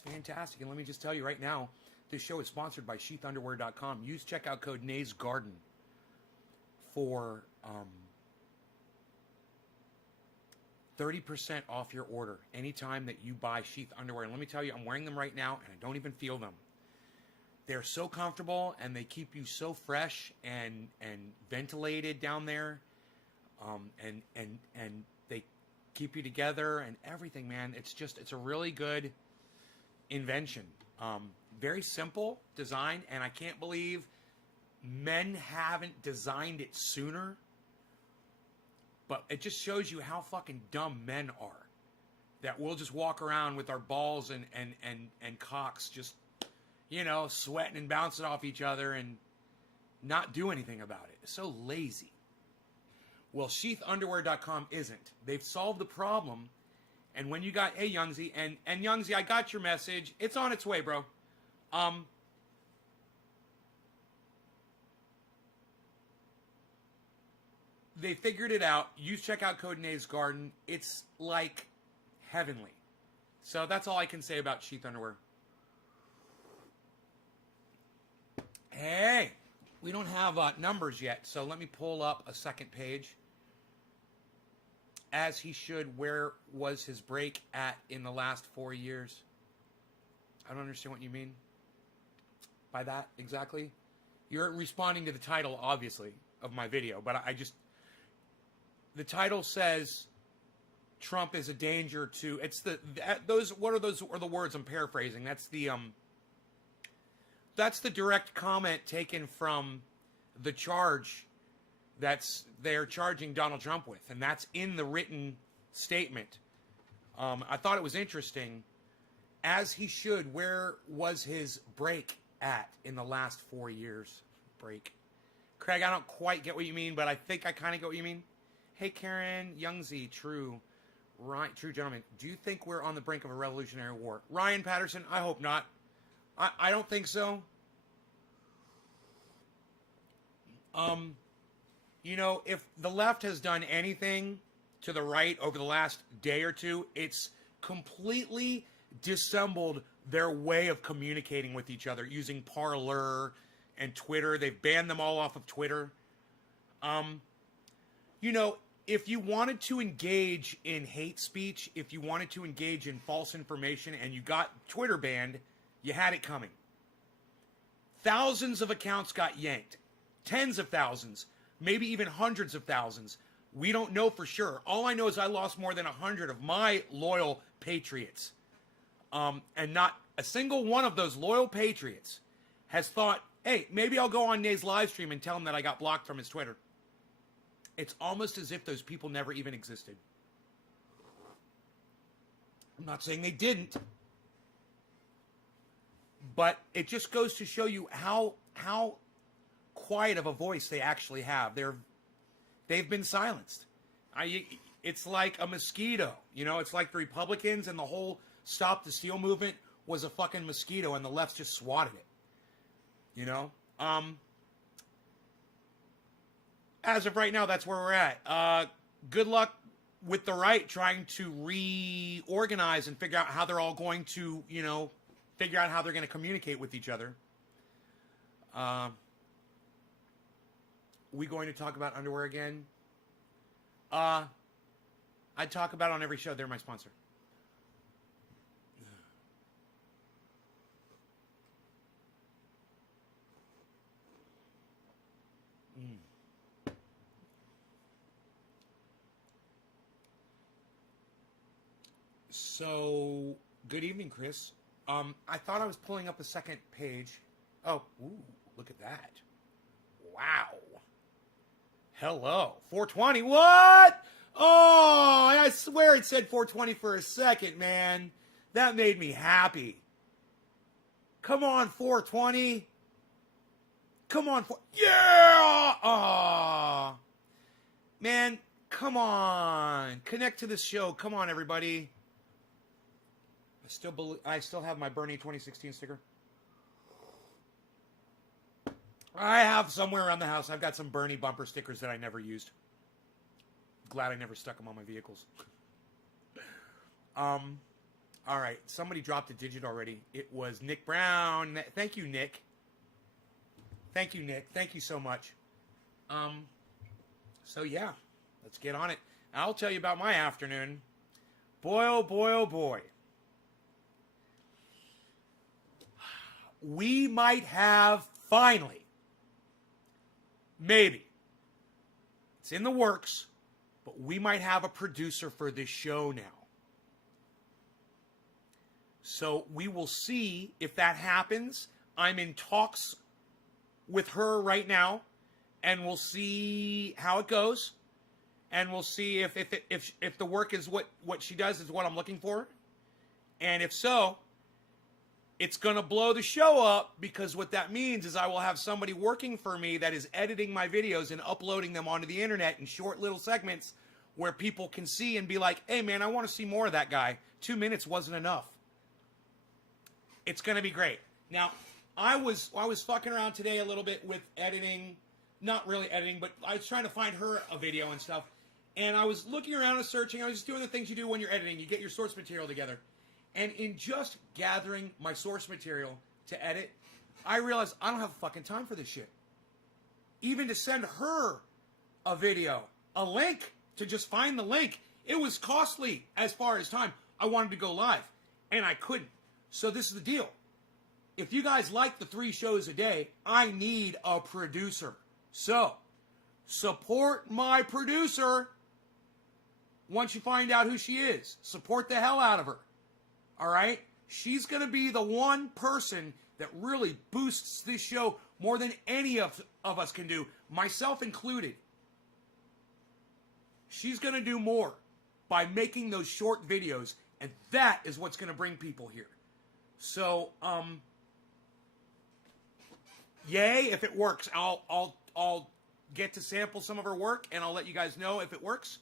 fantastic. And let me just tell you right now, this show is sponsored by sheathunderwear.com. Use checkout code NAYSGarden for 30% off your order anytime that you buy Sheath underwear. And let me tell you, I'm wearing them right now, and I don't even feel them. They're so comfortable, and they keep you so fresh and ventilated down there, and they keep you together and everything, man. It's a really good invention. Very simple design, and I can't believe men haven't designed it sooner. But it just shows you how fucking dumb men are. That we'll just walk around with our balls and cocks just, sweating and bouncing off each other and not do anything about it. It's so lazy. Well, sheathunderwear.com isn't. They've solved the problem. And when you got, hey, Youngsy, and Youngsy, I got your message. It's on its way, bro. They figured it out. Use checkout code NAYSGarden. It's like heavenly. So that's all I can say about Sheath Underwear. Hey, we don't have numbers yet, so let me pull up a second page. As he should, where was his break at in the last 4 years? I don't understand what you mean by that exactly. You're responding to the title, obviously, of my video, but the title says Trump is a danger to. It's those. What are those? Are the words I'm paraphrasing? That's the direct comment taken from the charge they're charging Donald Trump with, and that's in the written statement. I thought it was interesting. As he should. Where was his break at in the last 4 years? Break. Craig, I don't quite get what you mean, but I think I kind of get what you mean. Hey, Karen, Youngsy, true. Right, true gentleman. Do you think we're on the brink of a revolutionary war? Ryan Patterson, I hope not. I don't think so. If the left has done anything to the right over the last day or two, it's completely dissembled their way of communicating with each other using Parler and Twitter. They've banned them all off of Twitter. If you wanted to engage in hate speech, if you wanted to engage in false information and you got Twitter banned, you had it coming. Thousands of accounts got yanked. Tens of thousands. Maybe even hundreds of thousands. We don't know for sure. All I know is I lost more than 100 of my loyal patriots. And not a single one of those loyal patriots has thought, hey, maybe I'll go on Nay's live stream and tell him that I got blocked from his Twitter. It's almost as if those people never even existed. I'm not saying they didn't. But it just goes to show you how quiet of a voice they actually have. They've been silenced. It's like a mosquito. It's like the Republicans and the whole Stop the Steal movement was a fucking mosquito and the left just swatted it. As of right now, that's where we're at. Good luck with the right trying to reorganize and figure out how they're all going to, figure out how they're going to communicate with each other. We going to talk about underwear again? I talk about it on every show. They're my sponsor. So, good evening, Chris. I thought I was pulling up a second page. Oh, ooh, look at that. Wow. Hello. 420. What? Oh, I swear it said 420 for a second, man. That made me happy. Come on, 420. Come on, yeah! Aw. Man, come on. Connect to this show. Come on, everybody. I still have my Bernie 2016 sticker. I have somewhere around the house. I've got some Bernie bumper stickers that I never used. Glad I never stuck them on my vehicles. All All right, somebody dropped a digit already. It was Nick Brown. Thank you, Nick. Thank you, Nick. Thank you so much. So yeah, let's get on it. I'll tell you about my afternoon. Boy, oh boy, oh boy. We might have finally, maybe, it's in the works, but we might have a producer for this show now. So we will see if that happens. I'm in talks with her right now, and we'll see how it goes, and we'll see if the work is what she does is what I'm looking for, and if so, it's going to blow the show up, because what that means is I will have somebody working for me that is editing my videos and uploading them onto the internet in short little segments where people can see and be like, hey man, I want to see more of that guy. 2 minutes wasn't enough. It's going to be great. Now, I was fucking around today a little bit with editing, not really editing, but I was trying to find her a video and stuff. And I was looking around and searching. I was just doing the things you do when you're editing. You get your source material together. And in just gathering my source material to edit, I realized I don't have fucking time for this shit. Even to send her a video, a link, to just find the link, it was costly as far as time. I wanted to go live, and I couldn't. So this is the deal. If you guys like the 3 shows a day, I need a producer. So, support my producer once you find out who she is. Support the hell out of her. All right? She's going to be the one person that really boosts this show more than any of us can do, myself included. She's going to do more by making those short videos, and that is what's going to bring people here. So, yay, if it works. I'll get to sample some of her work, and I'll let you guys know if it works.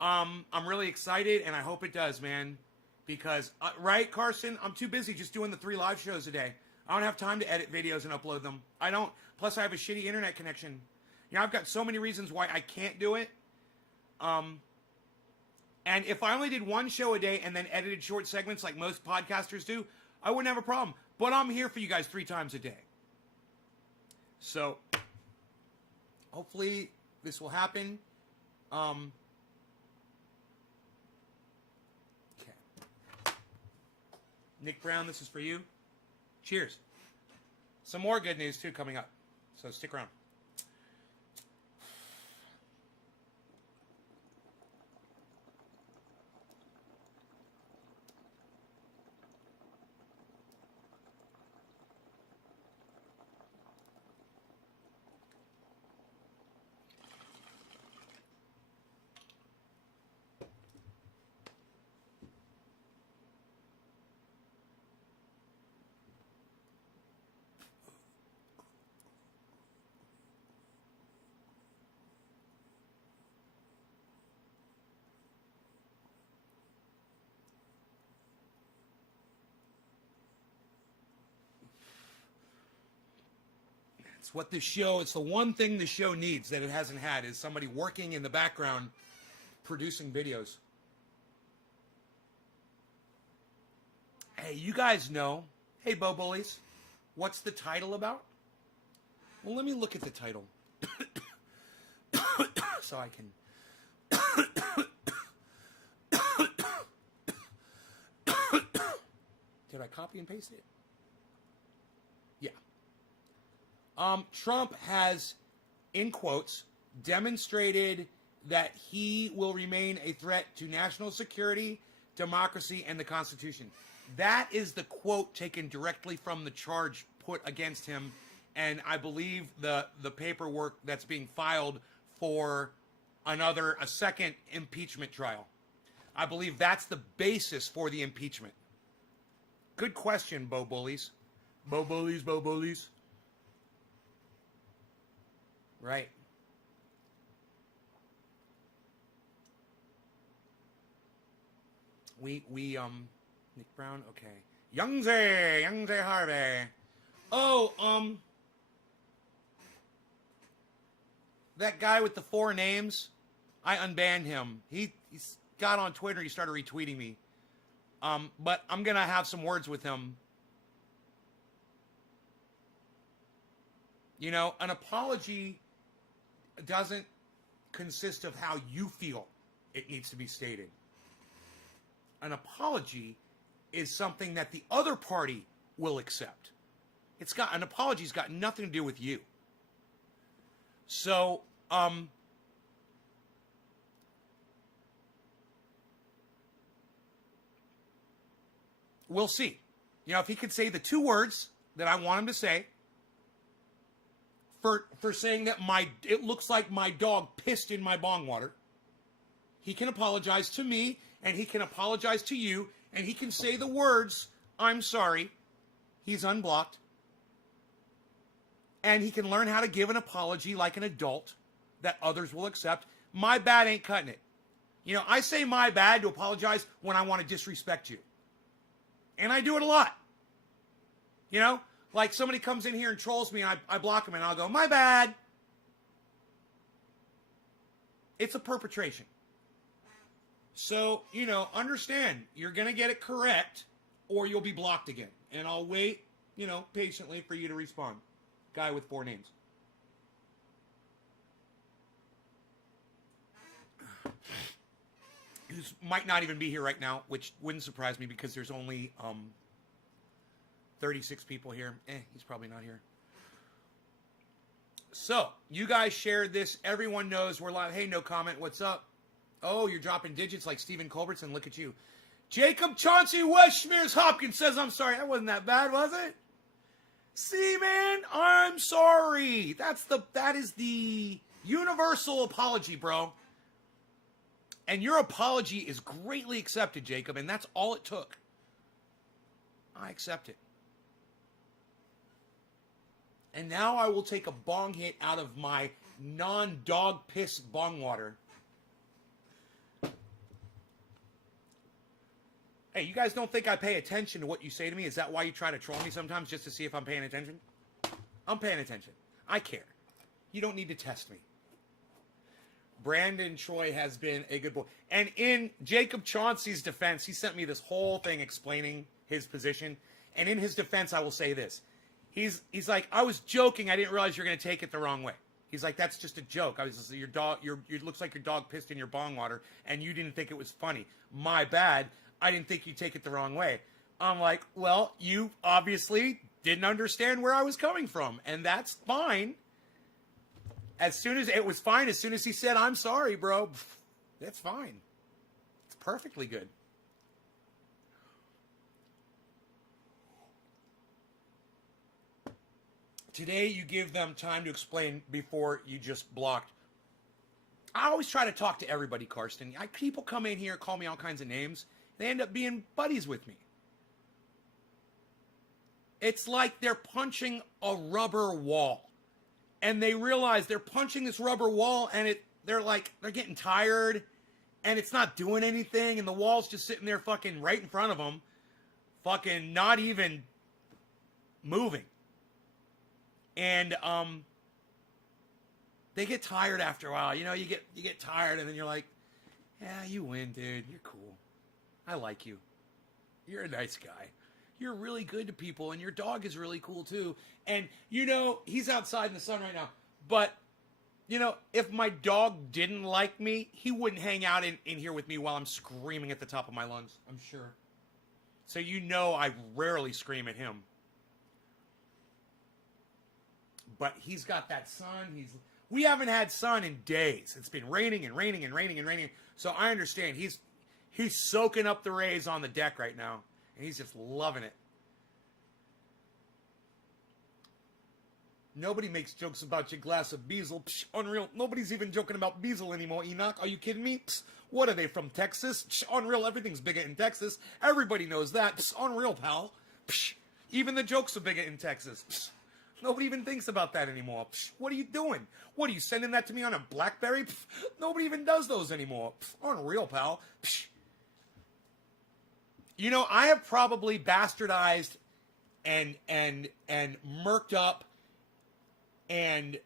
I'm really excited, and I hope it does, man. Because, right, Carson? I'm too busy just doing the 3 live shows a day. I don't have time to edit videos and upload them. I don't. Plus, I have a shitty internet connection. You know, I've got so many reasons why I can't do it. And if I only did 1 show a day and then edited short segments like most podcasters do, I wouldn't have a problem. But I'm here for you guys 3 times a day. So, hopefully, this will happen. Nick Brown, this is for you. Cheers. Some more good news, too, coming up. So stick around. It's what this show, it's the one thing the show needs that it hasn't had, is somebody working in the background producing videos. Hey, you guys know, hey, Bo Bullies, what's the title about? Well, let me look at the title. So I can... Did I copy and paste it? Yeah. Trump has, in quotes, demonstrated that he will remain a threat to national security, democracy, and the Constitution. That is the quote taken directly from the charge put against him, and I believe the paperwork that's being filed for a second impeachment trial. I believe that's the basis for the impeachment. Good question, Bo Bullies. Bo Bullies, Bo Bullies. Right. We Nick Brown, okay. Youngzay Harvey. Oh, that guy with the 4 names, I unbanned him. He's got on Twitter, he started retweeting me. But I'm going to have some words with him. You know, an apology doesn't consist of how you feel it needs to be stated. An apology is something that the other party will accept. An apology's got nothing to do with you. So, we'll see. You know, if he could say the 2 words that I want him to say, for saying that it looks like my dog pissed in my bong water, he can apologize to me, and he can apologize to you, and he can say the words, I'm sorry. He's unblocked. And he can learn how to give an apology like an adult that others will accept. My bad ain't cutting it. You know, I say my bad to apologize when I want to disrespect you. And I do it a lot. You know, like somebody comes in here and trolls me, and I block them, and I'll go, my bad. It's a perpetration. So, you know, understand, you're going to get it correct, or you'll be blocked again. And I'll wait, you know, patiently for you to respond. Guy with 4 names. Who might not even be here right now, which wouldn't surprise me because there's only 36 people here. He's probably not here. So, you guys shared this. Everyone knows we're live. Hey, no comment. What's up? Oh, you're dropping digits like Stephen Culbertson. Look at you. Jacob Chauncey Westmears Hopkins says, I'm sorry. That wasn't that bad, was it? See, man, I'm sorry. That is the universal apology, bro. And your apology is greatly accepted, Jacob, and that's all it took. I accept it. And now I will take a bong hit out of my non-dog piss bong water. Hey, you guys don't think I pay attention to what you say to me? Is that why you try to troll me sometimes, just to see if I'm paying attention? I'm paying attention. I care. You don't need to test me. Brandon Troy has been a good boy. And in Jacob Chauncey's defense, he sent me this whole thing explaining his position. And in his defense, I will say this. He's like, I was joking. I didn't realize you're going to take it the wrong way. He's like, that's just a joke. It looks like your dog pissed in your bong water, and you didn't think it was funny. My bad. I didn't think you'd take it the wrong way. I'm like, well, you obviously didn't understand where I was coming from, and that's fine. As soon as he said, I'm sorry, bro, that's fine. It's perfectly good. Today, you give them time to explain before you just blocked. I always try to talk to everybody, Karsten. People come in here, call me all kinds of names. They end up being buddies with me. It's like they're punching a rubber wall. And they realize they're punching this rubber wall, and they're getting tired, and it's not doing anything, and the wall's just sitting there fucking right in front of them, fucking not even moving. And they get tired after a while. You know, you get tired, and then you're like, yeah, you win, dude. You're cool. I like you. You're a nice guy. You're really good to people, and your dog is really cool, too. And, you know, he's outside in the sun right now. But, you know, if my dog didn't like me, he wouldn't hang out in here with me while I'm screaming at the top of my lungs, I'm sure. So you know I rarely scream at him. But he's got that sun. We haven't had sun in days. It's been raining and raining and raining and raining. So I understand. He's soaking up the rays on the deck right now. And he's just loving it. Nobody makes jokes about your glass of Beazle. Psh, unreal. Nobody's even joking about Beazle anymore, Enoch. Are you kidding me? Psh, what are they, from Texas? Psh, unreal. Everything's bigger in Texas. Everybody knows that. Psh, unreal, pal. Psh, even the jokes are bigger in Texas. Psh, nobody even thinks about that anymore. Psh, what are you doing? What, are you sending that to me on a BlackBerry? Psh, nobody even does those anymore. Psh, unreal, pal. Psh. You know, I have probably bastardized and murked up and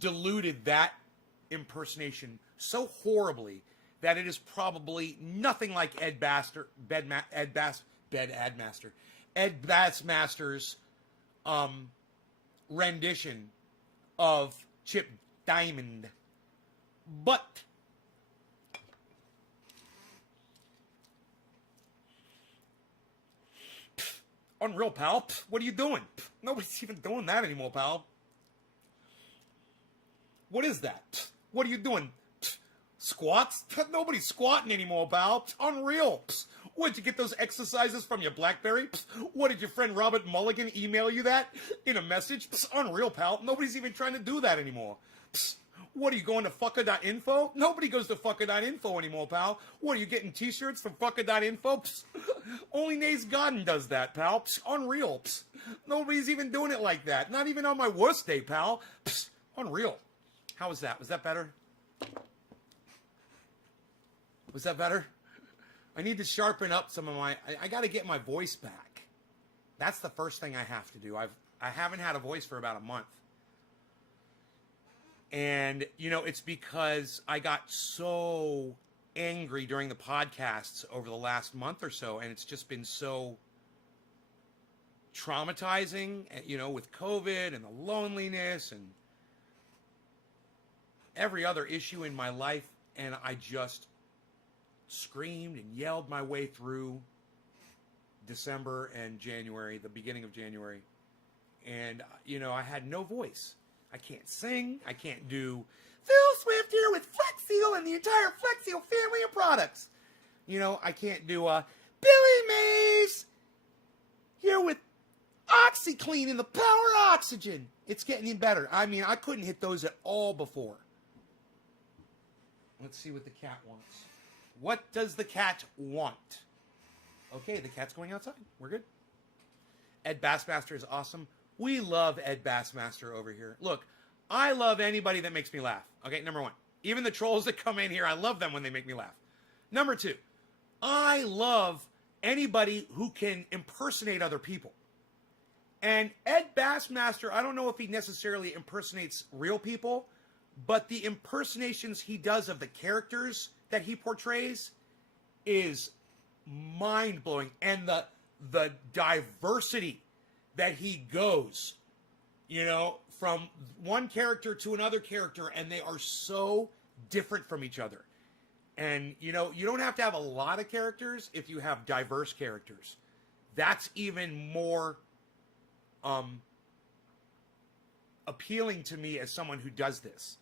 diluted that impersonation so horribly that it is probably nothing like Ed Bassmaster's rendition of Chip Diamond. But unreal, pal. What are you doing? Nobody's even doing that anymore, pal. What is that? What are you doing? Squats? Nobody's squatting anymore, pal. Unreal. Where'd you get those exercises from your BlackBerry? What, did your friend Robert Mulligan email you that in a message? Unreal, pal. Nobody's even trying to do that anymore. What, are you going to fucker.info? Nobody goes to fucker.info anymore, pal. What, are you getting t-shirts from fucker.info? Only Nays Godden does that, pal. Unreal. Nobody's even doing it like that. Not even on my worst day, pal. Unreal. How was that? Was that better? Was that better? I need to sharpen up some of my... I got to get my voice back. That's the first thing I have to do. I haven't had a voice for about a month. And, you know, it's because I got so angry during the podcasts over the last month or so, and it's just been so traumatizing, you know, with COVID and the loneliness and every other issue in my life, and I just screamed and yelled my way through December and January, the beginning of January, and, you know, I had no voice. I can't sing. I can't do Phil Swift here with Flex Seal and the entire Flex Seal family of products. You know, I can't do Billy Mays here with OxyClean and the Power Oxygen. It's getting in better. I mean, I couldn't hit those at all before. Let's see what the cat wants. What does the cat want? Okay, the cat's going outside. We're good. Ed Bassmaster is awesome. We love Ed Bassmaster over here. Look, I love anybody that makes me laugh. Okay, number one. Even the trolls that come in here, I love them when they make me laugh. Number two, I love anybody who can impersonate other people. And Ed Bassmaster, I don't know if he necessarily impersonates real people, but the impersonations he does of the characters that he portrays is mind-blowing. And the diversity that he goes, you know, from one character to another character, and they are so different from each other. And, you know, you don't have to have a lot of characters if you have diverse characters. That's even more appealing to me as someone who does this.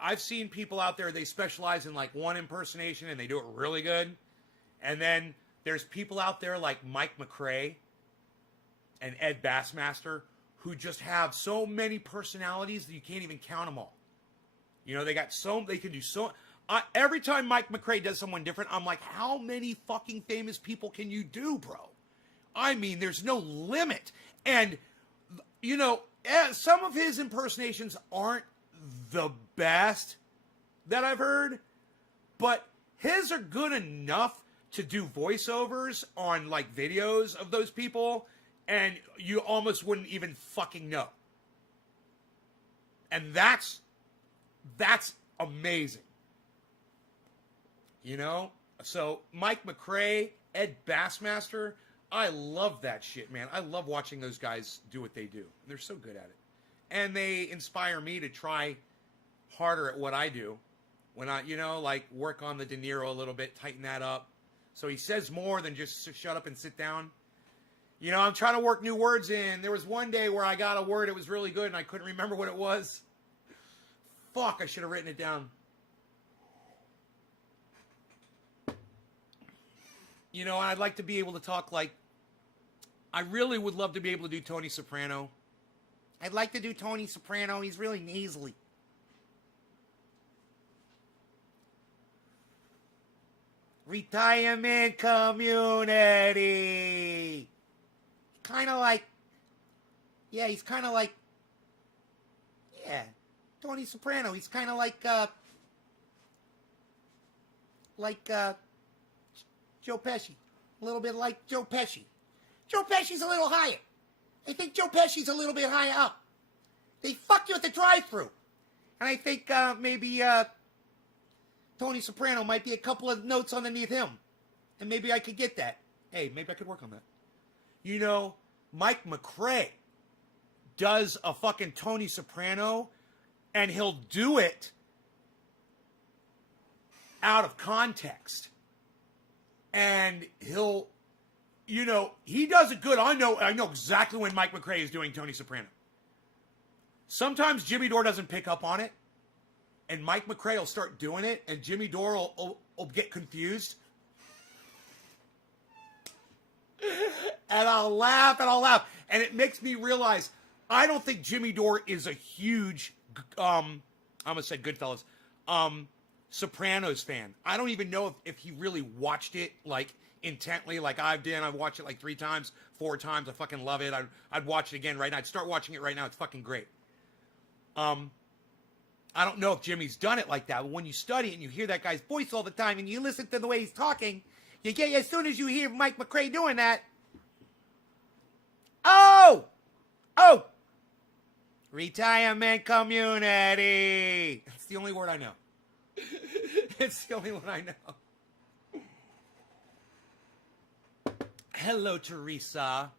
I've seen people out there, they specialize in like one impersonation and they do it really good. And then there's people out there like Mike McRae and Ed Bassmaster who just have so many personalities that you can't even count them all. You know, they can do so. Every time Mike McRae does someone different, I'm like, how many fucking famous people can you do, bro? I mean, there's no limit. And, you know, some of his impersonations aren't the best that I've heard, but his are good enough to do voiceovers on like videos of those people, and you almost wouldn't even fucking know. And that's amazing. You know? So Mike McRae, Ed Bassmaster, I love that shit, man. I love watching those guys do what they do. They're so good at it. And they inspire me to try harder at what I do. When I, you know, like work on the De Niro a little bit, tighten that up. So he says more than just shut up and sit down. You know, I'm trying to work new words in. There was one day where I got a word, it was really good, and I couldn't remember what it was. Fuck, I should have written it down. You know, I'd like to be able to talk like, I really would love to be able to do Tony Soprano. I'd like to do Tony Soprano. He's really nasally. Retirement community. Kind of like, yeah, he's kind of like, yeah, Tony Soprano. He's kind of like Joe Pesci. A little bit like Joe Pesci. Joe Pesci's a little higher. I think Joe Pesci's a little bit higher up. They fuck you at the drive-thru. And I think maybe Tony Soprano might be a couple of notes underneath him. And maybe I could get that. Hey, maybe I could work on that. You know, Mike McRae does a fucking Tony Soprano, and he'll do it out of context. And he'll, you know, he does it good. I know exactly when Mike McRae is doing Tony Soprano. Sometimes Jimmy Dore doesn't pick up on it, and Mike McRae will start doing it, and Jimmy Dore will get confused. And I'll laugh, and it makes me realize I don't think Jimmy Dore is a huge, I'm going to say Goodfellas, Sopranos fan. I don't even know if he really watched it, like, intently, like I've done. I've watched it like 3 times, 4 times. I fucking love it. I'd watch it again right now. I'd start watching it right now. It's fucking great. I don't know if Jimmy's done it like that, but when you study it and you hear that guy's voice all the time and you listen to the way he's talking, you get, as soon as you hear Mike McRae doing that, oh, retirement community. That's the only word I know. It's the only one I know. Hello, Teresa.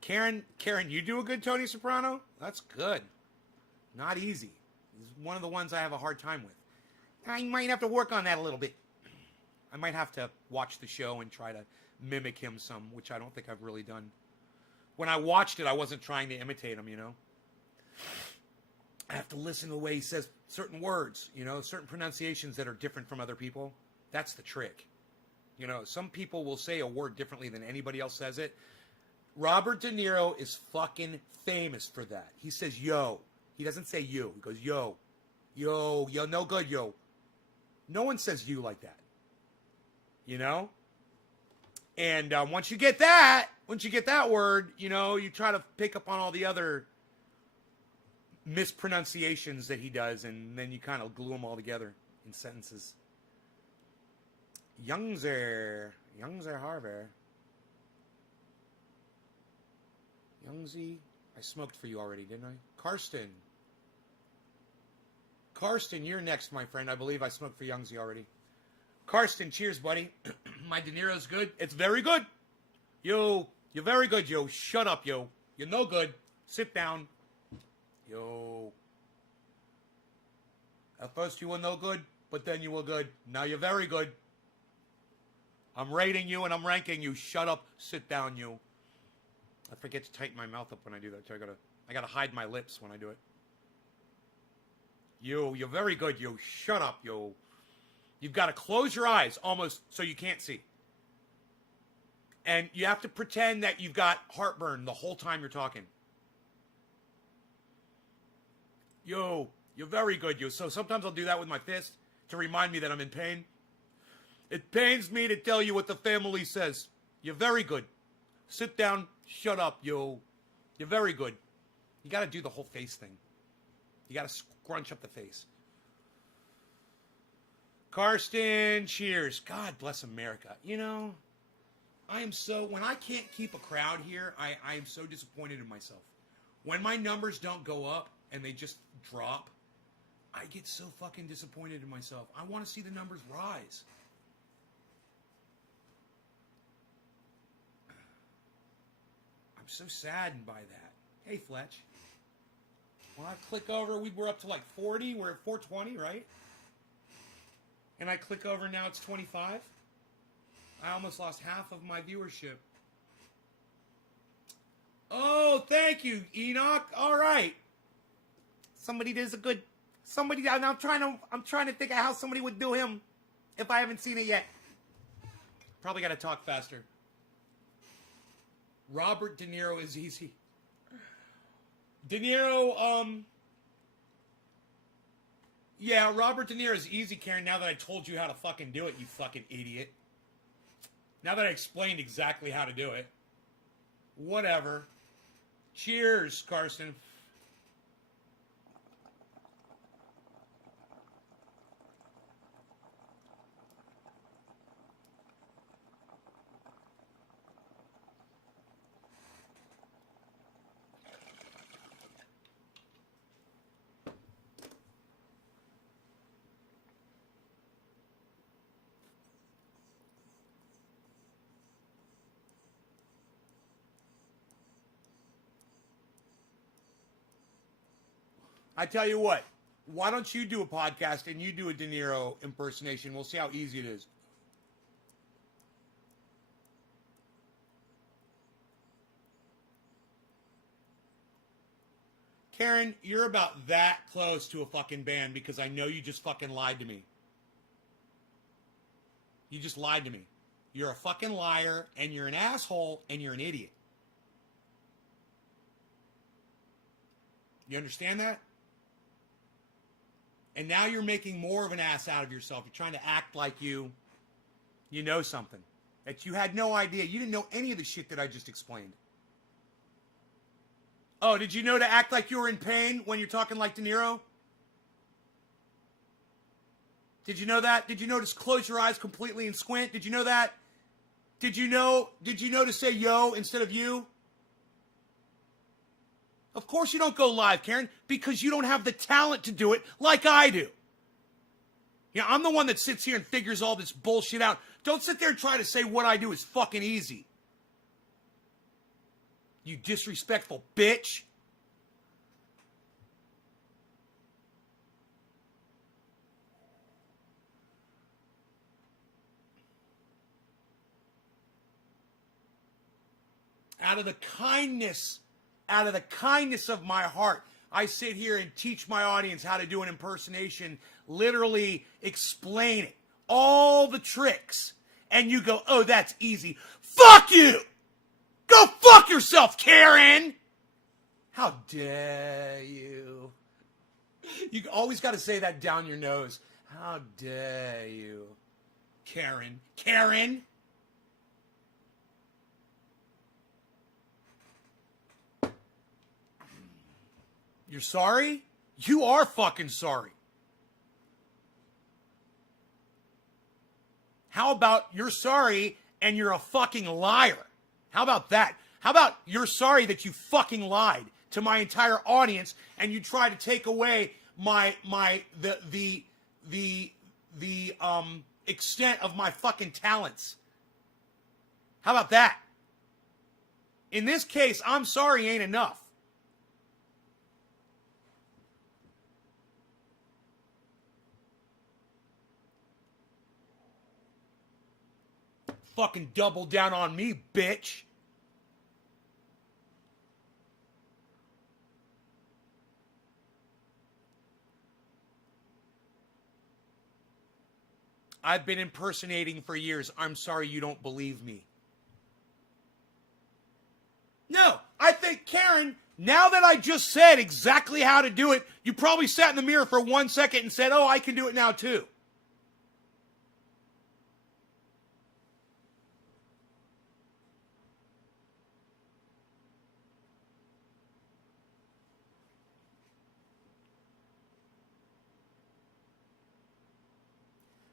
Karen, you do a good Tony Soprano? That's good. Not easy. He's one of the ones I have a hard time with. I might have to work on that a little bit. I might have to watch the show and try to mimic him some, which I don't think I've really done. When I watched it, I wasn't trying to imitate him, you know. I have to listen to the way he says certain words, you know, certain pronunciations that are different from other people. That's the trick. You know, some people will say a word differently than anybody else says it. Robert De Niro is fucking famous for that. He says yo. He doesn't say you. He goes yo. Yo, no good, yo. No one says you like that. You know? And once you get that word, you know, you try to pick up on all the other mispronunciations that he does, and then you kind of glue them all together in sentences. Youngzer Harver. Youngsy, I smoked for you already, didn't I? Karsten, you're next, my friend. I believe I smoked for Youngsy already. Karsten, cheers, buddy. My De Niro's good. It's very good. Yo, you're very good, yo. Shut up, yo. You're no good. Sit down. Yo. At first you were no good, but then you were good. Now you're very good. I'm rating you and I'm ranking you. Shut up. Sit down, you. I forget to tighten my mouth up when I do that. So I gotta hide my lips when I do it. You're very good, yo. Shut up, yo. You've got to close your eyes almost so you can't see. And you have to pretend that you've got heartburn the whole time you're talking. Yo, you're very good, yo. So sometimes I'll do that with my fist to remind me that I'm in pain. It pains me to tell you what the family says. You're very good. Sit down. Shut up, yo. You're very good. You got to do the whole face thing. You got to scrunch up the face. Karsten, cheers. God bless America. You know, when I can't keep a crowd here, I am so disappointed in myself. When my numbers don't go up and they just drop, I get so fucking disappointed in myself. I want to see the numbers rise. I'm so saddened by that. Hey, Fletch. When I click over, we were up to like 40. We're at 420, right? And I click over, now it's 25. I almost lost half of my viewership. Oh, thank you, Enoch. All right. Somebody I'm trying to think of how somebody would do him if I haven't seen it yet. Probably got to talk faster. Robert De Niro is easy. De Niro, yeah, Robert De Niro is easy, Karen, now that I told you how to fucking do it, you fucking idiot. Now that I explained exactly how to do it. Whatever. Cheers, Karsten. I tell you what, why don't you do a podcast and you do a De Niro impersonation? We'll see how easy it is. Karen, you're about that close to a fucking ban because I know you just fucking lied to me. You just lied to me. You're a fucking liar, and you're an asshole, and you're an idiot. You understand that? And now you're making more of an ass out of yourself. You're trying to act like you know something that you had no idea. You didn't know any of the shit that I just explained. Oh, did you know to act like you were in pain when you're talking like De Niro? Did you know that? Did you know to close your eyes completely and squint? Did you know that? Did you know to say yo instead of you? Of course you don't go live, Karen, because you don't have the talent to do it like I do. Yeah, I'm the one that sits here and figures all this bullshit out. Don't sit there and try to say what I do is fucking easy. You disrespectful bitch. Out of the kindness of my heart, I sit here and teach my audience how to do an impersonation, literally explain it, all the tricks, and you go, oh, that's easy. Fuck you! Go fuck yourself, Karen! How dare you? You always got to say that down your nose. How dare you? Karen. Karen? You're sorry? You are fucking sorry. How about you're sorry and you're a fucking liar? How about that? How about you're sorry that you fucking lied to my entire audience and you tried to take away the extent of my fucking talents? How about that? In this case, I'm sorry ain't enough. Fucking double down on me, bitch. I've been impersonating for years. I'm sorry you don't believe me. No, I think, Karen, now that I just said exactly how to do it, you probably sat in the mirror for 1 second and said, oh, I can do it now too.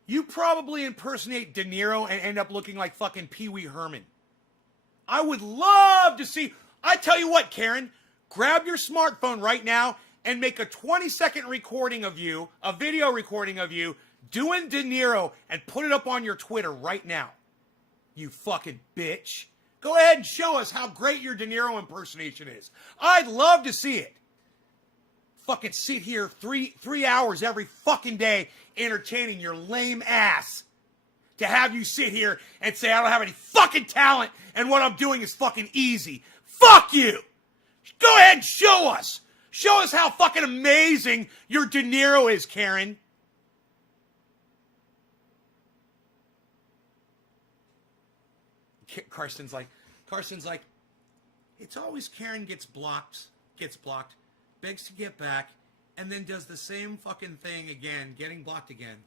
You probably impersonate De Niro and end up looking like fucking Pee Wee Herman. I would love to see. I tell you what, Karen, grab your smartphone right now and make a 20-second recording of you, a video recording of you, doing De Niro and put it up on your Twitter right now. You fucking bitch. Go ahead and show us how great your De Niro impersonation is. I'd love to see it. Fucking sit here three hours every fucking day entertaining your lame ass. To have you sit here and say I don't have any fucking talent and what I'm doing is fucking easy. Fuck you! Go ahead and show us. Show us how fucking amazing your De Niro is, Karen. Carson's like, it's always Karen gets blocked, begs to get back, and then does the same fucking thing again, getting blocked again.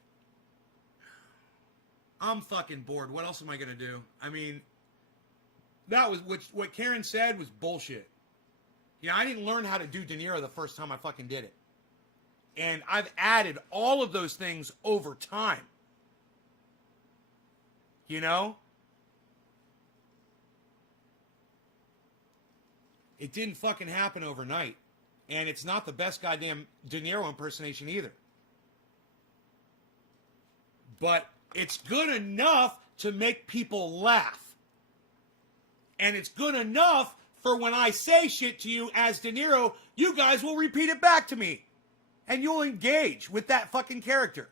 I'm fucking bored. What else am I going to do? I mean, that was what Karen said was bullshit. You know, I didn't learn how to do De Niro the first time I fucking did it. And I've added all of those things over time. You know? It didn't fucking happen overnight. And it's not the best goddamn De Niro impersonation either. But it's good enough to make people laugh. And it's good enough for when I say shit to you as De Niro, you guys will repeat it back to me. And you'll engage with that fucking character.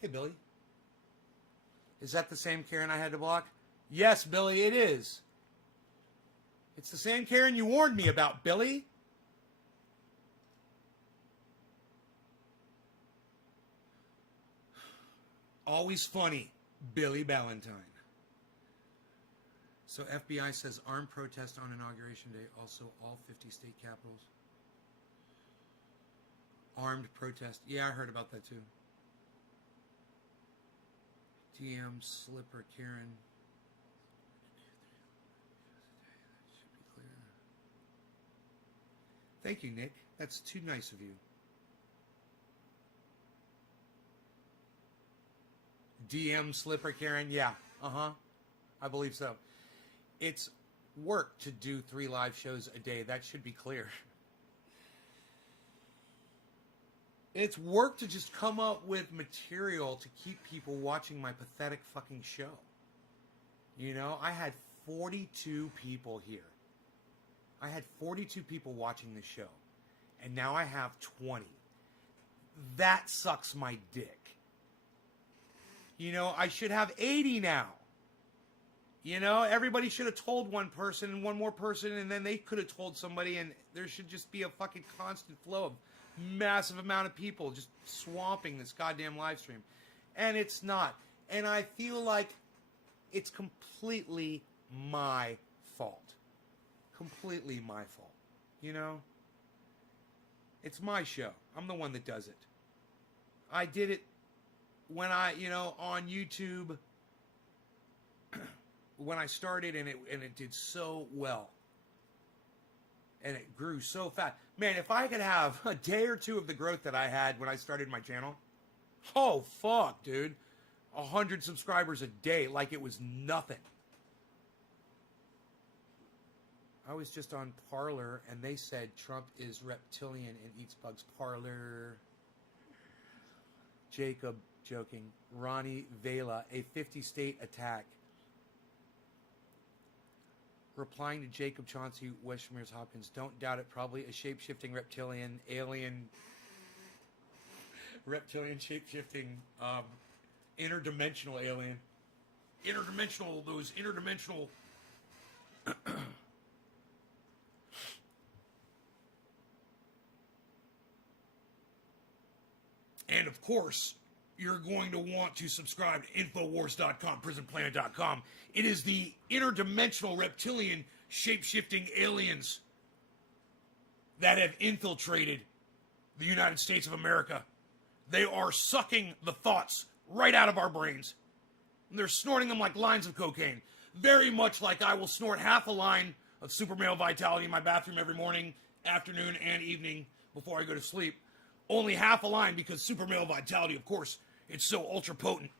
Hey, Billy. Is that the same Karen I had to block? Yes, Billy, it is. It's the same Karen you warned me about, Billy. Always funny, Billy Ballantyne. So FBI says armed protest on Inauguration Day. Also, all 50 state capitals. Armed protest. Yeah, I heard about that too. DM, Slipper, Karen. That should be clear. Thank you, Nick. That's too nice of you. DM, Slipper, Karen. Yeah. I believe so. It's work to do 3 live shows a day. That should be clear. It's work to just come up with material to keep people watching my pathetic fucking show. You know, I had 42 people here. I had 42 people watching the show. And now I have 20. That sucks my dick. You know, I should have 80 now. You know, everybody should have told one person and one more person, and then they could have told somebody, and there should just be a fucking constant flow of massive amount of people just swamping this goddamn live stream. And it's not. And I feel like it's completely my fault. Completely my fault. You know? It's my show. I'm the one that does it. I did it when I, you know, on YouTube, when I started, and it did so well. And it grew so fast. Man, if I could have a day or two of the growth that I had when I started my channel, oh, fuck, dude. 100 subscribers a day, like it was nothing. I was just on Parler, and they said Trump is reptilian and eats bugs. Parler. Jacob joking. Ronnie Vela, a 50-state attack. Replying to Jacob Chauncey, Westmere's Hopkins, don't doubt it, probably a shape-shifting reptilian, shape-shifting, interdimensional alien. Those interdimensional... And of course, you're going to want to subscribe to Infowars.com, PrisonPlanet.com. It is the interdimensional reptilian shape-shifting aliens that have infiltrated the United States of America. They are sucking the thoughts right out of our brains. And they're snorting them like lines of cocaine. Very much like I will snort half a line of Super Male Vitality in my bathroom every morning, afternoon, and evening before I go to sleep. Only half a line because Super Male Vitality, of course, it's so ultra potent.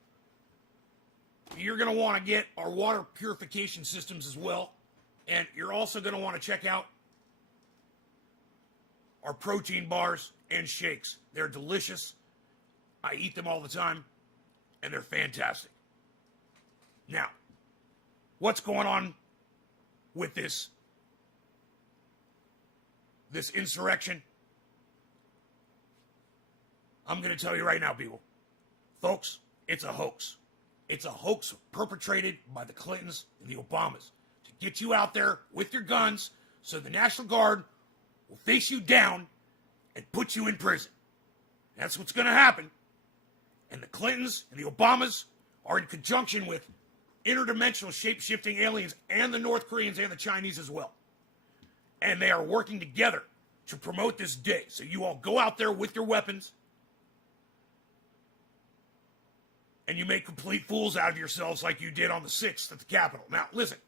You're going to want to get our water purification systems as well. And you're also going to want to check out our protein bars and shakes. They're delicious. I eat them all the time. And they're fantastic. Now, what's going on with this insurrection? I'm going to tell you right now, people. Folks, it's a hoax. It's a hoax perpetrated by the Clintons and the Obamas to get you out there with your guns so the National Guard will face you down and put you in prison. That's what's going to happen. And the Clintons and the Obamas are in conjunction with interdimensional shape-shifting aliens and the North Koreans and the Chinese as well. And they are working together to promote this day. So you all go out there with your weapons and you make complete fools out of yourselves like you did on the 6th at the Capitol. Now, listen,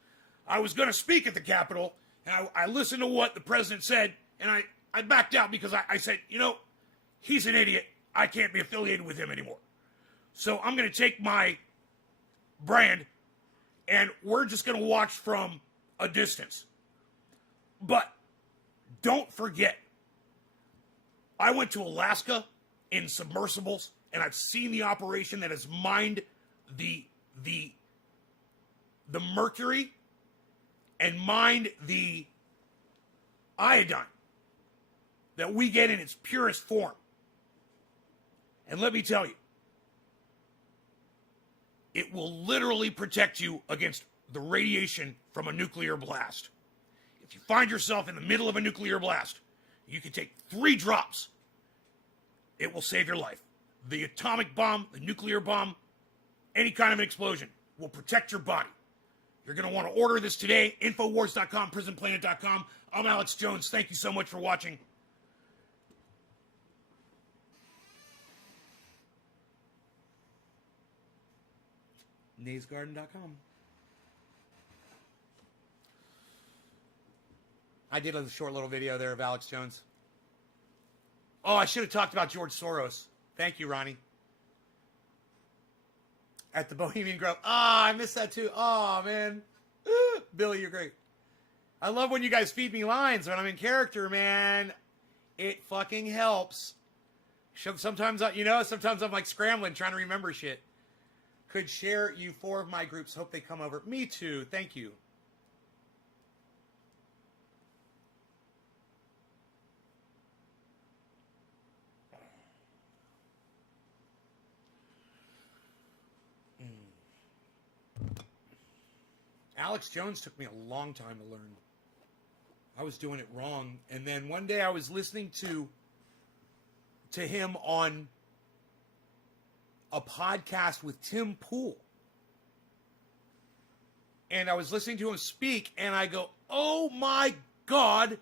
I was going to speak at the Capitol, and I listened to what the president said, and I backed out because I said, you know, he's an idiot. I can't be affiliated with him anymore. So I'm going to take my brand, and we're just going to watch from a distance. But don't forget, I went to Alaska in submersibles, and I've seen the operation that has mined the mercury and mined the iodine that we get in its purest form. And let me tell you, it will literally protect you against the radiation from a nuclear blast. If you find yourself in the middle of a nuclear blast, you can take 3 drops. It will save your life. The atomic bomb, the nuclear bomb, any kind of an explosion will protect your body. You're going to want to order this today. Infowars.com, prisonplanet.com. I'm Alex Jones. Thank you so much for watching. NaysGarden.com. I did a short little video there of Alex Jones. Oh, I should have talked about George Soros. Thank you, Ronnie. At the Bohemian Grove. I missed that too. Oh, man. Billy, you're great. I love when you guys feed me lines when I'm in character, man. It fucking helps. Sometimes, sometimes I'm like scrambling, trying to remember shit. Could share you 4 of my groups. Hope they come over. Me too. Thank you. Alex Jones took me a long time to learn. I was doing it wrong. And then one day I was listening to him on a podcast with Tim Pool. And I was listening to him speak, and I go, oh my God,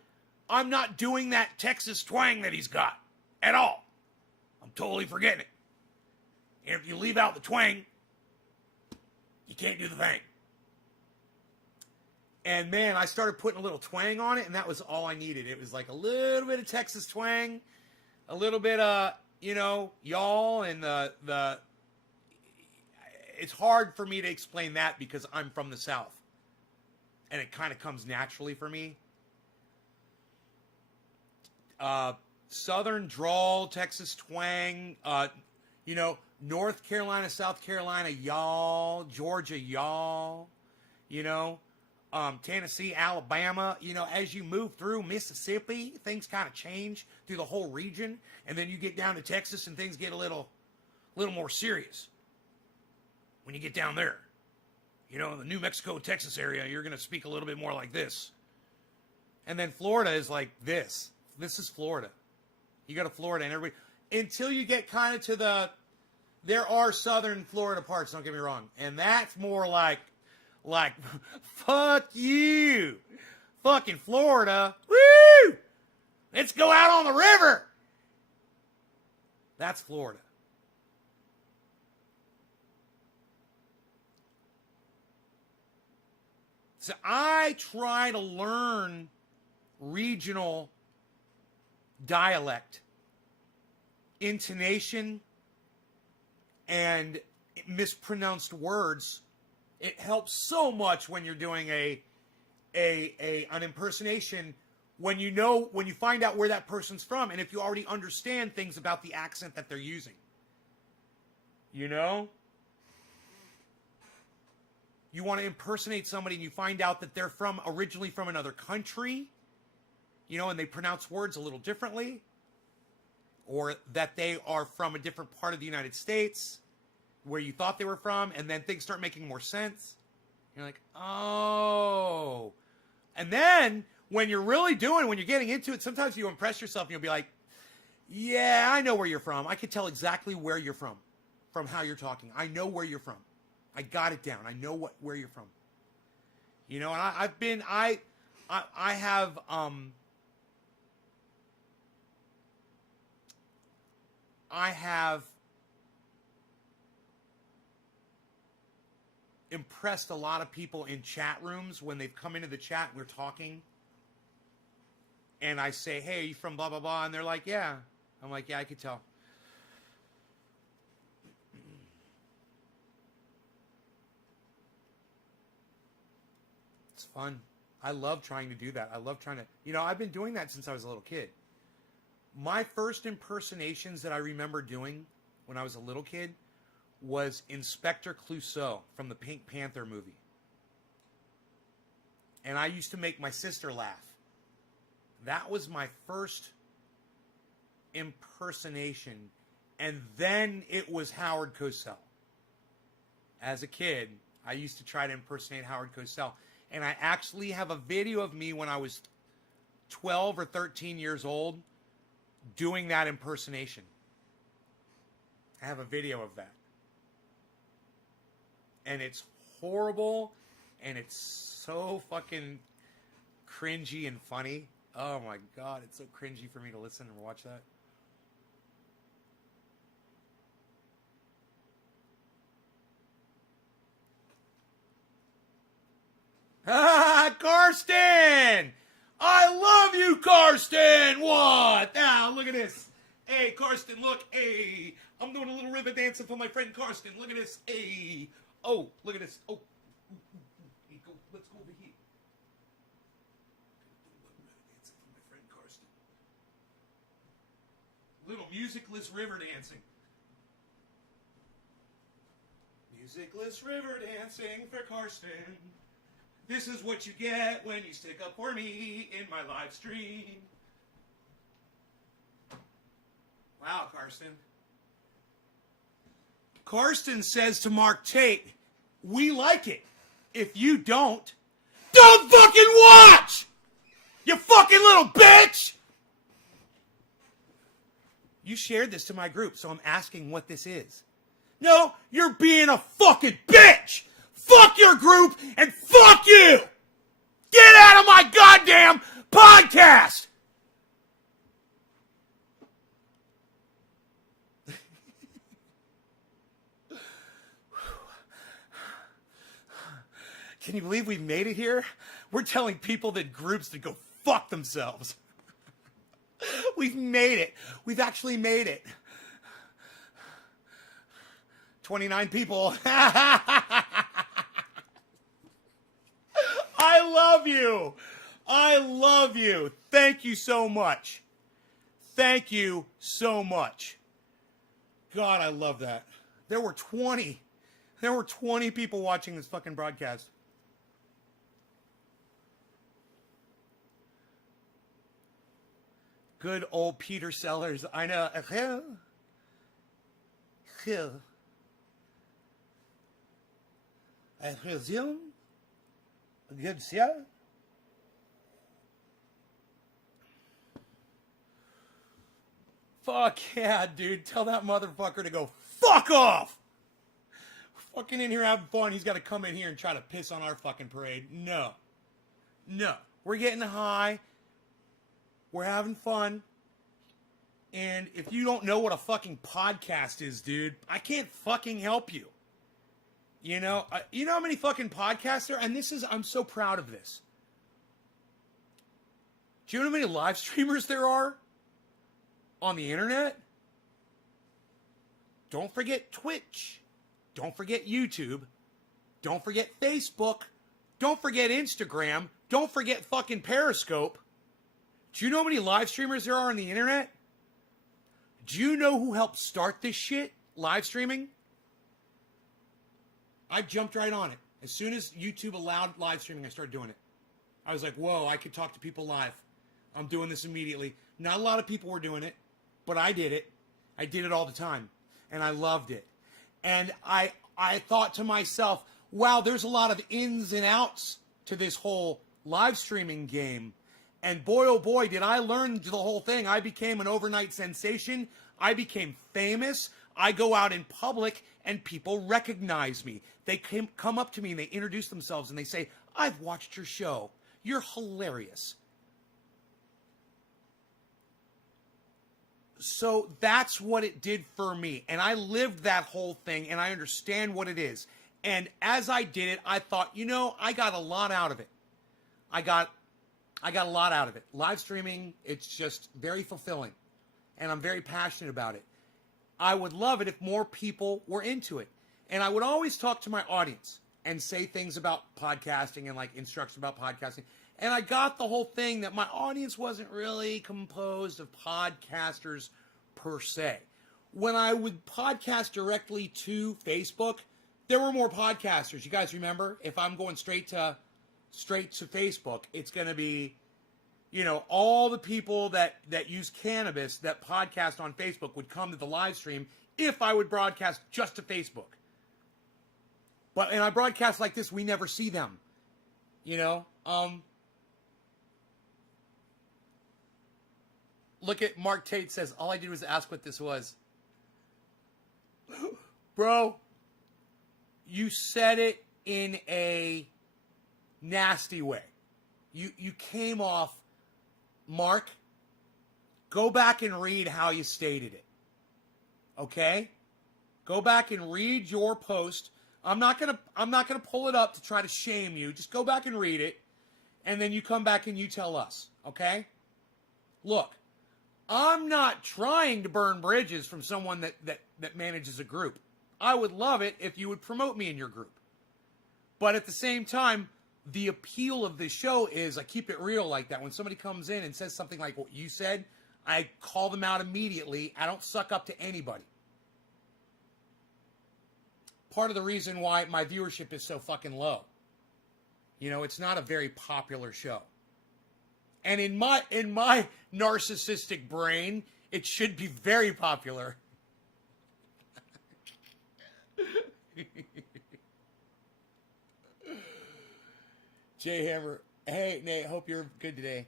I'm not doing that Texas twang that he's got at all. I'm totally forgetting it. And if you leave out the twang, you can't do the thing. And man, I started putting a little twang on it, and that was all I needed. It was like a little bit of Texas twang, a little bit of, y'all, and the it's hard for me to explain that because I'm from the South. And it kind of comes naturally for me. Southern drawl, Texas twang, North Carolina, South Carolina, y'all, Georgia, y'all, Tennessee, Alabama, as you move through Mississippi, things kind of change through the whole region. And then you get down to Texas and things get a little more serious. When you get down there, in the New Mexico, Texas area, you're going to speak a little bit more like this. And then Florida is like this. This is Florida. You go to Florida and everybody, until you get kind of to there are southern Florida parts, don't get me wrong. And that's more like, fuck you. Fucking Florida. Woo! Let's go out on the river. That's Florida. So I try to learn regional dialect, intonation, and mispronounced words. It helps so much when you're doing an impersonation, when you find out where that person's from, and if you already understand things about the accent that they're using. You want to impersonate somebody and you find out that they're originally from another country, and they pronounce words a little differently, or that they are from a different part of the United States where you thought they were from, and then things start making more sense. You're like, oh. And then when you're getting into it, sometimes you impress yourself and you'll be like, yeah, I know where you're from. I can tell exactly where you're from how you're talking. I know where you're from. I got it down. I know where you're from. And I have impressed a lot of people in chat rooms when they've come into the chat and we're talking. And I say, hey, are you from blah, blah, blah? And they're like, yeah. I'm like, yeah, I could tell. Fun. I love trying to do that. I love trying to, I've been doing that since I was a little kid. My first impersonations that I remember doing when I was a little kid was Inspector Clouseau from the Pink Panther movie. And I used to make my sister laugh. That was my first impersonation. And then it was Howard Cosell. As a kid, I used to try to impersonate Howard Cosell. And I actually have a video of me when I was 12 or 13 years old doing that impersonation. I have a video of that. And it's horrible, and it's so fucking cringy and funny. Oh my God, it's so cringy for me to listen and watch that. Ah, Karsten! I love you, Karsten! What? Now, look at this. Hey, Karsten, look. Hey, I'm doing a little river dancing for my friend Karsten. Look at this. Hey. Oh, look at this. Oh. Hey, let's go over here. Dancing for my friend Karsten. Little musicless river dancing. Musicless river dancing for Karsten. This is what you get when you stick up for me in my live stream. Wow, Karsten. Karsten says to Mark Tate, we like it. If you don't fucking watch! You fucking little bitch! You shared this to my group, so I'm asking what this is. No, you're being a fucking bitch! Fuck your group and fuck you! Get out of my goddamn podcast! Can you believe we made it here? We're telling people that groups to go fuck themselves. We've made it. We've actually made it. 29 people. I love you. I love you. Thank you so much. Thank you so much. God, I love that. There were 20 people watching this fucking broadcast. Good old Peter Sellers. I know. I presume. Good, yeah. Fuck yeah, dude. Tell that motherfucker to go fuck off. Fucking in here having fun. He's got to come in here and try to piss on our fucking parade. No. We're getting high. We're having fun. And if you don't know what a fucking podcast is, dude, I can't fucking help you. You know how many fucking podcasts there are? And I'm so proud of this. Do you know how many live streamers there are on the internet? Don't forget Twitch. Don't forget YouTube. Don't forget Facebook. Don't forget Instagram. Don't forget fucking Periscope. Do you know how many live streamers there are on the internet? Do you know who helped start this shit? Live streaming? I jumped right on it. As soon as YouTube allowed live streaming, I started doing it. I was like, whoa, I could talk to people live. I'm doing this immediately. Not a lot of people were doing it, but I did it. I did it all the time, and I loved it. And I thought to myself, wow, there's a lot of ins and outs to this whole live streaming game. And boy, oh boy, did I learn the whole thing. I became an overnight sensation. I became famous. I go out in public and people recognize me. They come up to me and they introduce themselves and they say, I've watched your show. You're hilarious. So that's what it did for me. And I lived that whole thing and I understand what it is. And as I did it, I thought, I got a lot out of it. I got a lot out of it. Live streaming, it's just very fulfilling. And I'm very passionate about it. I would love it if more people were into it. And I would always talk to my audience and say things about podcasting and like instructions about podcasting. And I got the whole thing that my audience wasn't really composed of podcasters per se. When I would podcast directly to Facebook, there were more podcasters. You guys remember? If I'm going straight to Facebook, it's going to be, you know, all the people that use cannabis that podcast on Facebook would come to the live stream if I would broadcast just to Facebook. And I broadcast like this, we never see them. You know? Look at Mark Tate says, all I did was ask what this was. Bro, you said it in a nasty way. You came off, Mark, go back and read how you stated it. Okay? Go back and read your post. I'm not gonna pull it up to try to shame you. Just go back and read it, and then you come back and you tell us. Okay? Look, I'm not trying to burn bridges from someone that manages a group. I would love it if you would promote me in your group. But at the same time, the appeal of this show is I keep it real like that. When somebody comes in and says something like what you said, I call them out immediately. I don't suck up to anybody. Part of the reason why my viewership is so fucking low. You know, it's not a very popular show. And in my narcissistic brain, it should be very popular. Jay Hammer, hey Nate, hope you're good today.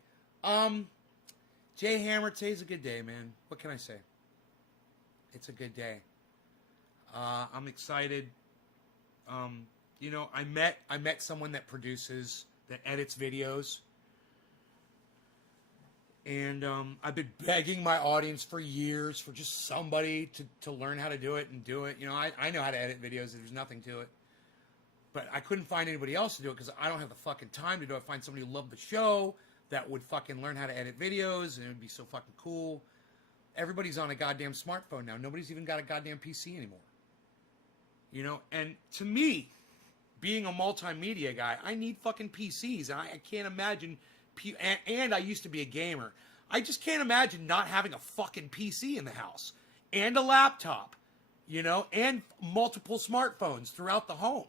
Jay Hammer, today's a good day, man. What can I say? It's a good day. I'm excited. You know, I met someone that edits videos. And I've been begging my audience for years for just somebody to learn how to do it and do it. You know, I know how to edit videos. There's nothing to it. But I couldn't find anybody else to do it because I don't have the fucking time to do it. Find somebody who loved the show that would fucking learn how to edit videos, and it would be so fucking cool. Everybody's on a goddamn smartphone now. Nobody's even got a goddamn PC anymore. You know, and to me, being a multimedia guy, I need fucking PCs. And I can't imagine... And I used to be a gamer. I just can't imagine not having a fucking PC in the house. And a laptop. You know? And multiple smartphones throughout the home.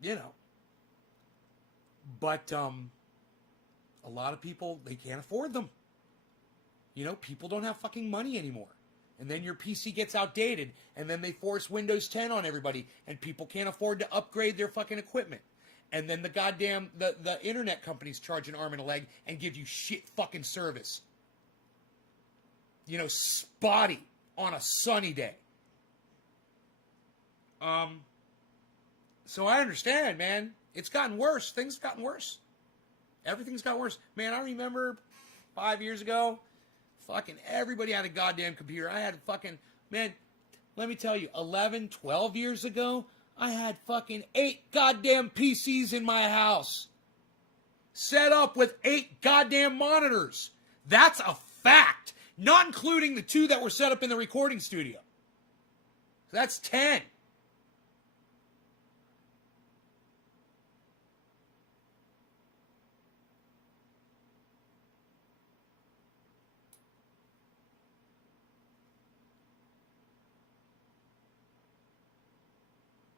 You know. But, a lot of people, they can't afford them. You know, people don't have fucking money anymore. And then your PC gets outdated. And then they force Windows 10 on everybody. And people can't afford to upgrade their fucking equipment. And then the goddamn, the internet companies charge an arm and a leg and give you shit fucking service. You know, spotty on a sunny day. So I understand, man. It's gotten worse. Things have gotten worse. Everything's gotten worse. Man, I remember 5 years ago, fucking everybody had a goddamn computer. I had fucking, man, let me tell you, 11, 12 years ago, I had fucking 8 goddamn PCs in my house. Set up with 8 goddamn monitors. That's a fact. Not including the 2 that were set up in the recording studio. That's 10.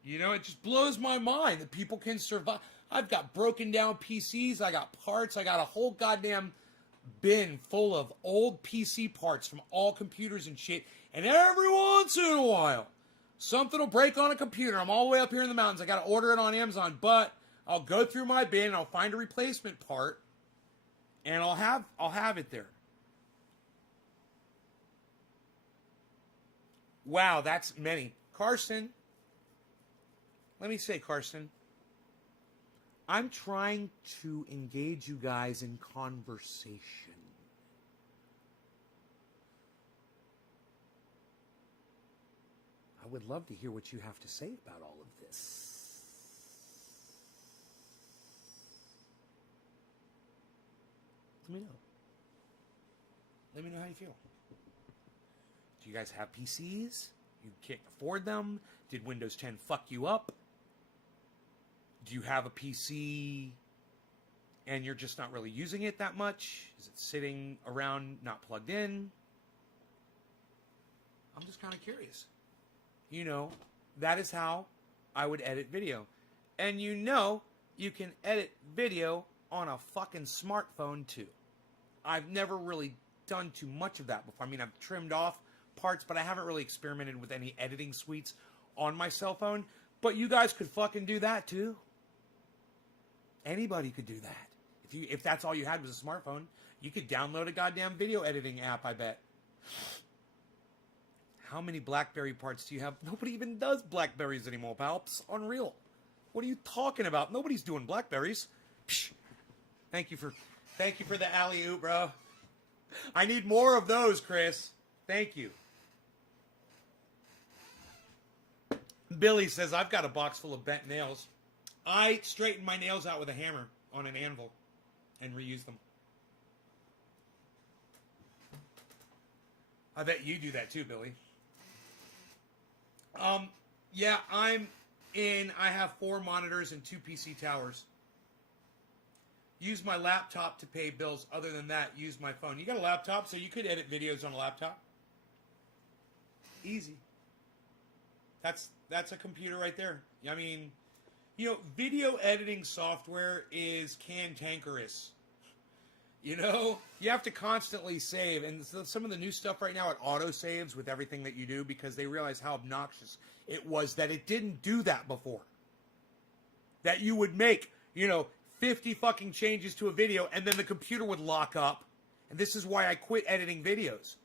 You know, it just blows my mind that people can survive. I've got broken down PCs. I got parts. I got a whole goddamn bin full of old PC parts from all computers and shit. And every once in a while, something will break on a computer. I'm all the way up here in the mountains. I got to order it on Amazon. But I'll go through my bin and I'll find a replacement part. And I'll have it there. Wow, that's many. Carson. Let me say, Carson, I'm trying to engage you guys in conversation. I would love to hear what you have to say about all of this. Let me know. Let me know how you feel. Do you guys have PCs? You can't afford them? Did Windows 10 fuck you up? Do you have a PC and you're just not really using it that much? Is it sitting around not plugged in? I'm just kind of curious. You know, that is how I would edit video. And you know, you can edit video on a fucking smartphone too. I've never really done too much of that before. I mean, I've trimmed off parts, but I haven't really experimented with any editing suites on my cell phone. But you guys could fucking do that too. Anybody could do that. If that's all you had was a smartphone, you could download a goddamn video editing app, I bet. How many BlackBerry parts do you have? Nobody even does Blackberries anymore, pal. It's unreal. What are you talking about? Nobody's doing Blackberries. Psh. Thank you for the alley-oop, bro. I need more of those, Chris. Thank you. Billy says, I've got a box full of bent nails. I straighten my nails out with a hammer on an anvil and reuse them. I bet you do that too, Billy. Yeah, I have 4 monitors and 2 PC towers. Use my laptop to pay bills. Other than that, use my phone. You got a laptop, so you could edit videos on a laptop. Easy. That's a computer right there. I mean, you know, video editing software is cantankerous. You know, you have to constantly save, and some of the new stuff right now, it auto saves with everything that you do because they realize how obnoxious it was that it didn't do that before. That you would make, you know, 50 fucking changes to a video and then the computer would lock up. And this is why I quit editing videos.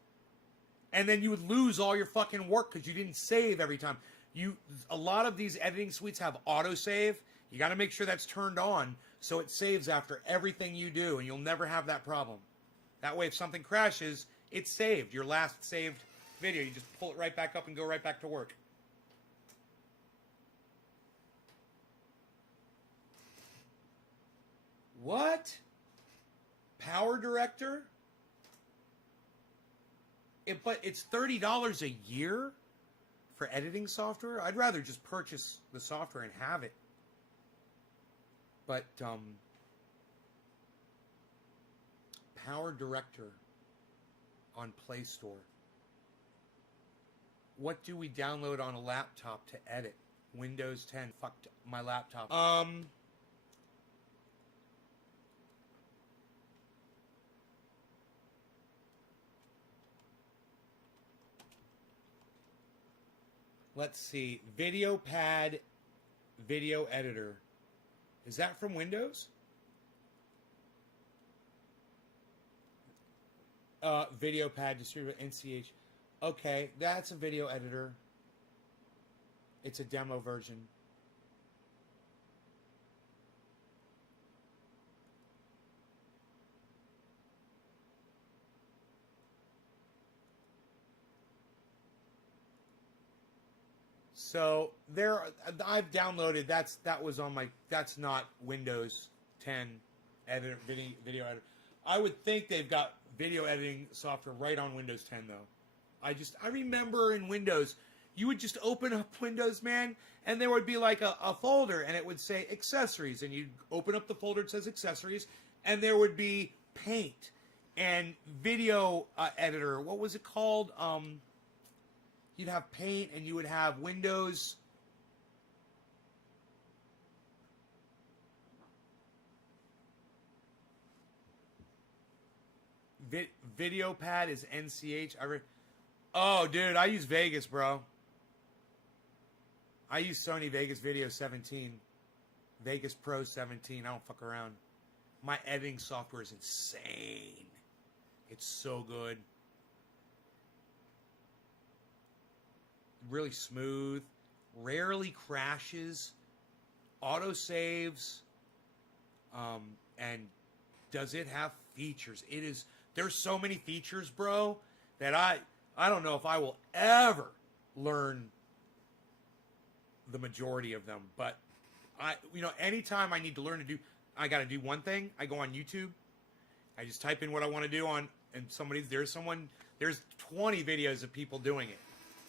And then you would lose all your fucking work because you didn't save every time. A lot of these editing suites have autosave. You got to make sure that's turned on so it saves after everything you do, and you'll never have that problem. That way, if something crashes, it's saved. Your last saved video, you just pull it right back up and go right back to work. What? Power Director? But it's $30 a year for editing software? I'd rather just purchase the software and have it. But, Power Director on Play Store. What do we download on a laptop to edit? Windows 10 fucked my laptop. Let's see. VideoPad Video Editor. Is that from Windows? VideoPad Distributor NCH. Okay, that's a video editor. It's a demo version. So there, I've downloaded. That was on my. That's not Windows 10 editor video editor. I would think they've got video editing software right on Windows 10 though. I remember in Windows, you would just open up Windows, man, and there would be like a folder, and it would say accessories, and you'd open up the folder that says accessories, and there would be Paint and video editor. What was it called? You'd have Paint, and you would have Windows. VideoPad is NCH. Oh, dude, I use Vegas, bro. I use Sony Vegas Video 17. Vegas Pro 17. I don't fuck around. My editing software is insane. It's so good. Really smooth. Rarely crashes. Auto saves. And does it have features? It is. There's so many features, bro, that I don't know if I will ever learn the majority of them. But anytime I need to learn to do, I got to do one thing. I go on YouTube. I just type in what I want to do and there's 20 videos of people doing it.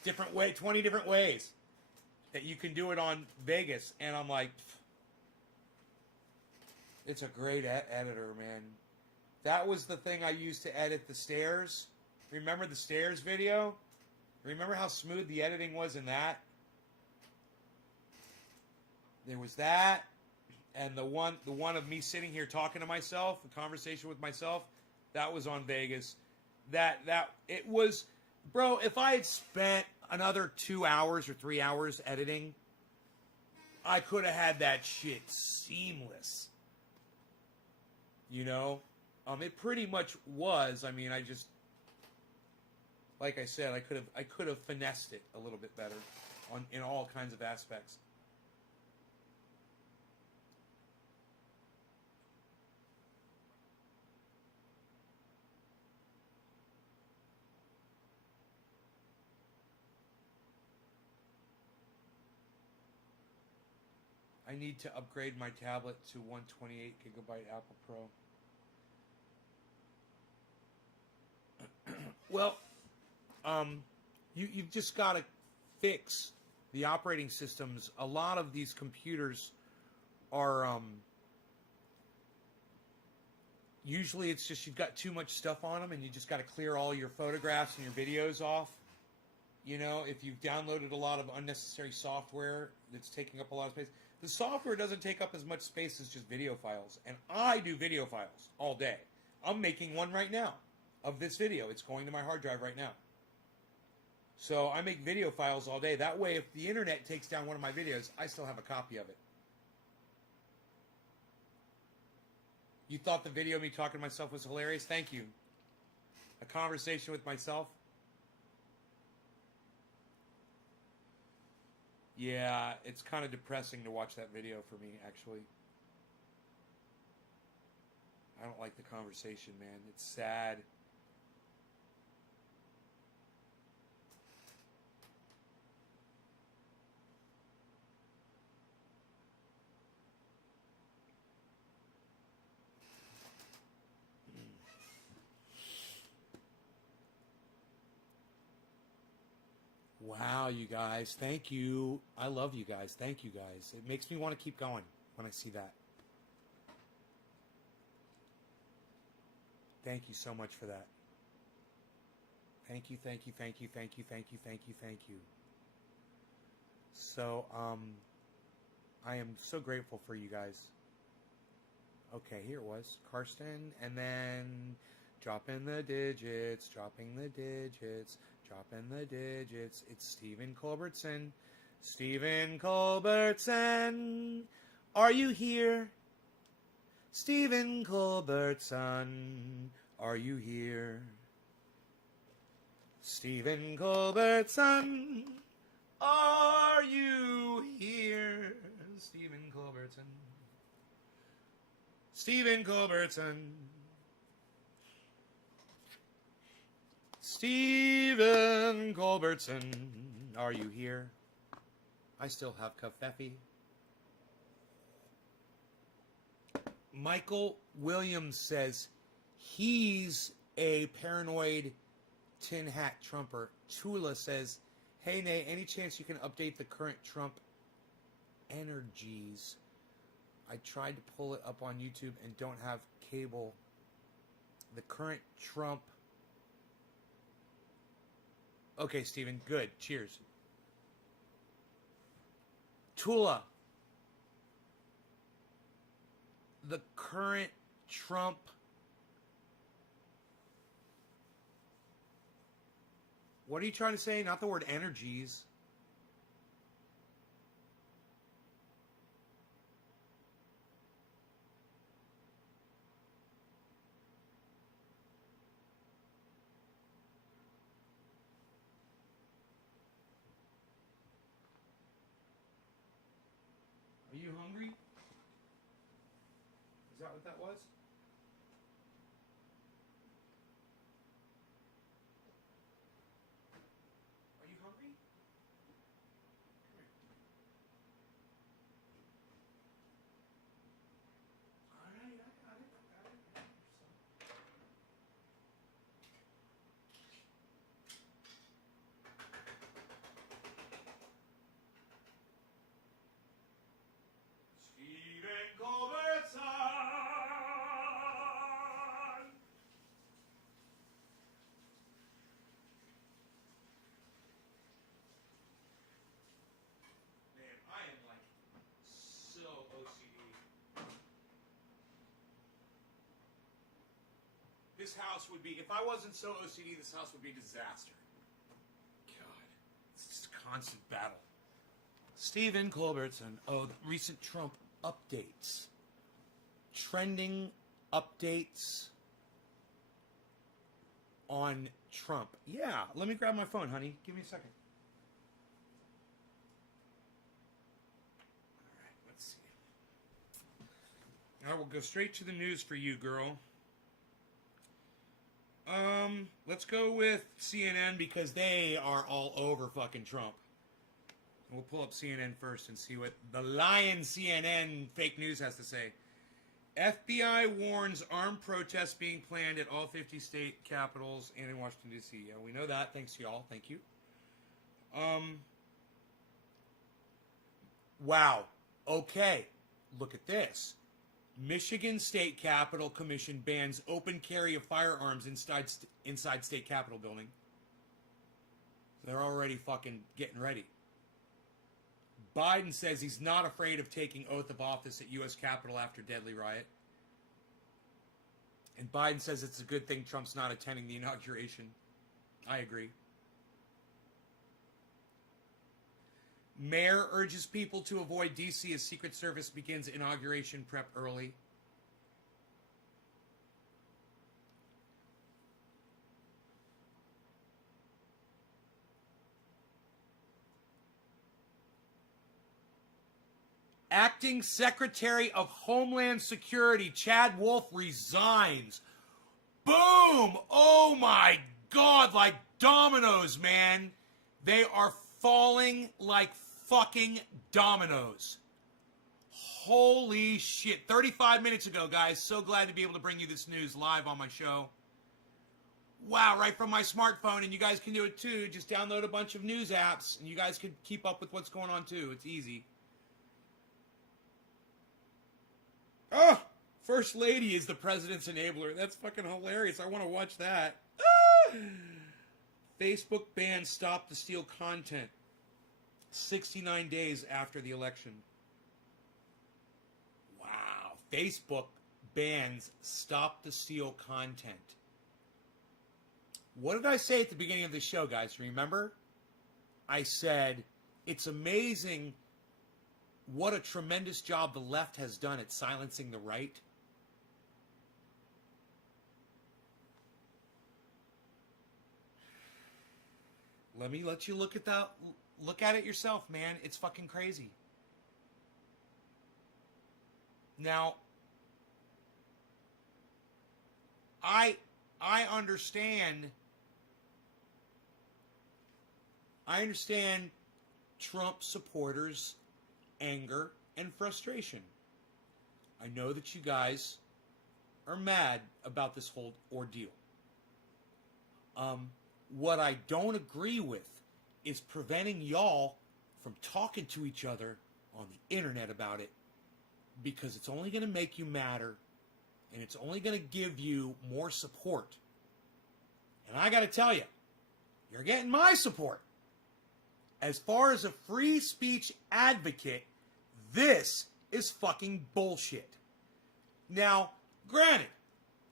20 different ways that you can do it on Vegas. And I'm like, It's a great editor, man. That was the thing I used to edit the stairs. Remember the stairs video? Remember how smooth the editing was in that? There was that, and the one of me sitting here talking to myself, the conversation with myself, that was on Vegas. That it was, bro. If I had spent another 2 hours or 3 hours editing, I could have had that shit seamless. You know, it pretty much was. I mean, I just, like I said, I could have finessed it a little bit better in all kinds of aspects. I need to upgrade my tablet to 128 gigabyte Apple Pro. Well, you've just got to fix the operating systems. A lot of these computers are usually it's just you've got too much stuff on them, and you just got to clear all your photographs and your videos off. You know, if you've downloaded a lot of unnecessary software that's taking up a lot of space. The software doesn't take up as much space as just video files. And I do video files all day. I'm making one right now of this video. It's going to my hard drive right now. So I make video files all day. That way, if the internet takes down one of my videos, I still have a copy of it. You thought the video of me talking to myself was hilarious? Thank you. A conversation with myself? Yeah, it's kind of depressing to watch that video for me, actually. I don't like the conversation, man. It's sad. Wow, you guys. Thank you. I love you guys. Thank you, guys. It makes me want to keep going when I see that. Thank you so much for that. Thank you, thank you, thank you, thank you, thank you, thank you, thank you. So, I am so grateful for you guys. Okay, here it was. Karsten, and then dropping the digits, dropping the digits, dropping the digits. It's Stephen Culbertson. Stephen Culbertson, are you here? Stephen Culbertson, are you here? Stephen Culbertson, are you here? Stephen Culbertson. Stephen Culbertson. Stephen Culbertson, are you here? I still have Covfefe. Michael Williams says he's a paranoid tin hat Trumper. Tula says, hey, Nate, any chance you can update the current Trump energies? I tried to pull it up on YouTube and don't have cable. The current Trump. Okay, Stephen, good. Cheers. Tula. The current Trump. What are you trying to say? Not the word energies. Are you hungry? Is that what that was? Are you hungry? Come here. All right, I got it. Stephen Culbertson. this house would be, if I wasn't so OCD, this house would be a disaster. God, it's just a constant battle. Stephen Colbertson. Oh, the recent Trump updates. Trending updates on Trump. Yeah, let me grab my phone, honey. Give me a second. All right, let's see. I will go straight to the news for you, girl. Let's go with CNN because they are all over fucking Trump. We'll pull up CNN first and see what the lying CNN fake news has to say. FBI warns armed protests being planned at all 50 state capitals and in Washington, D.C. Yeah, we know that. Thanks, y'all. Thank you. Wow. Okay. Look at this. Michigan State Capitol Commission bans open carry of firearms inside state capitol building. They're already fucking getting ready. Biden says he's not afraid of taking oath of office at U.S. Capitol after deadly riot. And Biden says it's a good thing Trump's not attending the inauguration. I agree. Mayor urges people to avoid D.C. as Secret Service begins inauguration prep early. Acting Secretary of Homeland Security Chad Wolf resigns. Boom! Oh my God, like dominoes, man. They are falling like fucking dominoes. Holy shit. 35 minutes ago, guys. So glad to be able to bring you this news live on my show. Wow, right from my smartphone, and you guys can do it too. Just download a bunch of news apps, and you guys can keep up with what's going on too. It's easy. Oh, First Lady is the president's enabler. That's fucking hilarious. I want to watch that. Ah! Facebook ban Stop the Steal content 69 days after the election. Wow. Facebook bans Stop the Steal content. What did I say at the beginning of the show, guys? Remember? I said, it's amazing what a tremendous job the left has done at silencing the right. Let me let you look at that. Look at it yourself, man. It's fucking crazy. Now, I understand. I understand Trump supporters' anger and frustration. I know that you guys are mad about this whole ordeal. What I don't agree with is preventing y'all from talking to each other on the internet about it, because it's only going to make you madder, and it's only going to give you more support. And I got to tell you, you're getting my support. As far as a free speech advocate, this is fucking bullshit. Now, granted,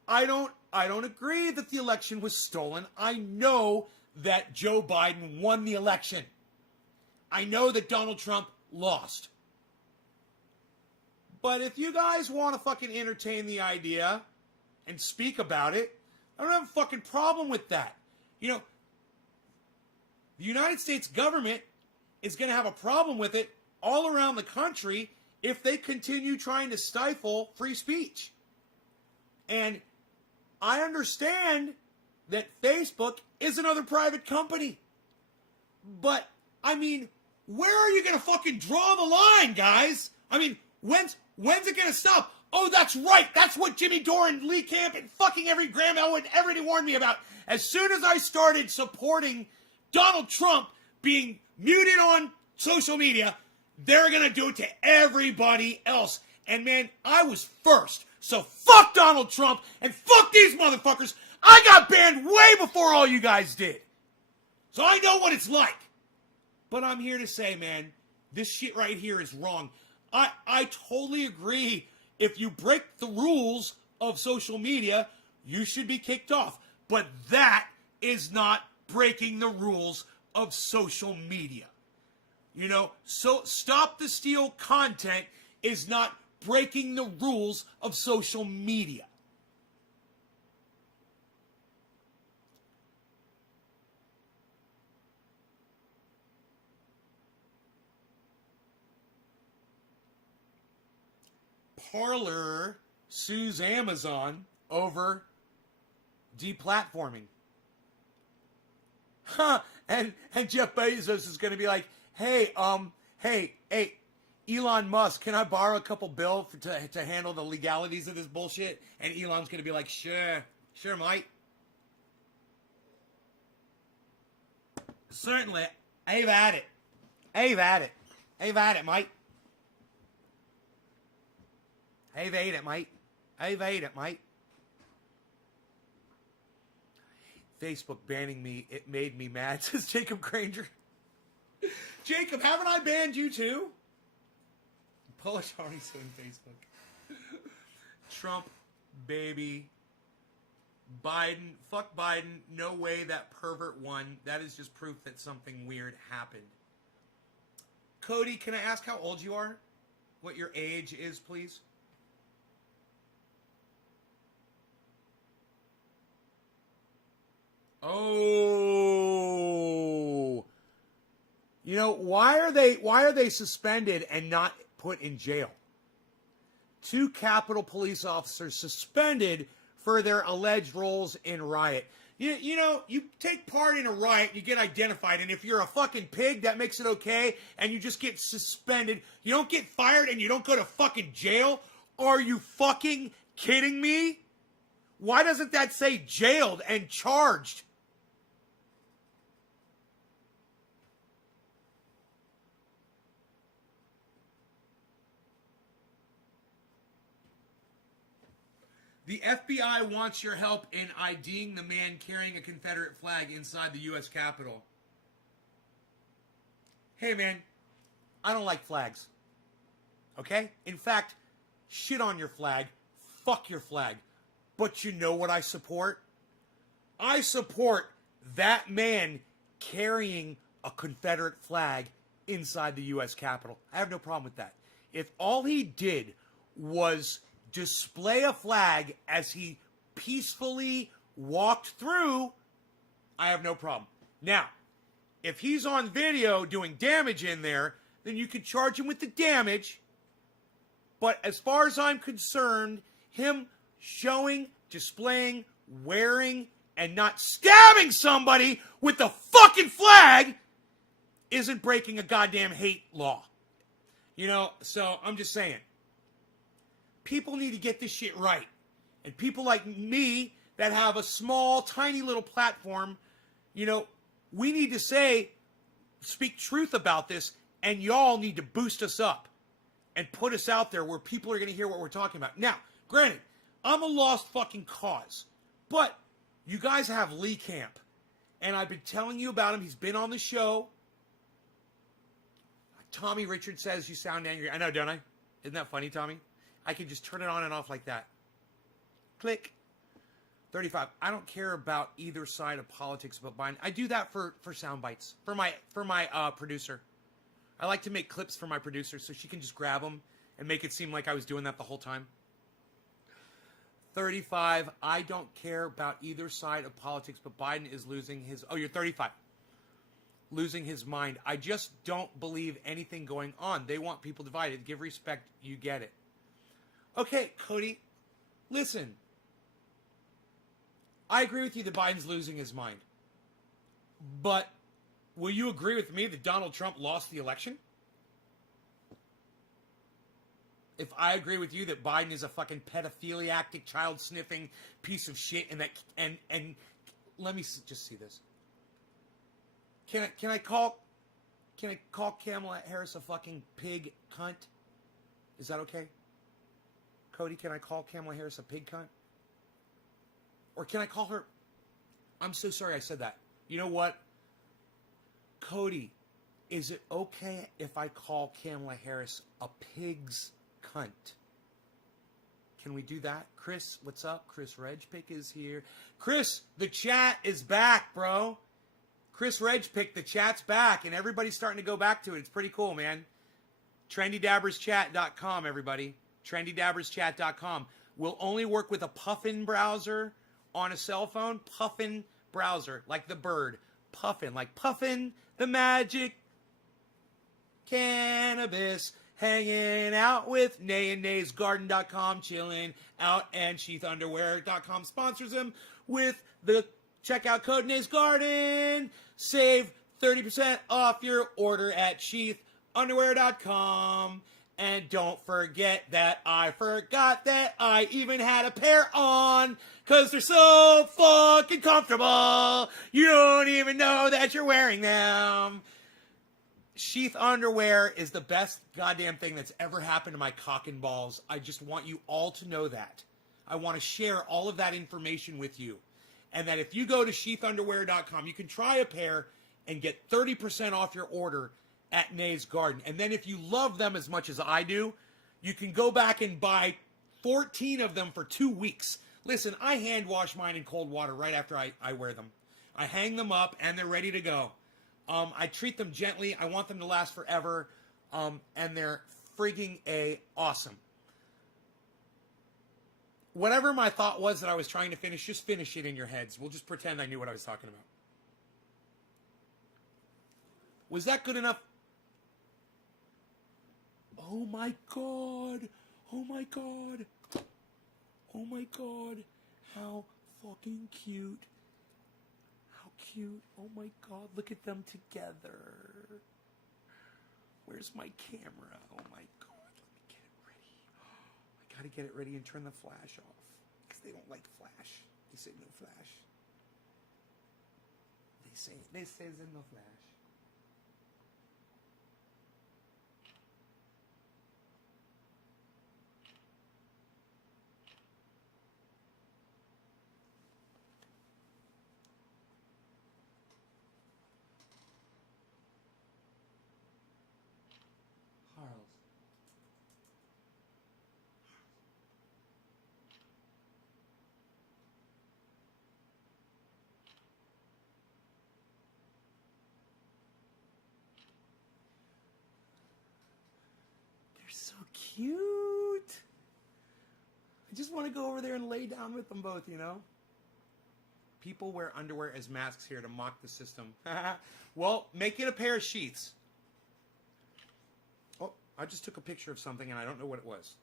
I don't agree that the election was stolen. I know that Joe Biden won the election. I know that Donald Trump lost. But if you guys want to fucking entertain the idea and speak about it, I don't have a fucking problem with that. You know, the United States government is going to have a problem with it all around the country if they continue trying to stifle free speech. And I understand that Facebook is another private company. But, I mean, where are you going to fucking draw the line, guys? I mean, when's it going to stop? Oh, that's right. That's what Jimmy Dore and Lee Camp and fucking every Graham Elwood everybody warned me about. As soon as I started supporting Donald Trump being muted on social media, they're going to do it to everybody else. And man, I was first. So fuck Donald Trump and fuck these motherfuckers. I got banned way before all you guys did. So I know what it's like. But I'm here to say, man, this shit right here is wrong. I totally agree. If you break the rules of social media, you should be kicked off. But that is not breaking the rules of social media. You know, so Stop the Steal content is not breaking the rules of social media. Parler sues Amazon over deplatforming. Huh? And Jeff Bezos is going to be like, hey, Elon Musk, can I borrow a couple bill to handle the legalities of this bullshit? And Elon's going to be like, sure, mate. Certainly, I've at it, mate. I've ate it, mate. Facebook banning me, it made me mad, says Jacob Granger. Jacob, haven't I banned you too? Polish already suing Facebook. Trump, baby. Biden, fuck Biden. No way that pervert won. That is just proof that something weird happened. Cody, can I ask how old you are? What your age is, please? Oh, you know, why are they suspended and not put in jail? 2 Capitol police officers suspended for their alleged roles in riot. You know, you take part in a riot, you get identified, and if you're a fucking pig, that makes it okay, and you just get suspended. You don't get fired and you don't go to fucking jail? Are you fucking kidding me? Why doesn't that say jailed and charged? The FBI wants your help in IDing the man carrying a Confederate flag inside the U.S. Capitol. Hey, man, I don't like flags. Okay? In fact, shit on your flag. Fuck your flag. But you know what I support? I support that man carrying a Confederate flag inside the U.S. Capitol. I have no problem with that. If all he did was display a flag as he peacefully walked through, I have no problem. Now, if he's on video doing damage in there, then you could charge him with the damage. But as far as I'm concerned, him showing, displaying, wearing, and not stabbing somebody with the fucking flag isn't breaking a goddamn hate law. You know, so I'm just saying. People need to get this shit right. And people like me that have a small, tiny little platform, you know, we need to speak truth about this, and y'all need to boost us up and put us out there where people are going to hear what we're talking about. Now, granted, I'm a lost fucking cause, but you guys have Lee Camp, and I've been telling you about him. He's been on the show. Tommy Richard says you sound angry. I know, don't I? Isn't that funny, Tommy? I can just turn it on and off like that. Click. 35. I don't care about either side of politics but Biden. I do that for sound bites. For my producer. I like to make clips for my producer so she can just grab them and make it seem like I was doing that the whole time. 35. I don't care about either side of politics but Biden is losing his... Oh, you're 35. Losing his mind. I just don't believe anything going on. They want people divided. Give respect. You get it. Okay, Cody, listen. I agree with you that Biden's losing his mind. But will you agree with me that Donald Trump lost the election? If I agree with you that Biden is a fucking pedophiliactic, child-sniffing piece of shit, and let me just see this. Can I call Kamala Harris a fucking pig cunt? Is that okay? Cody, can I call Kamala Harris a pig cunt? Or can I call her... I'm so sorry I said that. You know what? Cody, is it okay if I call Kamala Harris a pig's cunt? Can we do that? Chris, what's up? Chris Regpick is here. Chris, the chat is back, bro. Chris Regpick, the chat's back, and everybody's starting to go back to it. It's pretty cool, man. TrendyDabbersChat.com, everybody. TrendyDabbersChat.com. Will only work with a Puffin browser on a cell phone. Puffin browser, like the bird. Puffin, like Puffin the magic cannabis. Hanging out with Nay and NaysGarden.com, chilling out, and SheathUnderwear.com sponsors them with the checkout code NaysGarden. Save 30% off your order at SheathUnderwear.com. And don't forget that I forgot that I even had a pair on, because they're so fucking comfortable. You don't even know that you're wearing them. Sheath underwear is the best goddamn thing that's ever happened to my cock and balls. I just want you all to know that. I want to share all of that information with you. And that if you go to sheathunderwear.com, you can try a pair and get 30% off your order at Nay's Garden. And then if you love them as much as I do, you can go back and buy 14 of them for 2 weeks. Listen, I hand wash mine in cold water right after I wear them. I hang them up and they're ready to go. I treat them gently. I want them to last forever. And they're frigging awesome. Whatever my thought was that I was trying to finish, just finish it in your heads. We'll just pretend I knew what I was talking about. Was that good enough? Oh my God. Oh my God. Oh my God. How fucking cute. Cute. Oh my God, look at them together. Where's my camera? Oh my God, let me get it ready. I gotta get it ready and turn the flash off, because they don't like flash. They say no flash. They say there's no flash. So cute. I just want to go over there and lay down with them both, you know? People wear underwear as masks here to mock the system. Well, make it a pair of sheaths. Oh, I just took a picture of something and I don't know what it was.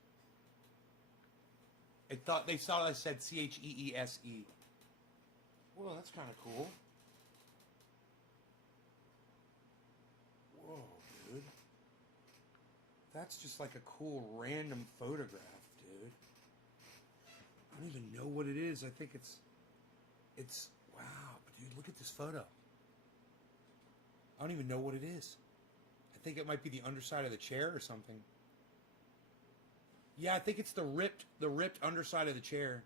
They thought I said CHEESE. Well, that's kind of cool. Whoa, dude. That's just like a cool random photograph, dude. I don't even know what it is. I think it's wow, but dude, look at this photo. I don't even know what it is. I think it might be the underside of the chair or something. Yeah, I think it's the ripped underside of the chair.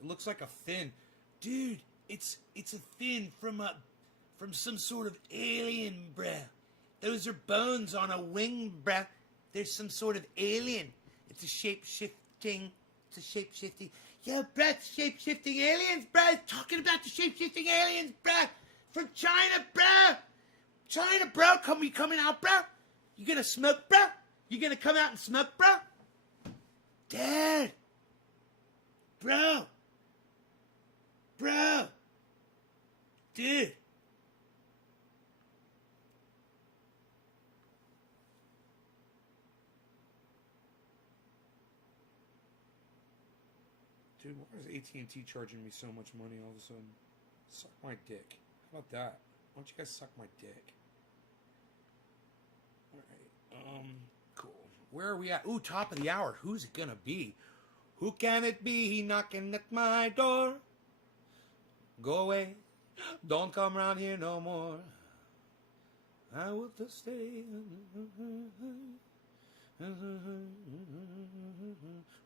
It looks like a fin. Dude, it's a fin from some sort of alien, bruh. Those are bones on a wing, bruh. There's some sort of alien. It's a shape-shifting. Yo, bruh, it's shape-shifting aliens, bruh. Talking about the shape-shifting aliens, bruh. From China, bruh. China, bro. You coming out, bruh? You gonna smoke, bruh? You gonna come out and smoke, bruh? Dad. Bro. Dude. Dude, why is AT&T charging me so much money all of a sudden? Suck my dick. How about that? Why don't you guys suck my dick? Alright, cool. Where are we at? Ooh, top of the hour. Who's it gonna be? Who can it be knocking at my door? Go away. Don't come around here no more. I will just stay.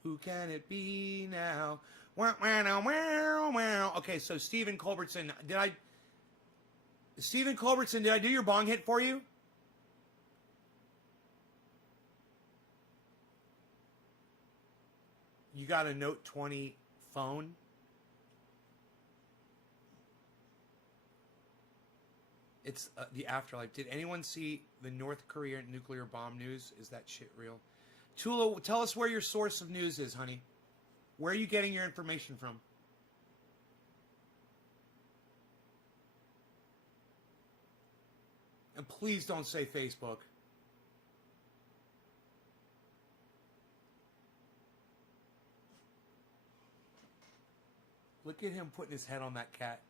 Who can it be now? Okay, so Stephen Culbertson, did I do your bong hit for you? You got a Note 20 phone? It's the afterlife. Did anyone see the North Korea nuclear bomb news? Is that shit real? Tula, tell us where your source of news is, honey. Where are you getting your information from? And please don't say Facebook. Look at him putting his head on that cat.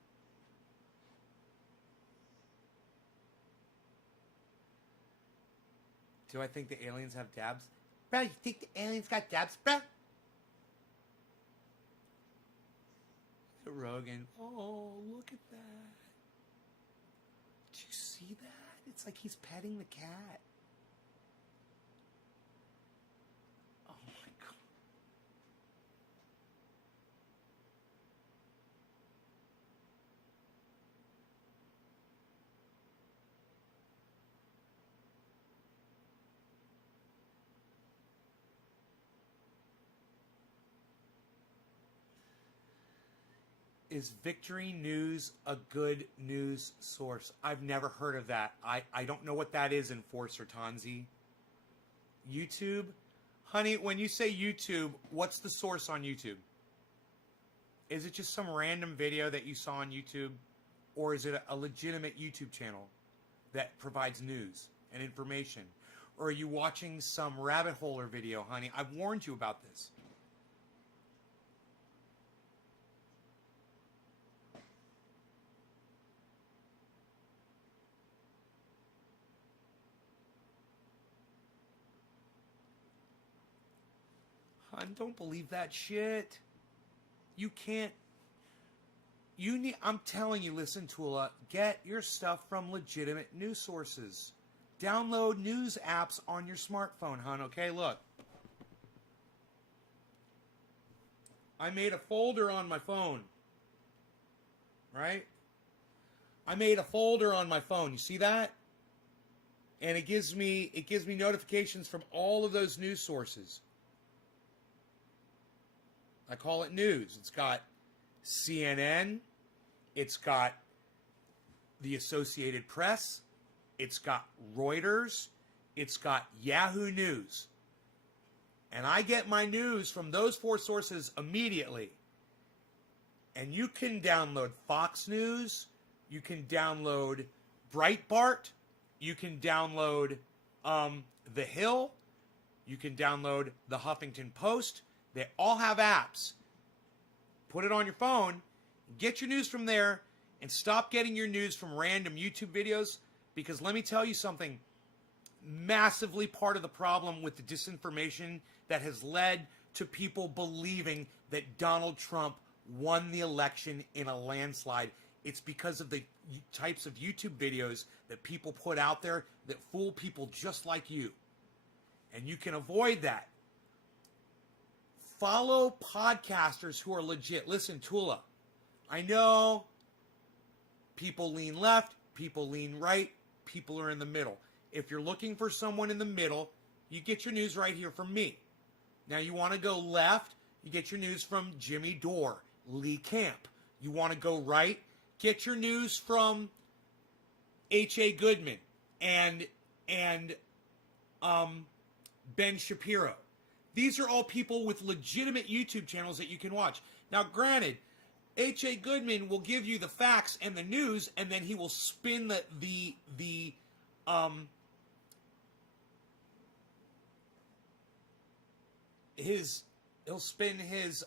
Do I think the aliens have dabs? Bro, you think the aliens got dabs, bro? Look at Rogan. Oh, look at that. Did you see that? It's like he's petting the cat. Oh my God. Is Victory News a good news source? I've never heard of that. I don't know what that is, Enforcer Tanzi. YouTube? Honey, when you say YouTube, what's the source on YouTube? Is it just some random video that you saw on YouTube? Or is it a legitimate YouTube channel that provides news and information? Or are you watching some rabbit hole video, honey? I've warned you about this. Hun, don't believe that shit. You can't. You need. I'm telling you, listen, Tula, get your stuff from legitimate news sources. Download news apps on your smartphone, hun. Okay, look. I made a folder on my phone. Right? I made a folder on my phone. You see that? And it gives me notifications from all of those news sources. I call it news. It's got CNN. It's got the Associated Press. It's got Reuters. It's got Yahoo News. And I get my news from those four sources immediately. And you can download Fox News. You can download Breitbart. You can download The Hill. You can download the Huffington Post. They all have apps. Put it on your phone, get your news from there, and stop getting your news from random YouTube videos, because let me tell you something, massively part of the problem with the disinformation that has led to people believing that Donald Trump won the election in a landslide. It's because of the types of YouTube videos that people put out there that fool people just like you. And you can avoid that. Follow podcasters who are legit. Listen, Tula, I know people lean left, people lean right, people are in the middle. If you're looking for someone in the middle, you get your news right here from me. Now, you want to go left, you get your news from Jimmy Dore, Lee Camp. You want to go right, get your news from H.A. Goodman and Ben Shapiro. These are all people with legitimate YouTube channels that you can watch. Now, granted, H.A. Goodman will give you the facts and the news, and then he will spin he'll spin his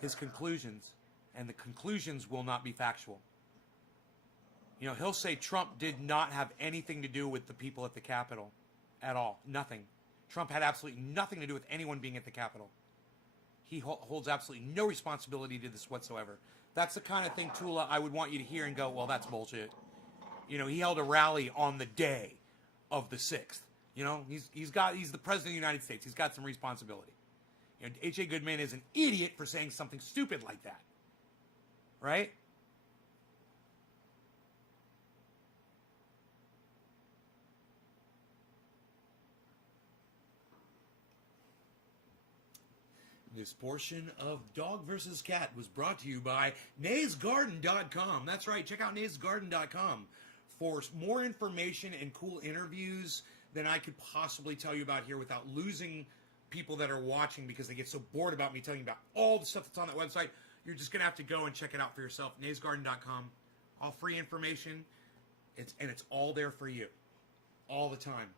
his conclusions, and the conclusions will not be factual. You know, he'll say Trump did not have anything to do with the people at the Capitol at all. Nothing. Trump had absolutely nothing to do with anyone being at the Capitol. he holds absolutely no responsibility to this whatsoever. That's the kind of thing, Tula, I would want you to hear and go, well, that's bullshit. You know, he held a rally on the day of the 6th. You know, he's the president of the United States. He's got some responsibility. You know, H.A. Goodman is an idiot for saying something stupid like that. Right? This portion of Dog vs. Cat was brought to you by naysgarden.com. That's right, check out naysgarden.com for more information and cool interviews than I could possibly tell you about here without losing people that are watching because they get so bored about me telling you about all the stuff that's on that website. You're just going to have to go and check it out for yourself. naysgarden.com. All free information. It's all there for you. All the time.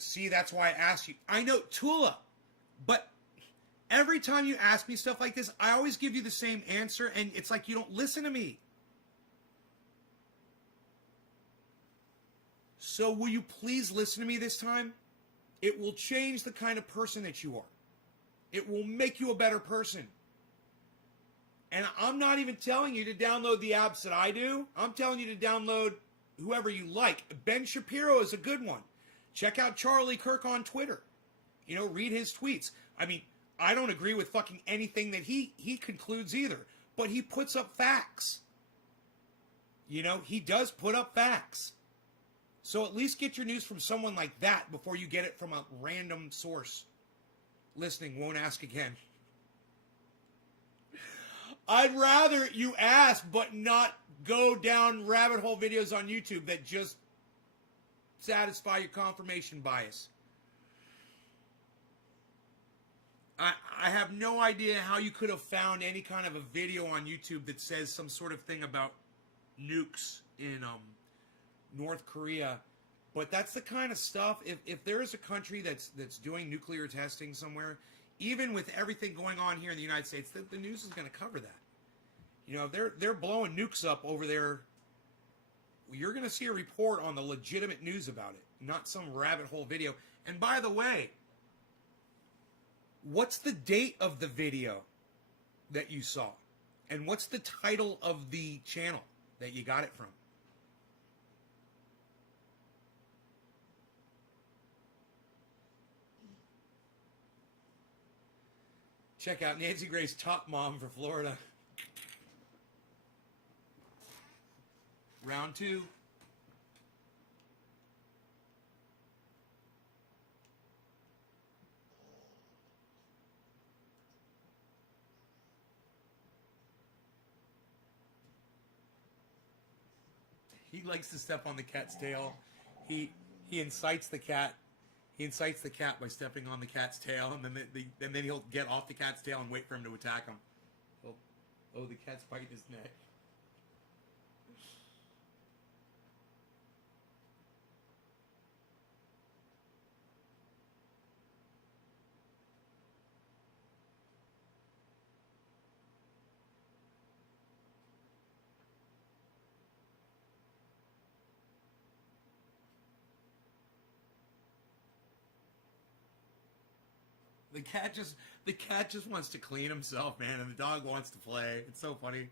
See, that's why I asked you. I know, Tula, but every time you ask me stuff like this, I always give you the same answer, and it's like you don't listen to me. So will you please listen to me this time? It will change the kind of person that you are. It will make you a better person. And I'm not even telling you to download the apps that I do. I'm telling you to download whoever you like. Ben Shapiro is a good one. Check out Charlie Kirk on Twitter. You know, read his tweets. I mean, I don't agree with fucking anything that he concludes either. But he puts up facts. You know, he does put up facts. So at least get your news from someone like that before you get it from a random source. Listening, won't ask again. I'd rather you ask, but not go down rabbit hole videos on YouTube that just satisfy your confirmation bias. I have no idea how you could have found any kind of a video on YouTube that says some sort of thing about nukes in North Korea. But that's the kind of stuff, if there is a country that's doing nuclear testing somewhere, even with everything going on here in the United States, the news is going to cover that. You know, they're blowing nukes up over there. You're going to see a report on the legitimate news about it, not some rabbit hole video. And by the way, what's the date of the video that you saw? And what's the title of the channel that you got it from? Check out Nancy Grace Top Mom for Florida. Round 2. He likes to step on the cat's tail. He incites the cat. He incites the cat by stepping on the cat's tail, and then he'll get off the cat's tail and wait for him to attack him. Oh, the cat's biting his neck. The cat just wants to clean himself, man, and the dog wants to play. It's so funny.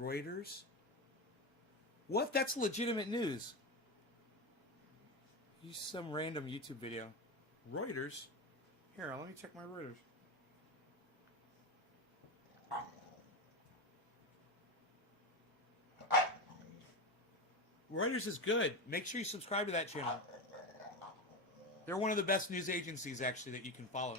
Reuters? What? That's legitimate news. Use some random YouTube video. Reuters? Here, let me check my Reuters. Reuters is good. Make sure you subscribe to that channel. They're one of the best news agencies, actually, that you can follow.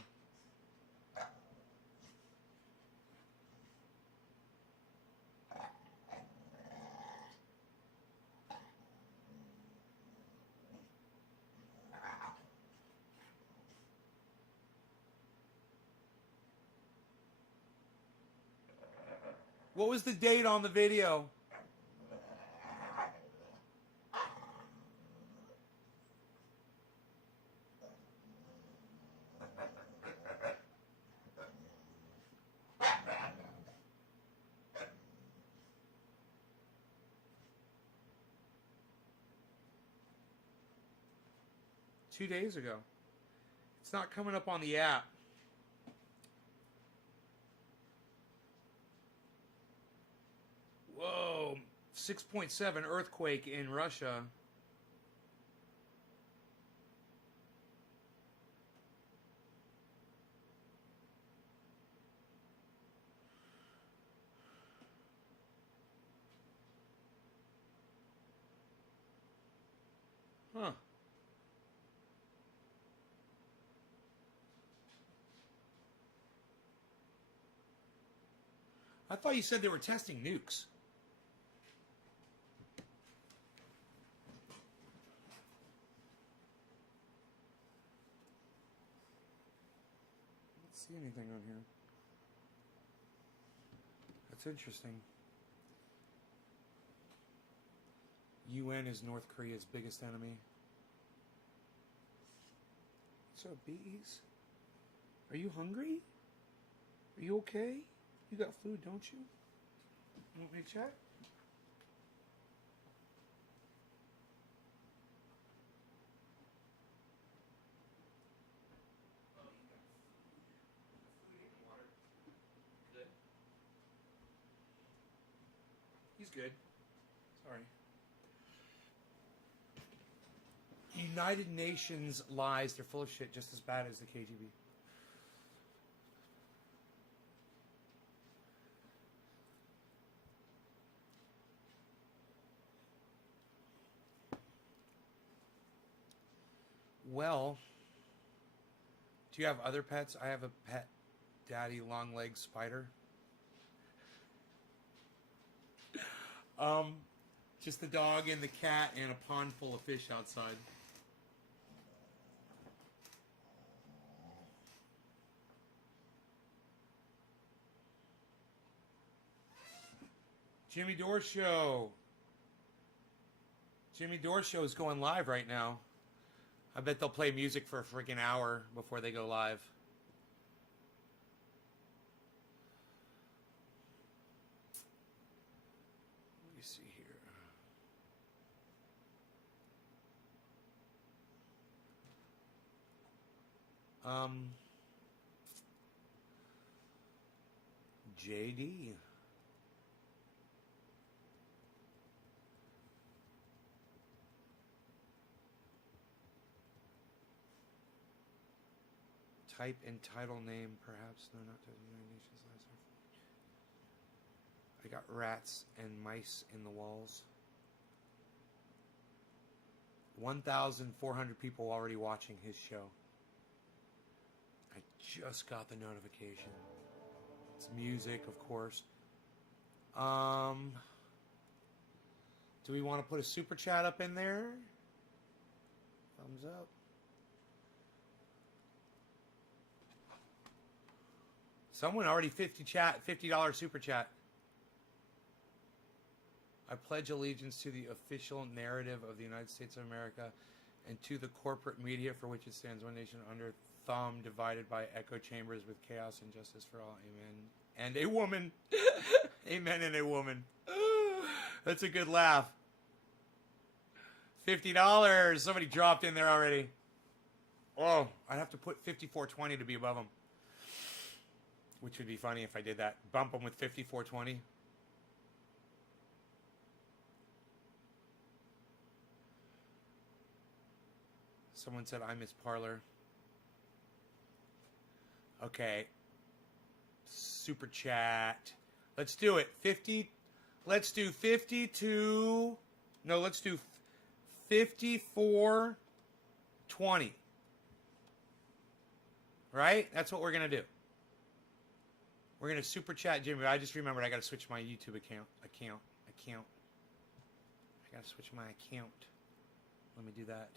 What was the date on the video? Two days ago. It's not coming up on the app. Whoa, 6.7 earthquake in Russia. Huh. I thought you said they were testing nukes. See anything on here? That's interesting. UN is North Korea's biggest enemy. What's up, bees? Are you hungry? Are you okay? You got food, don't you? You want me to check? He's good. Sorry. United Nations lies. They're full of shit, just as bad as the KGB. Well, do you have other pets? I have a pet daddy long-legged spider. Just the dog and the cat and a pond full of fish outside. Jimmy Dore Show. Jimmy Dore Show is going live right now. I bet they'll play music for a freaking hour before they go live. Let me see here. JD. Type and title name, perhaps. No, not the United Nations last one. I got rats and mice in the walls. 1,400 people already watching his show. I just got the notification. It's music, of course. Do we want to put a super chat up in there? Thumbs up. Someone already $50 super chat. I pledge allegiance to the official narrative of the United States of America and to the corporate media for which it stands, one nation under thumb, divided by echo chambers with chaos and justice for all. Amen. And a woman. Amen and a woman. That's a good laugh. $50. Somebody dropped in there already. Oh, I'd have to put 5420 to be above them. Which would be funny if I did that. Bump them with 5420. Someone said I miss Parlor. Okay. Super chat. Let's do it. 50. Let's do 52. No, let's do 54-20. Right? That's what we're going to do. We're going to super chat Jimmy. I just remembered I got to switch my YouTube account. I got to switch my account. Let me do that.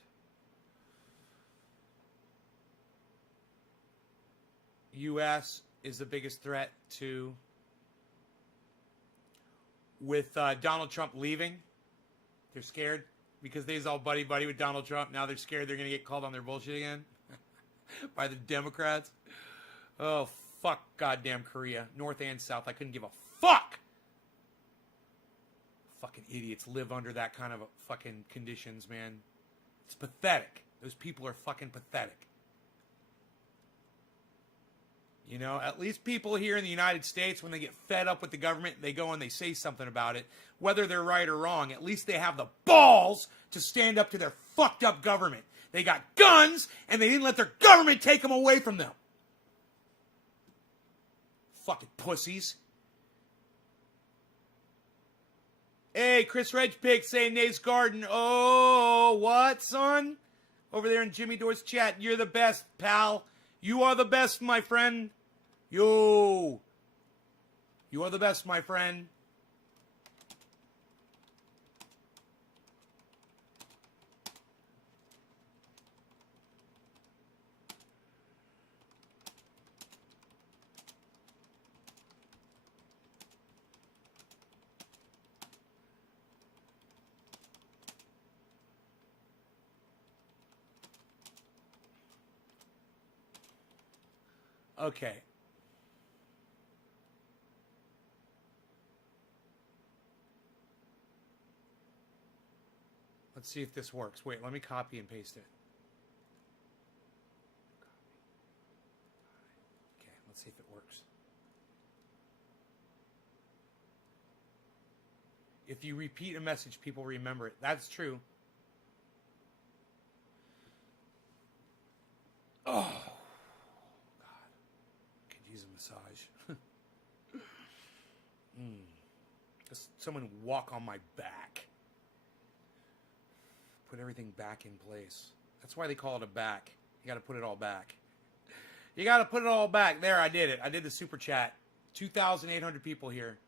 U.S. is the biggest threat to with Donald Trump leaving. They're scared because they was all buddy-buddy with Donald Trump. Now they're scared they're going to get called on their bullshit again by the Democrats. Oh, fuck goddamn Korea. North and South. I couldn't give a fuck. Fucking idiots live under that kind of fucking conditions, man. It's pathetic. Those people are fucking pathetic. You know, at least people here in the United States, when they get fed up with the government, they go and they say something about it. Whether they're right or wrong, at least they have the balls to stand up to their fucked up government. They got guns, and they didn't let their government take them away from them. Fucking pussies. Hey, Chris Redgepig saying Nate's Garden. Oh, what, son? Over there in Jimmy Dore's chat. You're the best, pal. You are the best, my friend. Yo. You are the best, my friend. Okay. Let's see if this works. Wait, let me copy and paste it. Okay, let's see if it works. If you repeat a message, people remember it. That's true. Oh. Massage. Just someone walk on my back. Put everything back in place. That's why they call it a back. You got to put it all back. You got to put it all back. There, I did it. I did the super chat. 2,800 people here.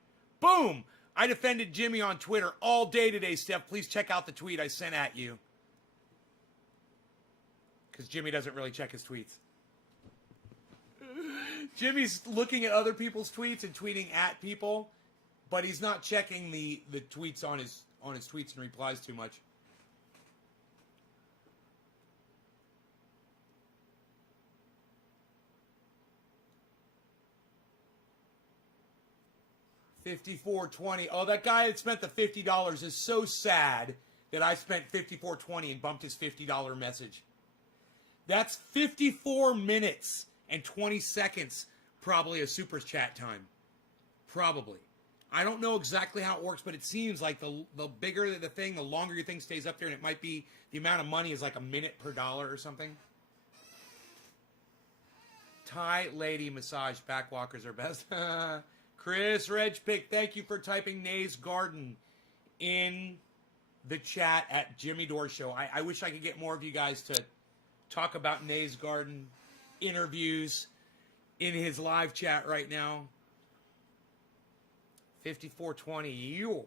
Boom! I defended Jimmy on Twitter all day today, Steph. Please check out the tweet I sent at you. Because Jimmy doesn't really check his tweets. Jimmy's looking at other people's tweets and tweeting at people, but he's not checking the tweets on his tweets and replies too much. $54.20. Oh, that guy that spent the $50 is so sad that I spent $54.20 and bumped his $50 message. That's 54 minutes. And 20 seconds, probably a super chat time. Probably. I don't know exactly how it works, but it seems like the bigger the thing, the longer your thing stays up there, and it might be, the amount of money is like a minute per dollar or something. Thai lady massage backwalkers are best. Chris Redgepig, thank you for typing Nate's Garden in the chat at Jimmy Dore Show. I wish I could get more of you guys to talk about Nate's Garden interviews in his live chat right now. 54.20. You.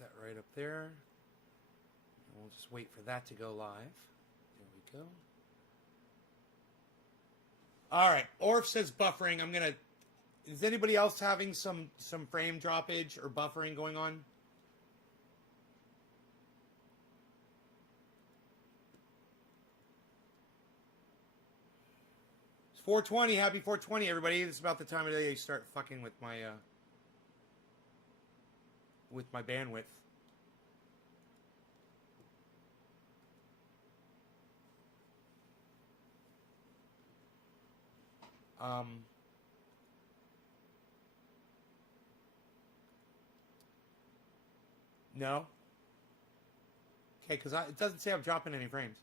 That right up there. And we'll just wait for that to go live. There we go. All right. Orf says buffering. Is anybody else having some frame droppage or buffering going on? It's 420. Happy 420, everybody. This is about the time of day you start fucking with my bandwidth. No. Okay, because it doesn't say I'm dropping any frames.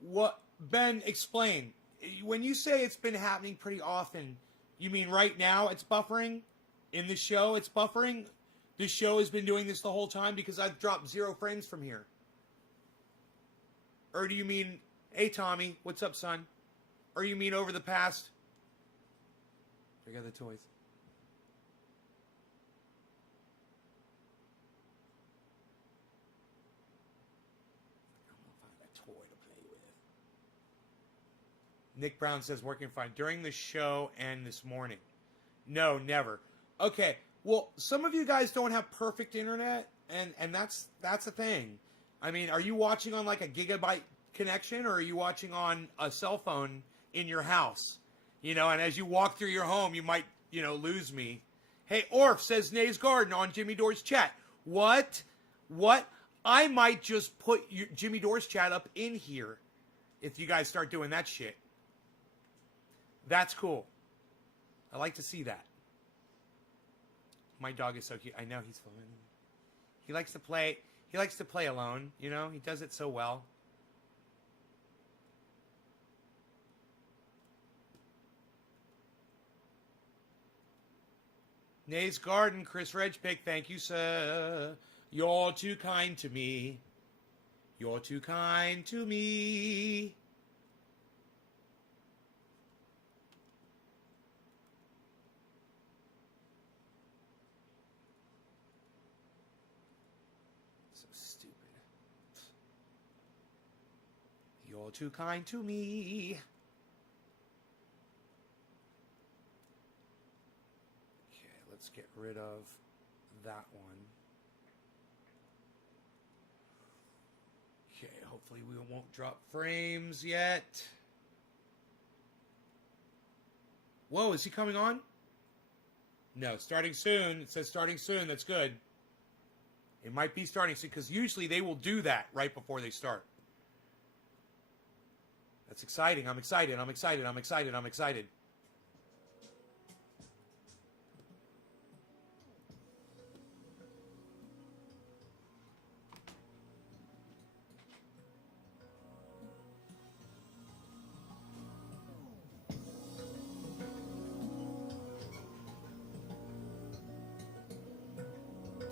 What, Ben, explain. When you say it's been happening pretty often, you mean right now it's buffering? In the show it's buffering? This show has been doing this the whole time because I've dropped 0 frames from here. Or do you mean, hey Tommy, what's up, son? Or you mean over the past... I got the toys. I don't know if I have a toy to play with. Nick Brown says working fine. During the show and this morning. No, never. Okay, well, some of you guys don't have perfect internet, and that's a thing. I mean, are you watching on like a gigabyte connection, or are you watching on a cell phone in your house? You know, and as you walk through your home, you might, you know, lose me. Hey, Orf, says Nays Garden on Jimmy Dore's chat. What? I might just put Jimmy Dore's chat up in here if you guys start doing that shit. That's cool. I like to see that. My dog is so cute. I know he's fun. He likes to play. He likes to play alone. You know, he does it so well. Nays Garden, Chris Redgepick, thank you, sir. You're too kind to me. You're too kind to me. So stupid. You're too kind to me. Let's get rid of that one. Okay, hopefully we won't drop frames yet. Whoa, is he coming on? No, starting soon. It says starting soon. That's good. It might be starting soon, because usually they will do that right before they start. That's exciting. I'm excited. I'm excited. I'm excited. I'm excited.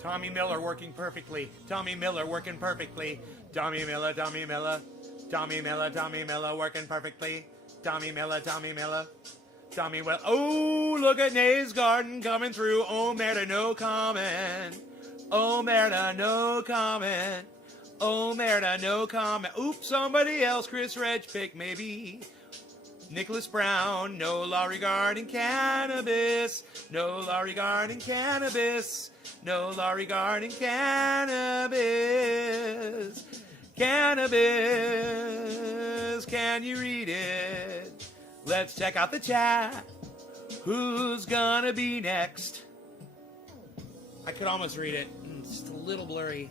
Tommy Miller working perfectly. Tommy Miller working perfectly. Tommy Miller, Tommy Miller. Tommy Miller, Tommy Miller working perfectly. Tommy Miller, Tommy Miller. Tommy Well. Oh, look at Nays Garden coming through. Oh, Merda, no comment. Oh, Merda, no comment. Oh, Merda, no comment. Oops, somebody else. Chris Redgepick, maybe. Nicholas Brown. No law regarding cannabis. No law regarding cannabis. No law regarding cannabis. Cannabis, can you read it? Let's check out the chat. Who's gonna be next? I could almost read it. It's just a little blurry.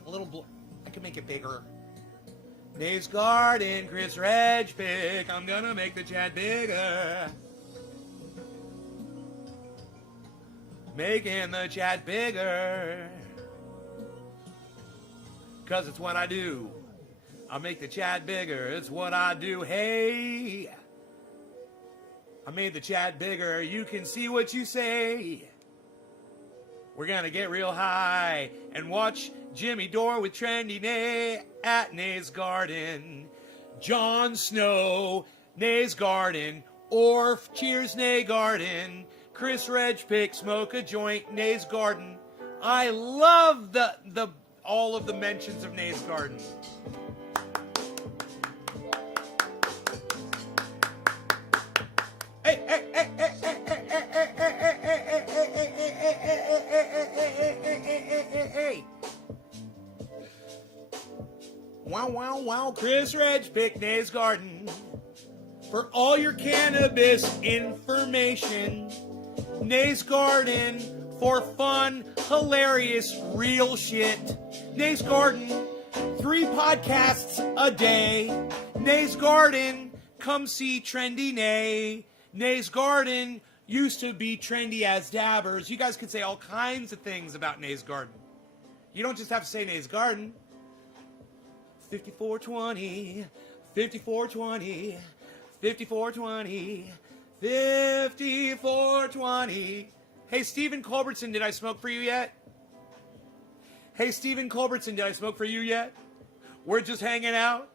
I could make it bigger. Nays Garden, Chris Redgepick. I'm gonna make the chat bigger. Making the chat bigger. 'Cause it's what I do. I make the chat bigger. It's what I do. Hey. I made the chat bigger. You can see what you say. We're gonna get real high and watch Jimmy Dore with Trendy Nay at Nays Garden. Jon Snow, Nays Garden. Orf, cheers, Nay Garden. Chris Redgepick, smoke a joint, Nays Garden. I love the all of the mentions of Nays Garden. Hey, hey, hey, hey, hey, hey, hey, hey, hey, hey, hey, hey, hey, hey, hey, hey, hey, hey, hey. wow. Chris Reg pick Nays Garden. For all your cannabis information, Nays Garden for fun, hilarious, real shit. Nays Garden, 3 podcasts a day. Nays Garden, come see Trendy Nay. Nays Garden used to be trendy as dabbers. You guys could say all kinds of things about Nays Garden. You don't just have to say Nays Garden. 5420, 5420, 5420, 5420. Hey, Stephen Culbertson, did I smoke for you yet? Hey, Stephen Culbertson, did I smoke for you yet? We're just hanging out.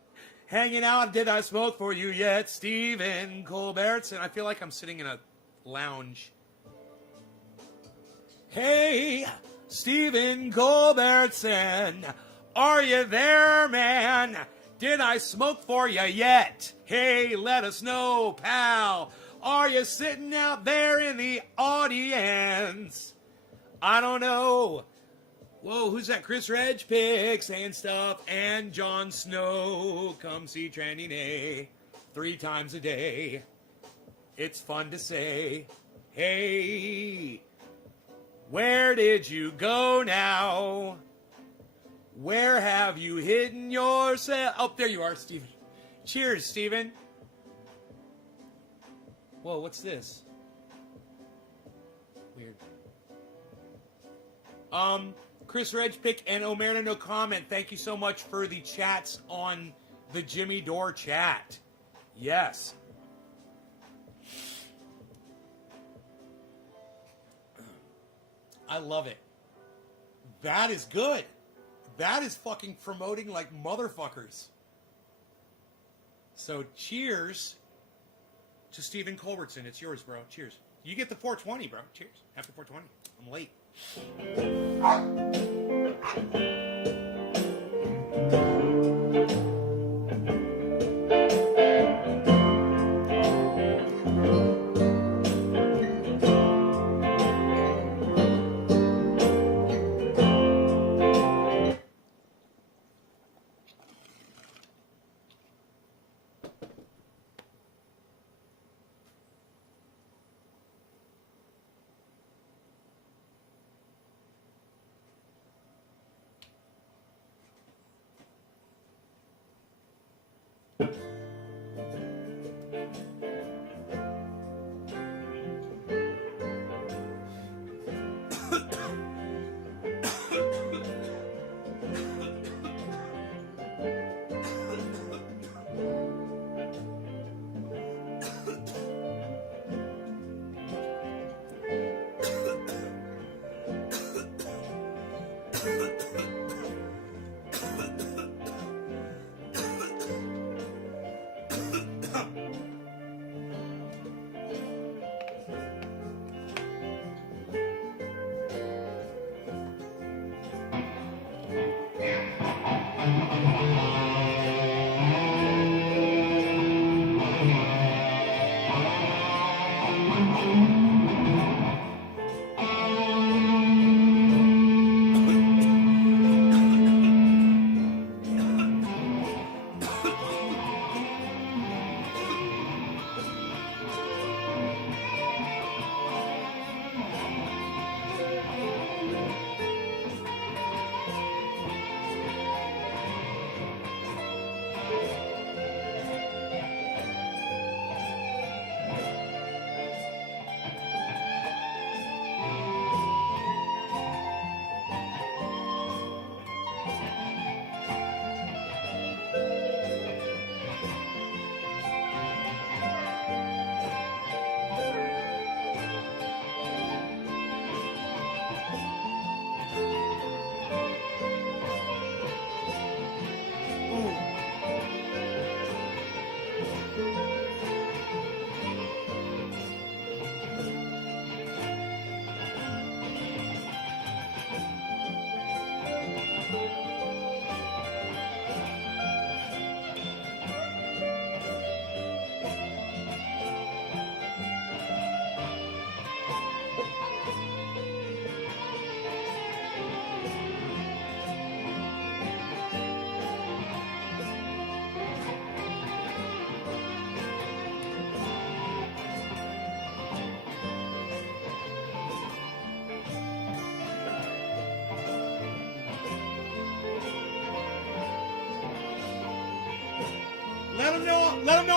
Hanging out, did I smoke for you yet? Stephen Culbertson. I feel like I'm sitting in a lounge. Hey, Stephen Culbertson, are you there, man? Did I smoke for you yet? Hey, let us know, pal. Are you sitting out there in the audience? I don't know. Whoa, who's that? Chris Reg Pick saying stuff. And Jon Snow, come see Trendy Nay 3 times a day. It's fun to say, hey, where did you go now? Where have you hidden yourself? Oh, there you are, Steven. Cheers, Steven. Whoa, what's this? Weird. Chris Reg Pick and Omerta No Comment, thank you so much for the chats on the Jimmy Dore chat. Yes. I love it. That is good. That is fucking promoting like motherfuckers. So cheers to Stephen Culbertson. It's yours, bro. Cheers. You get the 420, bro. Cheers. After 420. I'm late.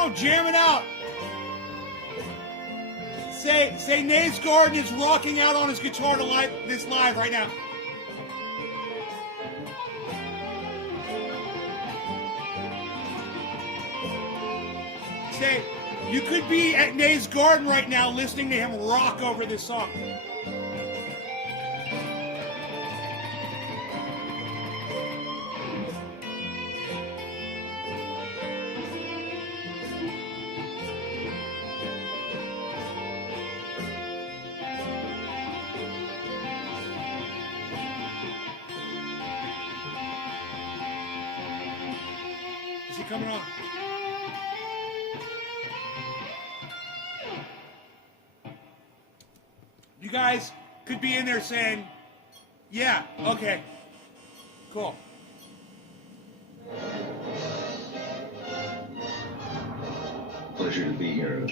on, jam it out. Say Nays Gordon is rocking out on his guitar to this live right now. Say, you could be at Nays Garden right now listening to him rock over this song. Is he coming on? You guys could be in there saying, yeah, okay, cool. Pleasure to be here.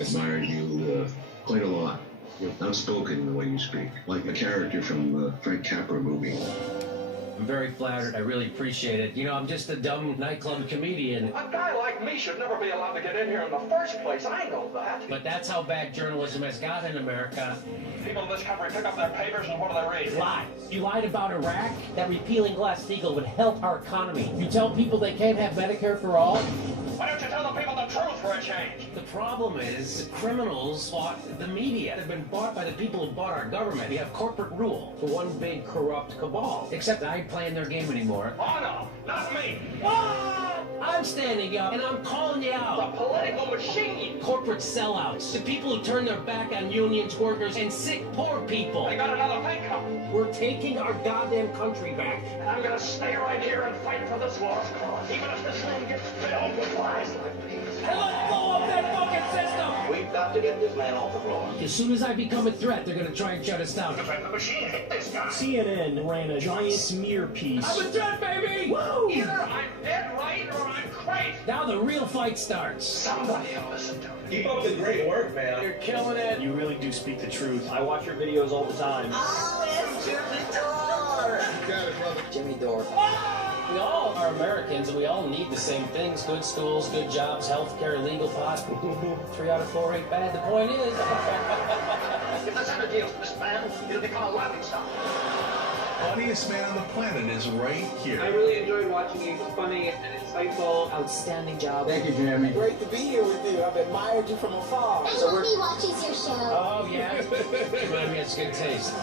Admired you quite a lot. You're outspoken in the way you speak, like a character from the Frank Capra movie. I'm very flattered. I really appreciate it. You know, I'm just a dumb nightclub comedian. A guy like me should never be allowed to get in here in the first place. I know that. But that's how bad journalism has got in America. People in this country pick up their papers and what do they read? Lies. You lied about Iraq, that repealing Glass-Steagall would help our economy. You tell people they can't have Medicare for all. Why don't you tell the people the truth for a change? The problem is the criminals bought the media. They've been bought by the people who bought our government. We have corporate rule for one big corrupt cabal. Except I ain't playing their game anymore. Oh no, not me. Ah! I'm standing up and I'm calling you The out. political machine. Corporate sellouts. The people who turn their back on unions, workers, and sick poor people. They got another pay coming. We're taking our goddamn country back. And I'm gonna stay right here and fight for this lost cause. Even if this room gets filled with lies like these. And let's blow up that fucking system! We've got to get this man off the floor. As soon as I become a threat, they're gonna try and shut us down. Defend the machine, hit this guy. CNN ran a giant smear piece. I'm a threat, baby! Woo! Either I'm dead right or I'm crazy. Now the real fight starts. Somebody will listen to me. Keep up the great work, man. You're killing it. You really do speak the truth. I watch your videos all the time. Jimmy Dore. We all are Americans and we all need the same things. Good schools, good jobs, health care, legal pot. 3 out of 4 ain't bad. The point is... If there's ever deals with this man, it'll become a laughing stock. Funniest man on the planet is right here. I really enjoyed watching you. It's funny and insightful. Outstanding job. Thank you, Jeremy. Great to be here with you. I've admired you from afar. Everybody watches your show. Oh, yeah? Remind me, it's good taste.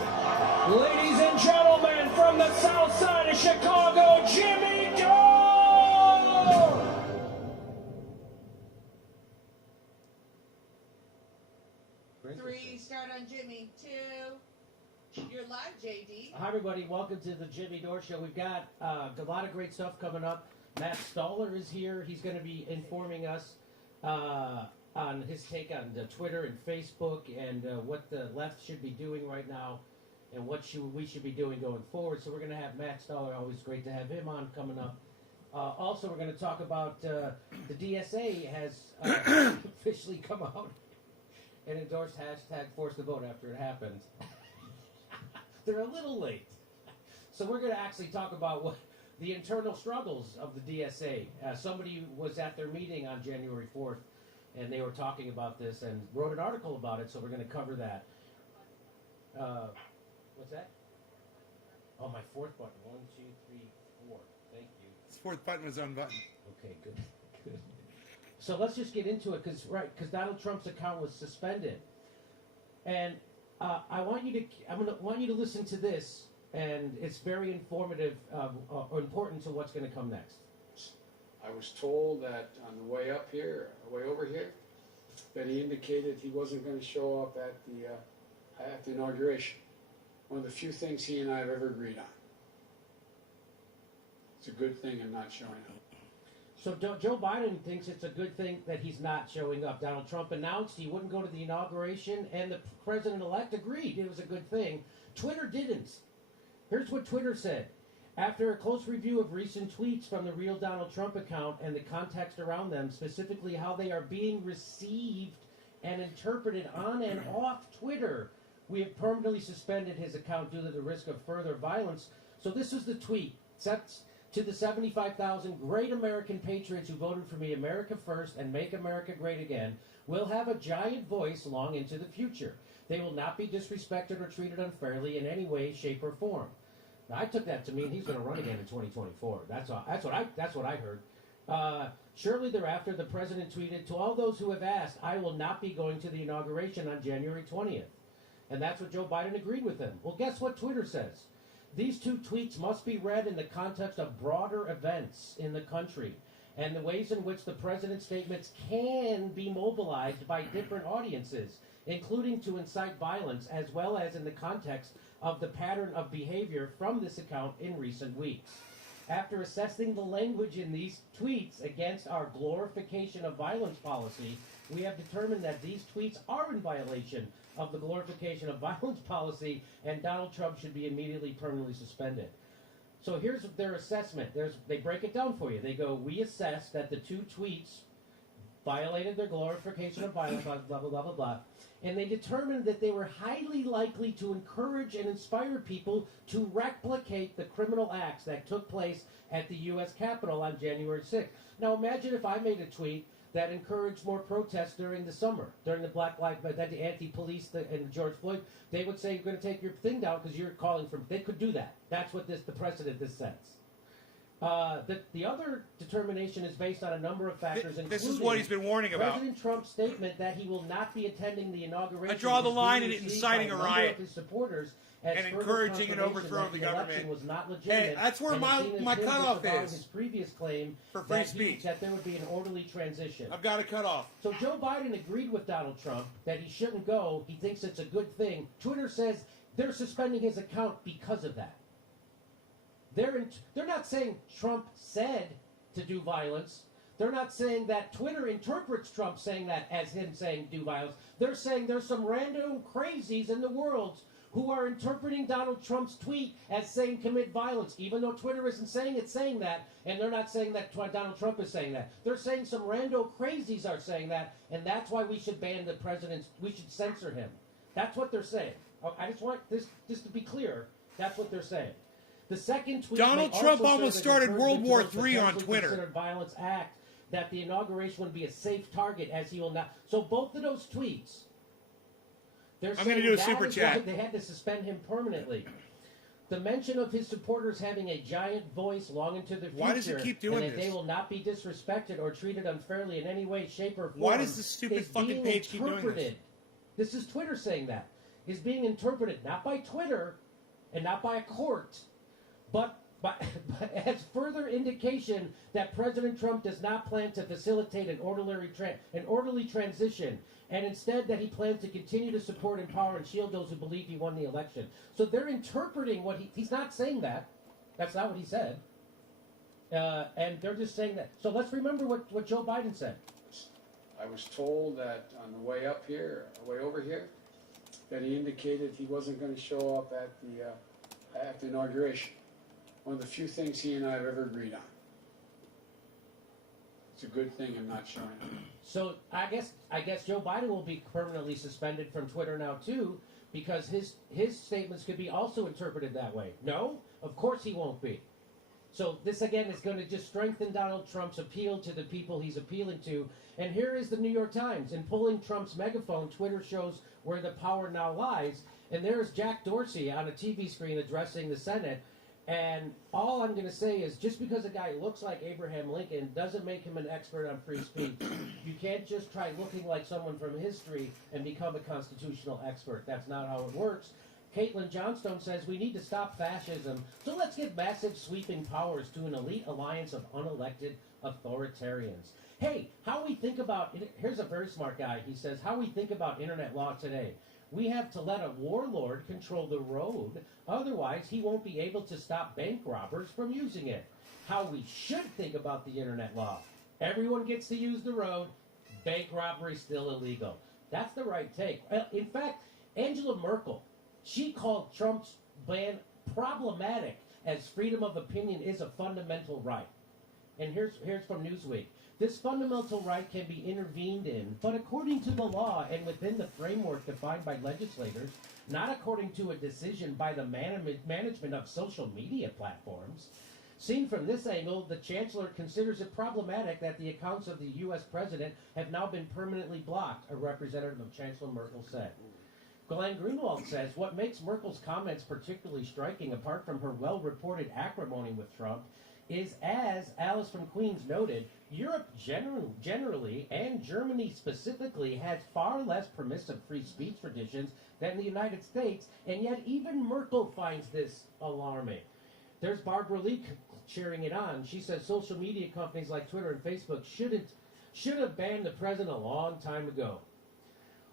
Ladies and gentlemen, from the south side of Chicago, Jimmy Dore! Three, start on Jimmy. 2, you're live, JD. Hi, everybody. Welcome to the Jimmy Dore Show. We've got a lot of great stuff coming up. Matt Stoller is here. He's going to be informing us on his take on Twitter and Facebook and what the left should be doing right now and what we should be doing going forward. So we're going to have Matt Stoller. Always great to have him on coming up. Also, we're going to talk about the DSA has officially come out and endorsed hashtag Force the Vote after it happened. They're a little late. So we're going to actually talk about what the internal struggles of the DSA. Somebody was at their meeting on January 4th, and they were talking about this and wrote an article about it, so we're going to cover that. What's that? Oh, my fourth button. 1, 2, 3, 4. Thank you. His fourth button was unbuttoned. Okay, good. Good. So let's just get into it, because Donald Trump's account was suspended. And I want you to listen to this, and it's very informative, important to what's going to come next. I was told that on the way up here, way over here, that he indicated he wasn't going to show up at the inauguration. One of the few things he and I have ever agreed on. It's a good thing in not showing up. So Joe Biden thinks it's a good thing that he's not showing up. Donald Trump announced he wouldn't go to the inauguration, and the president-elect agreed it was a good thing. Twitter didn't. Here's what Twitter said. After a close review of recent tweets from the real Donald Trump account and the context around them, specifically how they are being received and interpreted on and off Twitter, we have permanently suspended his account due to the risk of further violence. So this is the tweet. To the 75,000 great American patriots who voted for me, America first and make America great again, will have a giant voice long into the future. They will not be disrespected or treated unfairly in any way, shape, or form. Now, I took that to mean he's going to run again in 2024. That's what I heard. Shortly thereafter, the president tweeted, "To all those who have asked, I will not be going to the inauguration on January 20th." And that's what Joe Biden agreed with him. Well, guess what Twitter says? These two tweets must be read in the context of broader events in the country and the ways in which the president's statements can be mobilized by different audiences, including to incite violence, as well as in the context of the pattern of behavior from this account in recent weeks. After assessing the language in these tweets against our glorification of violence policy, we have determined that these tweets are in violation of the glorification of violence policy, and Donald Trump should be immediately permanently suspended. So here's their assessment. They break it down for you. They go, we assess that the two tweets violated their glorification of violence, blah, blah, blah, blah, blah. And they determined that they were highly likely to encourage and inspire people to replicate the criminal acts that took place at the U.S. Capitol on January 6th. Now imagine if I made a tweet that encouraged more protests during the summer, during the Black Lives Matter, the anti-police and George Floyd. They would say, you're going to take your thing down because you're calling for... They could do that. That's what the precedent this sets. The other determination is based on a number of factors, including... This is what he's been warning about. President Trump's statement that he will not be attending the inauguration... I draw the line in inciting a riot of his supporters and encouraging an overthrow of the government. Was not legitimate, hey, that's where my cutoff is. His previous claim for free speech. That there would be an orderly transition. I've got a cutoff. So Joe Biden agreed with Donald Trump that he shouldn't go. He thinks it's a good thing. Twitter says they're suspending his account because of that. They're not saying Trump said to do violence. They're not saying that Twitter interprets Trump saying that as him saying do violence. They're saying there's some random crazies in the world who are interpreting Donald Trump's tweet as saying commit violence, even though Twitter isn't saying it's saying that, and they're not saying that Donald Trump is saying that. They're saying some rando crazies are saying that, and that's why we should ban the president's, we should censor him. That's what they're saying. I just want this just to be clear. That's what they're saying. The second tweet... Donald Trump almost started World War III on Twitter. ...considered violence act, that the inauguration would be a safe target, as he will not... So both of those tweets... I'm going to do a super chat. They had to suspend him permanently. The mention of his supporters having a giant voice long into the future... Why does he keep doing and that this? they will not be disrespected or treated unfairly in any way, shape, or form... Why does this stupid fucking page keep doing this? This is Twitter saying that. Is being interpreted not by Twitter and not by a court, but as further indication that President Trump does not plan to facilitate an orderly transition, and instead that he plans to continue to support, empower, and shield those who believe he won the election. So they're interpreting what he's not saying that. That's not what he said. And they're just saying that. So let's remember what Joe Biden said. I was told that on the way up here, way over here, that he indicated he wasn't going to show up at the inauguration. One of the few things he and I have ever agreed on. It's a good thing I'm not showing up. So I guess Joe Biden will be permanently suspended from Twitter now too, because his statements could be also interpreted that way. No, of course he won't be. So this again is going to just strengthen Donald Trump's appeal to the people he's appealing to. And here is the New York Times. In pulling Trump's megaphone, Twitter shows where the power now lies. And there's Jack Dorsey on a TV screen addressing the Senate. And all I'm going to say is just because a guy looks like Abraham Lincoln doesn't make him an expert on free speech. You can't just try looking like someone from history and become a constitutional expert. That's not how it works. Caitlin Johnstone says we need to stop fascism, so let's give massive sweeping powers to an elite alliance of unelected authoritarians. Hey, how we think about, here's a very smart guy, he says, how we think about internet law today. We have to let a warlord control the road, otherwise he won't be able to stop bank robbers from using it. How we should think about the internet law. Everyone gets to use the road, bank robbery still illegal. That's the right take. In fact, Angela Merkel, she called Trump's ban problematic, as freedom of opinion is a fundamental right. And here's from Newsweek. This fundamental right can be intervened in, but according to the law and within the framework defined by legislators, not according to a decision by the management of social media platforms. Seen from this angle, the Chancellor considers it problematic that the accounts of the U.S. President have now been permanently blocked, a representative of Chancellor Merkel said. Glenn Greenwald says what makes Merkel's comments particularly striking, apart from her well-reported acrimony with Trump, is, as Alice from Queens noted, Europe generally, and Germany specifically, has far less permissive free speech traditions than the United States, and yet even Merkel finds this alarming. There's Barbara Lee cheering it on. She says social media companies like Twitter and Facebook should have banned the president a long time ago.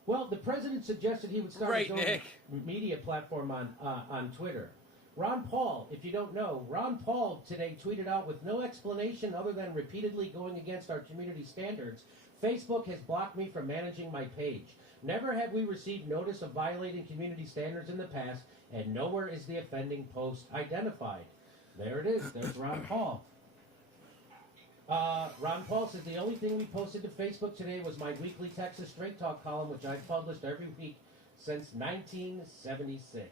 Well, the president suggested he would start his own media platform on Twitter. Ron Paul, if you don't know, Ron Paul today tweeted out, with no explanation other than repeatedly going against our community standards, Facebook has blocked me from managing my page. Never have we received notice of violating community standards in the past, and nowhere is the offending post identified. There it is. There's Ron Paul. Ron Paul says the only thing we posted to Facebook today was my weekly Texas Straight Talk column, which I've published every week since 1976.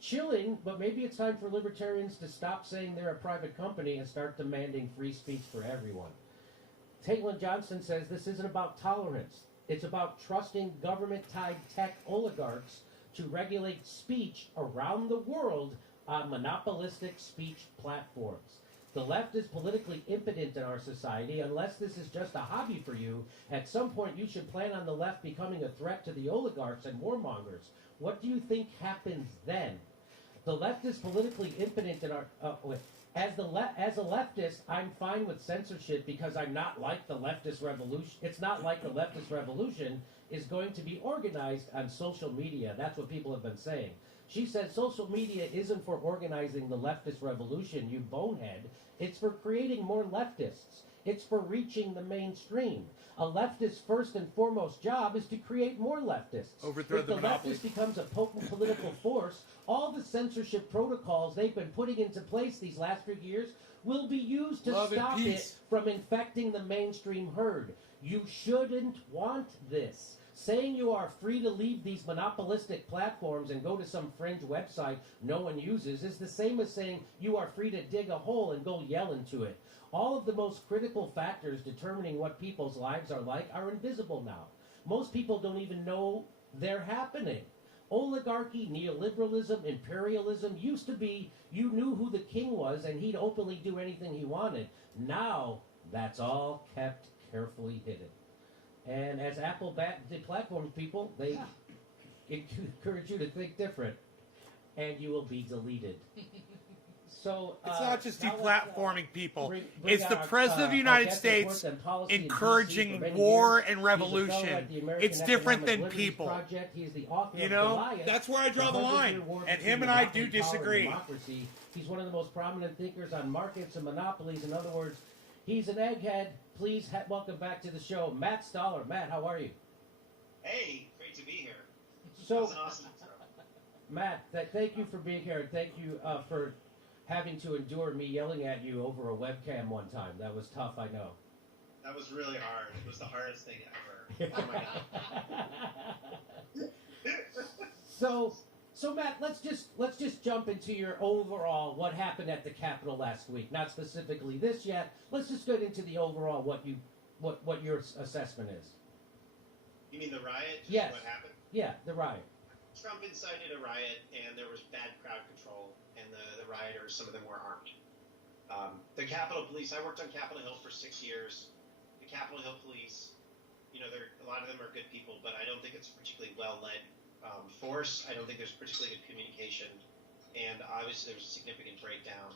Chilling, but maybe it's time for libertarians to stop saying they're a private company and start demanding free speech for everyone. Caitlin Johnson says this isn't about tolerance. It's about trusting government-tied tech oligarchs to regulate speech around the world on monopolistic speech platforms. The left is politically impotent in our society. Unless this is just a hobby for you, at some point you should plan on the left becoming a threat to the oligarchs and warmongers. What do you think happens then? The left is politically impotent in our... As a leftist, I'm fine with censorship because I'm not like the leftist revolution. It's not like the leftist revolution is going to be organized on social media. That's what people have been saying. She said social media isn't for organizing the leftist revolution, you bonehead. It's for creating more leftists. It's for reaching the mainstream. A leftist's first and foremost job is to create more leftists. Overthrow if the the monopoly. leftist becomes a potent political force, all the censorship protocols they've been putting into place these last few years will be used to Love and stop it peace. from infecting the mainstream herd. You shouldn't want this. Saying you are free to leave these monopolistic platforms and go to some fringe website no one uses is the same as saying you are free to dig a hole and go yell into it. All of the most critical factors determining what people's lives are like are invisible now. Most people don't even know they're happening. Oligarchy, neoliberalism, imperialism used to be you knew who the king was and he'd openly do anything he wanted. Now, that's all kept carefully hidden. And as Apple deplatforms people, they encourage you to think different, and you will be deleted. So It's not just now let's, deplatforming people. bring It's the our, President of the our United guest that States worked on policy in DC for encouraging many war years. and He's a fellow revolution. at the American It's different Economic than Liberties people. Project. He is the author You of know, Goliath, that's where I draw the 100-year line. war And between him and I monopoly do power and disagree. democracy. He's one of the most prominent thinkers on markets and monopolies. In other words, he's an egghead. Please welcome back to the show, Matt Stoller. Matt, how are you? Hey, great to be here. So, That was an awesome intro. Matt, thank you for being here, and thank you for having to endure me yelling at you over a webcam one time. That was tough, I know. That was really hard. It was the hardest thing ever. Oh my god. So Matt, let's just jump into your overall what happened at the Capitol last week. Not specifically this yet. Let's just get into the overall what your assessment is. You mean the riot? Just Yes. What happened? Yeah, the riot. Trump incited a riot, and there was bad crowd control, and the rioters, some of them were armed. The Capitol Police, I worked on Capitol Hill for 6 years. The Capitol Hill Police, you know, a lot of them are good people, but I don't think it's a particularly well-led force. I don't think there's particularly good communication, and obviously there's a significant breakdown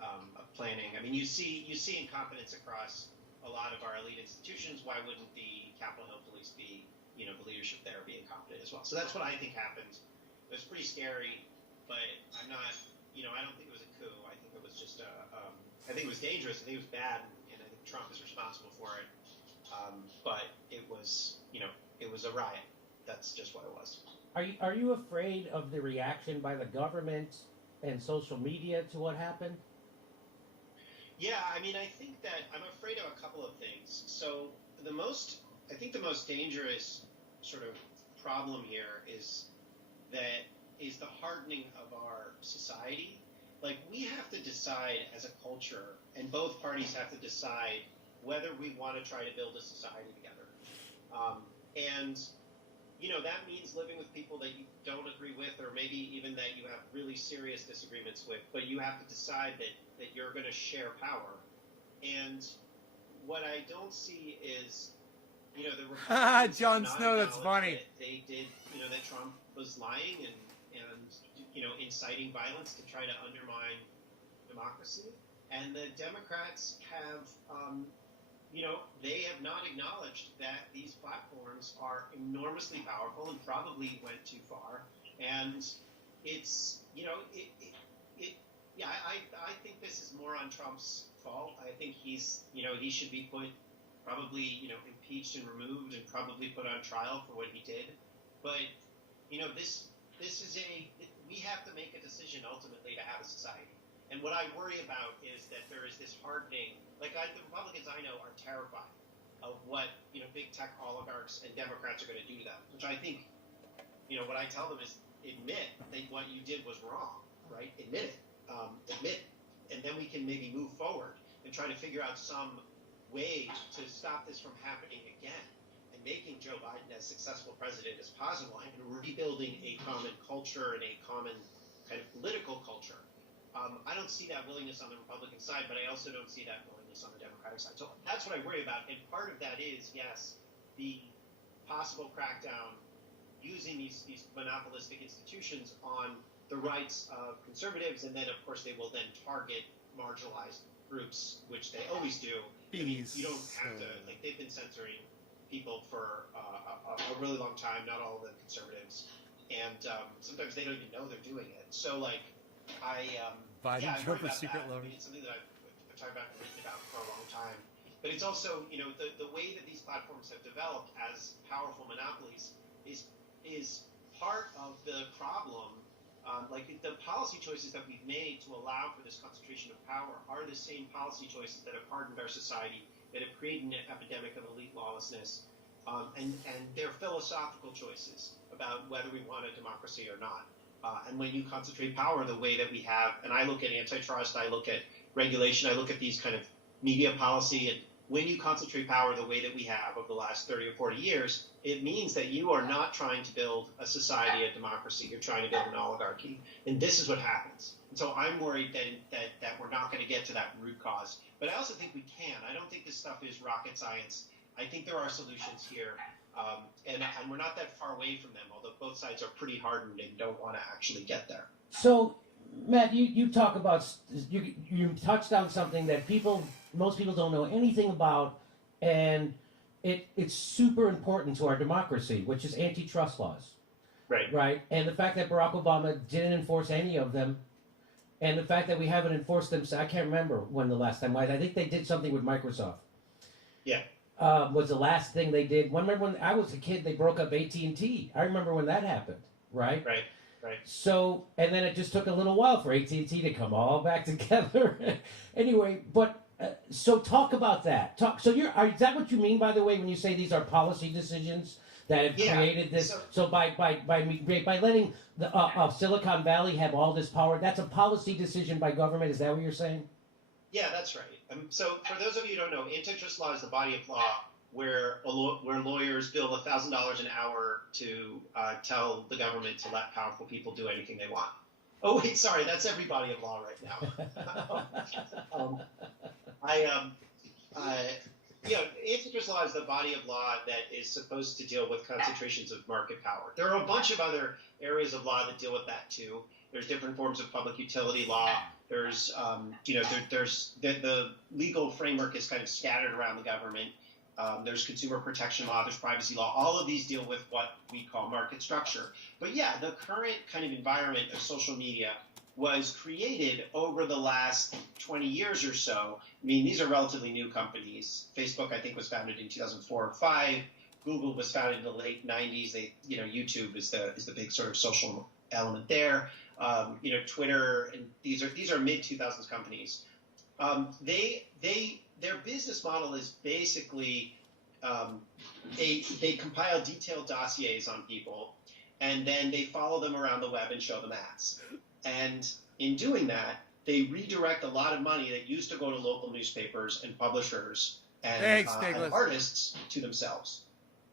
of planning. I mean, you see incompetence across a lot of our elite institutions. Why wouldn't the Capitol Hill Police be, you know, the leadership there be incompetent as well? So that's what I think happened. It was pretty scary, but I'm not, you know, I don't think it was a coup. I think it was just I think it was dangerous. I think it was bad, and I think Trump is responsible for it. But it was, you know, it was a riot. That's just what it was. Are you afraid of the reaction by the government and social media to what happened? Yeah, I mean, I think that I'm afraid of a couple of things. So I think the most dangerous sort of problem here is the hardening of our society. like, we have to decide as a culture, and both parties have to decide whether we want to try to build a society together. And, you know, that means living with people that you don't agree with, or maybe even that you have really serious disagreements with, but you have to decide that you're going to share power. And what I don't see is, you know, the Republicans Jon have not Snow, that's acknowledged funny. that they did, you know, that Trump was lying and you know, inciting violence to try to undermine democracy. And the Democrats have, you know, they have not acknowledged that these platforms are enormously powerful and probably went too far. And it's, you know, yeah, I think this is more on Trump's fault. I think he's, you know, he should be put, probably, you know, impeached and removed and probably put on trial for what he did. But, you know, this is we have to make a decision ultimately to have a society. And what I worry about is that there is this hardening, like the Republicans I know are terrified of what, you know, big tech oligarchs and Democrats are going to do to them, which I think, you know, what I tell them is admit that what you did was wrong, right? Admit it. Admit, and then we can maybe move forward and try to figure out some way to stop this from happening again, and making Joe Biden as successful president as possible, and rebuilding a common culture and a common kind of political culture. I don't see that willingness on the Republican side, but I also don't see that willingness on the Democratic side. So that's what I worry about. And part of that is, yes, the possible crackdown using these monopolistic institutions on the rights of conservatives, and then, of course, they will then target marginalized groups, which they always do. I mean, you don't have to, like, they've been censoring people for a really long time, not all of them conservatives. And sometimes they don't even know they're doing it. So, like, I worry about secret that. lover. I mean, it's something that I've talked about and written about for a long time. But it's also, you know, the way that these platforms have developed as powerful monopolies is part of the problem. Like, the policy choices that we've made to allow for this concentration of power are the same policy choices that have hardened our society, that have created an epidemic of elite lawlessness, and they're philosophical choices about whether we want a democracy or not. And when you concentrate power the way that we have, and I look at antitrust, I look at regulation, I look at these kind of media policy, and when you concentrate power the way that we have over the last 30 or 40 years, it means that you are not trying to build a society, a democracy. You're trying to build an oligarchy. And this is what happens. And so I'm worried that we're not going to get to that root cause. But I also think we can. I don't think this stuff is rocket science. I think there are solutions here. And we're not that far away from them, although both sides are pretty hardened and don't want to actually get there. So, Matt, you talk about, you touched on something that most people don't know anything about, and it's super important to our democracy, which is antitrust laws. Right. Right? And the fact that Barack Obama didn't enforce any of them, and the fact that we haven't enforced them, I can't remember when the last time, I think they did something with Microsoft. Yeah. Was the last thing they did. Remember when I was a kid, they broke up AT&T. I remember when that happened, right? Right. So, and then it just took a little while for AT&T to come all back together. Anyway, but so talk about that. So is that what you mean, by the way, when you say these are policy decisions that have created this? So by letting the Silicon Valley have all this power, that's a policy decision by government. Is that what you're saying? Yeah, that's right. So for those of you who don't know, antitrust law is the body of law where lawyers bill $1,000 an hour to tell the government to let powerful people do anything they want. Oh wait, sorry, that's every body of law right now. Antitrust law is the body of law that is supposed to deal with concentrations of market power. There are a bunch of other areas of law that deal with that too. There's different forms of public utility law. There's, there's the legal framework is kind of scattered around the government. There's consumer protection law, there's privacy law. All of these deal with what we call market structure. But yeah, the current kind of environment of social media was created over the last 20 years or so. I mean, these are relatively new companies. Facebook, I think, was founded in 2004 or 5. Google was founded in the late 90s. YouTube is the big sort of social element there. Twitter, and these are mid 2000s companies. Their business model is basically they compile detailed dossiers on people, and then they follow them around the web and show them ads. And in doing that, they redirect a lot of money that used to go to local newspapers and publishers and, Thanks, and Nicholas. artists to themselves.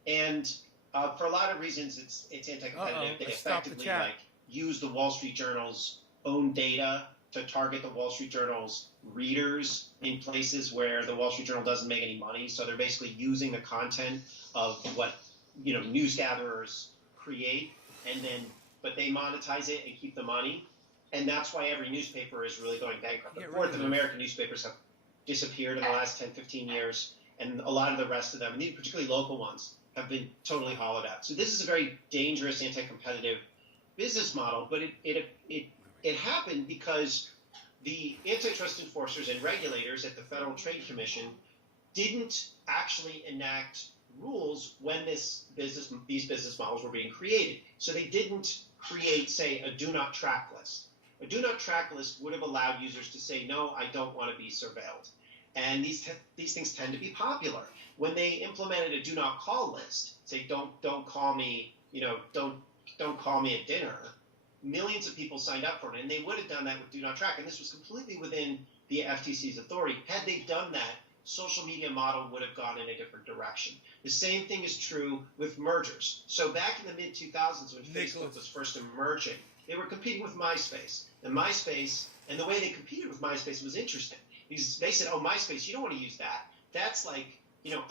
And for a lot of reasons, it's anti-competitive. They Let's stop the effectively chat. use the Wall Street Journal's own data to target the Wall Street Journal's readers in places where the Wall Street Journal doesn't make any money. So they're basically using the content of what news gatherers create, but they monetize it and keep the money. And that's why every newspaper is really going bankrupt. A fourth of American newspapers have disappeared in the last 10, 15 years, and a lot of the rest of them, and particularly local ones, have been totally hollowed out. So this is a very dangerous anti-competitive business model, but it happened because the antitrust enforcers and regulators at the Federal Trade Commission didn't actually enact rules when these business models were being created. So they didn't create, say, a do not track list. A do not track list would have allowed users to say, no, I don't want to be surveilled. And these things tend to be popular. When they implemented a do not call list, say, don't call me, don't call me at dinner, millions of people signed up for it, and they would have done that with do not track. And this was completely within the FTC's authority. Had they done that, social media model would have gone in a different direction. The same thing is true with mergers. So back in the mid-2000s when Facebook was first emerging, they were competing with MySpace. And the way they competed with MySpace was interesting. Because they said, oh, MySpace, you don't want to use that. That's like,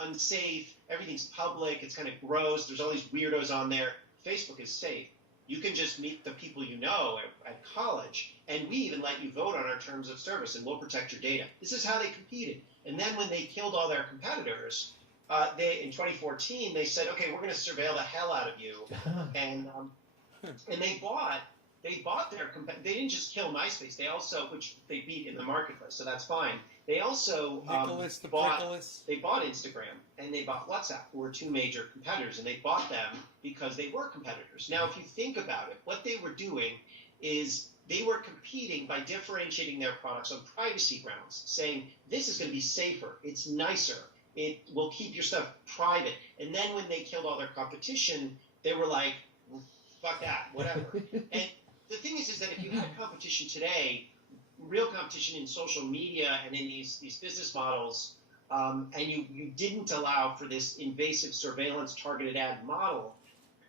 unsafe. Everything's public. It's kind of gross. There's all these weirdos on there. Facebook is safe. You can just meet the people you know at college, and we even let you vote on our terms of service, and we'll protect your data. This is how they competed. And then when they killed all their competitors, in 2014, they said, okay, we're going to surveil the hell out of you. And they bought their they didn't just kill MySpace. They also, which they beat in the marketplace, so that's fine. They also bought Instagram and they bought WhatsApp, who were two major competitors, and they bought them because they were competitors. Now, if you think about it, what they were doing is they were competing by differentiating their products on privacy grounds, saying this is going to be safer, it's nicer, it will keep your stuff private. And then when they killed all their competition, they were like, fuck that, whatever. And the thing is that if you had competition today, real competition in social media and in these business models, and you didn't allow for this invasive surveillance targeted ad model,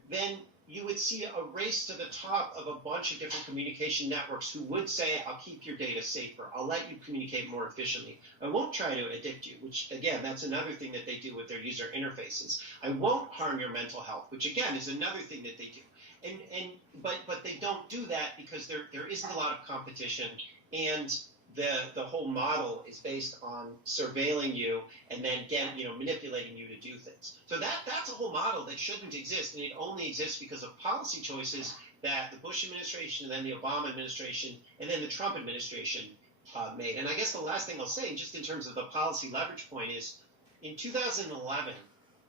then you would see a race to the top of a bunch of different communication networks who would say, I'll keep your data safer. I'll let you communicate more efficiently. I won't try to addict you, which, again, that's another thing that they do with their user interfaces. I won't harm your mental health, which, again, is another thing that they do. But they don't do that because there isn't a lot of competition, and the whole model is based on surveilling you and then manipulating you to do things. So that's a whole model that shouldn't exist, and it only exists because of policy choices that the Bush administration and then the Obama administration and then the Trump administration made. And I guess the last thing I'll say, just in terms of the policy leverage point, is in 2011,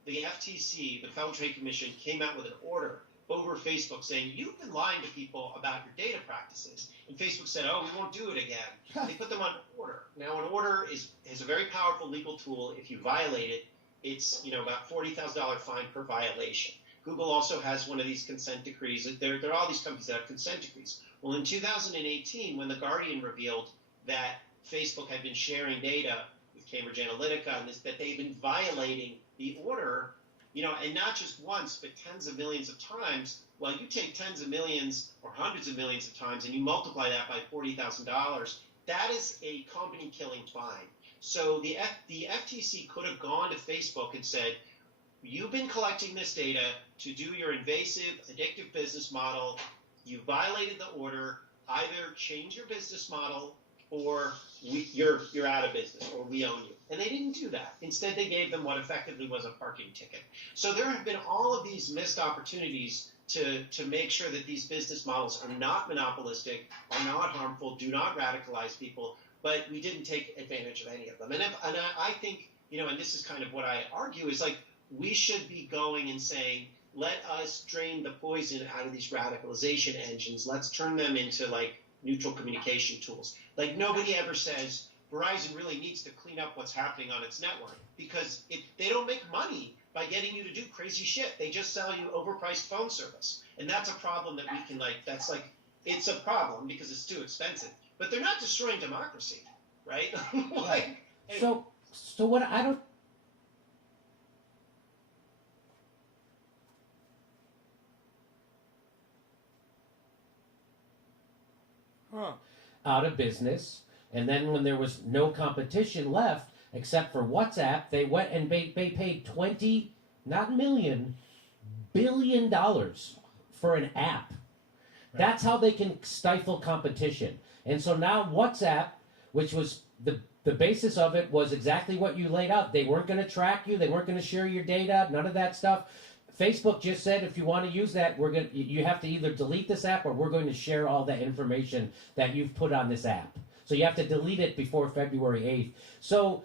the FTC, the Federal Trade Commission, came out with an order over Facebook saying, you've been lying to people about your data practices. And Facebook said, oh, we won't do it again. They put them on order. Now, an order is a very powerful legal tool. If you violate it, it's about $40,000 fine per violation. Google also has one of these consent decrees. There are all these companies that have consent decrees. Well, in 2018, when The Guardian revealed that Facebook had been sharing data with Cambridge Analytica and that they've been violating the order, and not just once, but tens of millions of times, well, you take tens of millions or hundreds of millions of times and you multiply that by $40,000, that is a company-killing fine. So the FTC could have gone to Facebook and said, you've been collecting this data to do your invasive, addictive business model. You violated the order. Either change your business model or you're out of business, or we own you. And they didn't do that. Instead, they gave them what effectively was a parking ticket. So there have been all of these missed opportunities to make sure that these business models are not monopolistic, are not harmful, do not radicalize people, but we didn't take advantage of any of them. And I think, and this is kind of what I argue, is like we should be going and saying, let us drain the poison out of these radicalization engines. Let's turn them into like neutral communication tools. Like nobody ever says Verizon really needs to clean up what's happening on its network, because they don't make money by getting you to do crazy shit. They just sell you overpriced phone service. And that's a problem that we can it's a problem because it's too expensive. but they're not destroying democracy, right? Right. So what I don't. Out of business, and then when there was no competition left except for WhatsApp, they went and they paid 20, not million, $billion for an app. That's how they can stifle competition. And so now WhatsApp, which was the basis of it was exactly what you laid out. They weren't going to track you. They weren't going to share your data. None of that stuff. Facebook just said, if you want to use that, you have to either delete this app or we're going to share all that information that you've put on this app. So you have to delete it before February 8th. So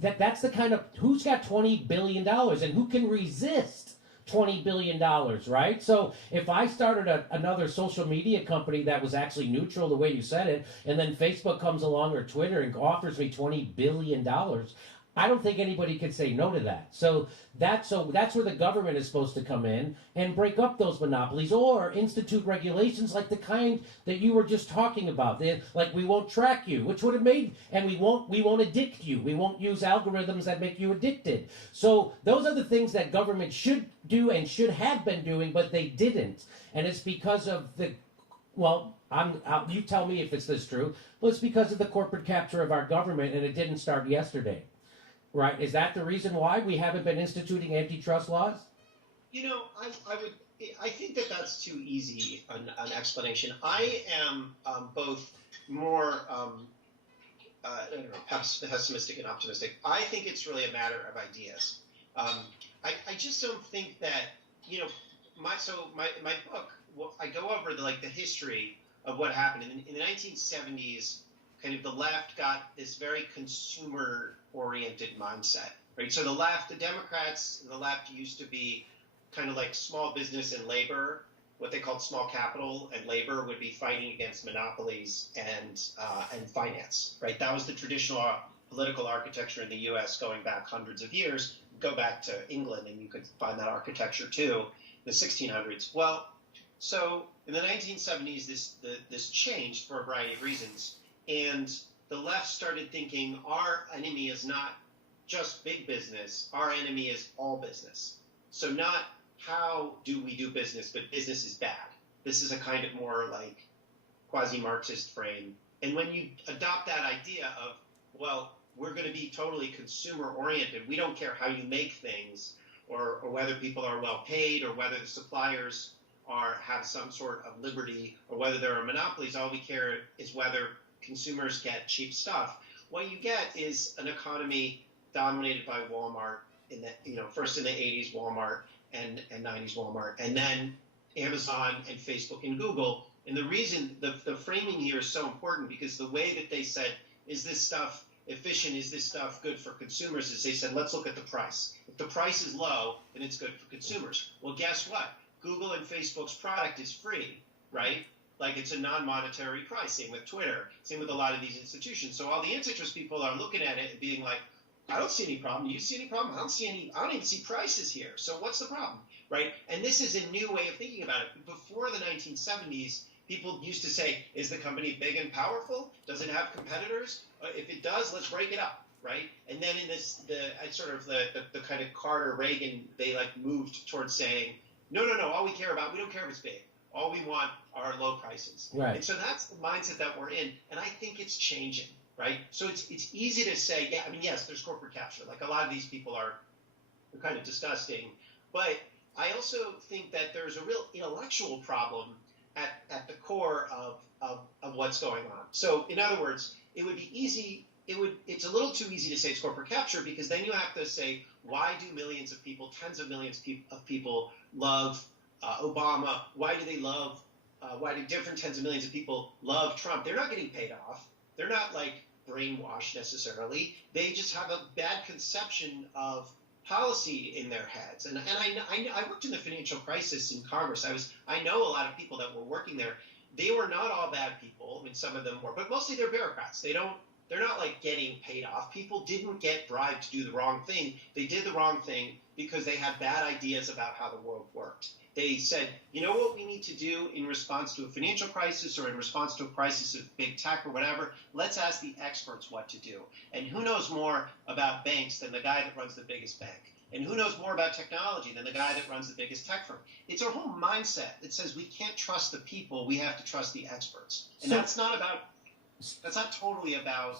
that's the kind of, who's got $20 billion and who can resist $20 billion, right? So if I started another social media company that was actually neutral the way you said it, and then Facebook comes along or Twitter and offers me $20 billion, I don't think anybody could say no to that. So that's where the government is supposed to come in and break up those monopolies or institute regulations like the kind that you were just talking about. Like we won't track you, which would have made, and we won't addict you. We won't use algorithms that make you addicted. So those are the things that government should do and should have been doing, but they didn't. And it's because of you tell me if it's this true, but it's because of the corporate capture of our government, and it didn't start yesterday. Right? Is that the reason why we haven't been instituting antitrust laws? You know, I think that that's too easy an explanation. I am both more I don't know, pessimistic and optimistic. I think it's really a matter of ideas. I just don't think that, you know, my book, I go over the history of what happened in the 1970s. Kind of the left got this very consumer-oriented mindset, right? So the Democrats, the left used to be kind of like small business and labor, what they called small capital, and labor would be fighting against monopolies and finance, right? That was the traditional political architecture in the U.S. going back hundreds of years. Go back to England, and you could find that architecture too, the 1600s. Well, so in the 1970s, this changed for a variety of reasons. And the left started thinking our enemy is not just big business, our enemy is all business. So not how do we do business, but business is bad. This is a kind of more like quasi-Marxist frame. And when you adopt that idea of, well, we're going to be totally consumer-oriented, we don't care how you make things or whether people are well paid or whether the suppliers have some sort of liberty or whether there are monopolies, all we care is whether consumers get cheap stuff. What you get is an economy dominated by Walmart first in the 80s Walmart and 90s Walmart, and then Amazon and Facebook and Google. And the reason the framing here is so important because the way that they said, is this stuff efficient? Is this stuff good for consumers? Is they said, let's look at the price. If the price is low, then it's good for consumers. Well, guess what? Google and Facebook's product is free, right? Like it's a non-monetary price. Same with Twitter. Same with a lot of these institutions. So all the antitrust people are looking at it and being like, I don't see any problem. Do you see any problem? I don't even see prices here. So what's the problem, right? And this is a new way of thinking about it. Before the 1970s, people used to say, is the company big and powerful? Does it have competitors? If it does, let's break it up, right? And then in the kind of Carter-Reagan, they moved towards saying, no, all we care about, we don't care if it's big. All we want are low prices. Right. And so that's the mindset that we're in. And I think it's changing, right? So it's easy to say, yeah, I mean, yes, there's corporate capture. Like a lot of these people are kind of disgusting. But I also think that there's a real intellectual problem at the core of what's going on. So in other words, it would be easy. It's a little too easy to say it's corporate capture because then you have to say, why do millions of people, tens of millions of people love Obama? Why do different tens of millions of people love Trump? They're not getting paid off. They're not brainwashed necessarily. They just have a bad conception of policy in their heads. And I worked in the financial crisis in Congress. I know a lot of people that were working there. They were not all bad people. I mean, some of them were, but mostly they're bureaucrats. They're not getting paid off. People didn't get bribed to do the wrong thing. They did the wrong thing because they had bad ideas about how the world worked. They said, you know what we need to do in response to a financial crisis or in response to a crisis of big tech or whatever? Let's ask the experts what to do. And who knows more about banks than the guy that runs the biggest bank? And who knows more about technology than the guy that runs the biggest tech firm? It's our whole mindset that says we can't trust the people, we have to trust the experts. And that's not totally about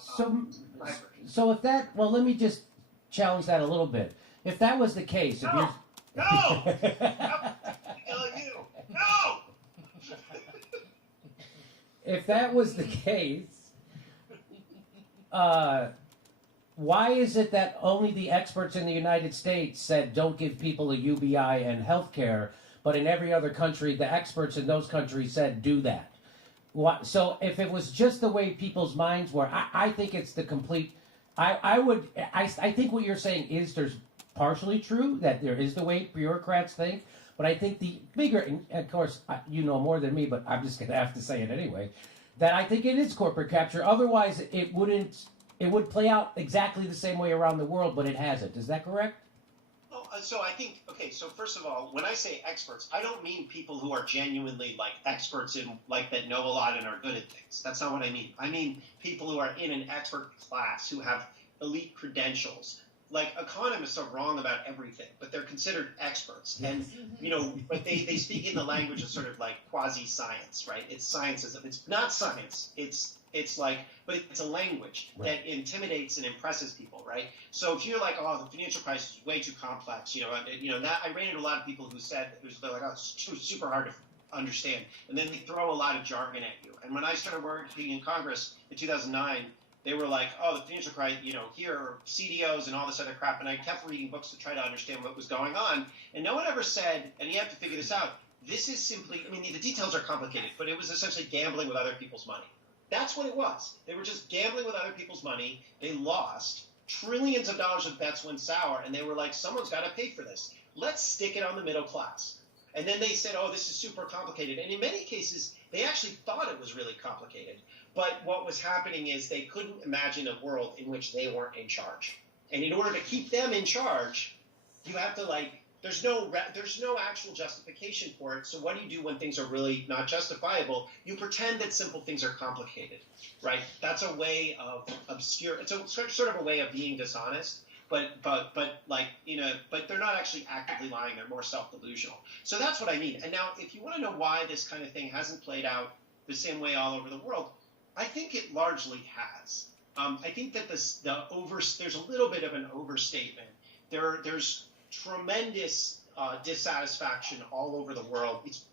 So if that, well, let me just challenge that a little bit. If that was the case, if you're... No! No! If that was the case, why is it that only the experts in the United States said don't give people a UBI and health care, but in every other country, the experts in those countries said do that? So if it was just the way people's minds were, I think it's the complete... I think what you're saying is there's partially true, that there is the way bureaucrats think, but I think the bigger, and of course, you know more than me, but I'm just going to have to say it anyway, that I think it is corporate capture. Otherwise, it would play out exactly the same way around the world, but it hasn't. Is that correct? Well, so I think, okay, so first of all, when I say experts, I don't mean people who are genuinely like experts in like that know a lot and are good at things. That's not what I mean. I mean people who are in an expert class, who have elite credentials. Like economists are wrong about everything, but they're considered experts. And, you know, but they speak in the language of sort of like quasi-science, right? It's scientism. It's not science. It's like, but it's a language that intimidates and impresses people, right? So if you're like, oh, the financial crisis is way too complex, that I ran into a lot of people who said, they're like, oh, it's super hard to understand. And then they throw a lot of jargon at you. And when I started working in Congress in 2009, they were like, oh, the financial crisis, here are CDOs and all this other crap. And I kept reading books to try to understand what was going on. And no one ever said, and you have to figure this out, this is simply, the details are complicated, but it was essentially gambling with other people's money. That's what it was. They were just gambling with other people's money. They lost. Trillions of dollars of bets went sour. And they were like, someone's got to pay for this. Let's stick it on the middle class. And then they said, oh, this is super complicated. And in many cases, they actually thought it was really complicated. But what was happening is they couldn't imagine a world in which they weren't in charge. And in order to keep them in charge, you have to there's no actual justification for it. So what do you do when things are really not justifiable? You pretend that simple things are complicated, right? That's a way of obscure. It's sort of a way of being dishonest. But they're not actually actively lying. They're more self-delusional. So that's what I mean. And now, if you want to know why this kind of thing hasn't played out the same way all over the world, I think it largely has. I think that there's a little bit of an overstatement. There's tremendous dissatisfaction all over the world. It's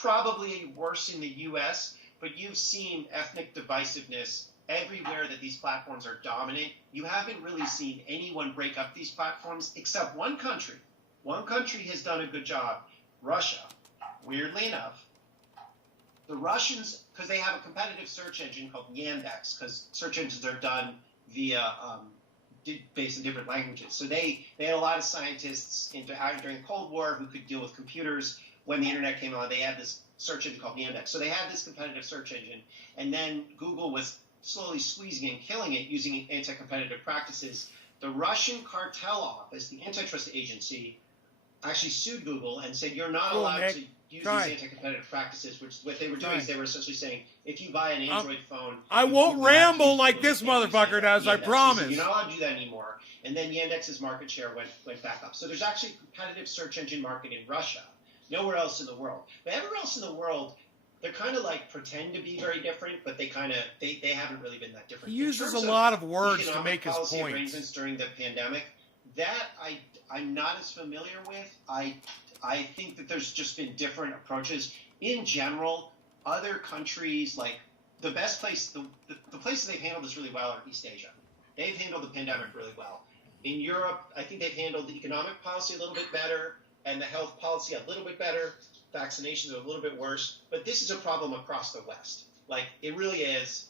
probably worse in the U.S., but you've seen ethnic divisiveness everywhere that these platforms are dominant. You haven't really seen anyone break up these platforms except one country. One country has done a good job, Russia. Weirdly enough, the Russians, because they have a competitive search engine called Yandex, because search engines are done via based in different languages. So they had a lot of scientists during the Cold War who could deal with computers. When the internet came on, they had this search engine called Yandex. So they had this competitive search engine, and then Google was slowly squeezing and killing it using anti-competitive practices. The Russian cartel office, the antitrust agency, actually sued Google and said you're not allowed to use these anti-competitive practices, which what they were doing is they were essentially saying, if you buy an Android phone... I won't ramble like this motherfucker does, I promise. You're not allowed to do that anymore. And then Yandex's market share went back up. So there's actually a competitive search engine market in Russia, nowhere else in the world. But everywhere else in the world, they're kind of pretend to be very different, but they haven't really been that different. He uses a lot of words to make his point. Arrangements during the pandemic, that I'm not as familiar with. I think that there's just been different approaches. In general, other countries, the best place, the places they've handled this really well are East Asia. They've handled the pandemic really well. In Europe, I think they've handled the economic policy a little bit better and the health policy a little bit better. Vaccinations are a little bit worse. But this is a problem across the West. It really is.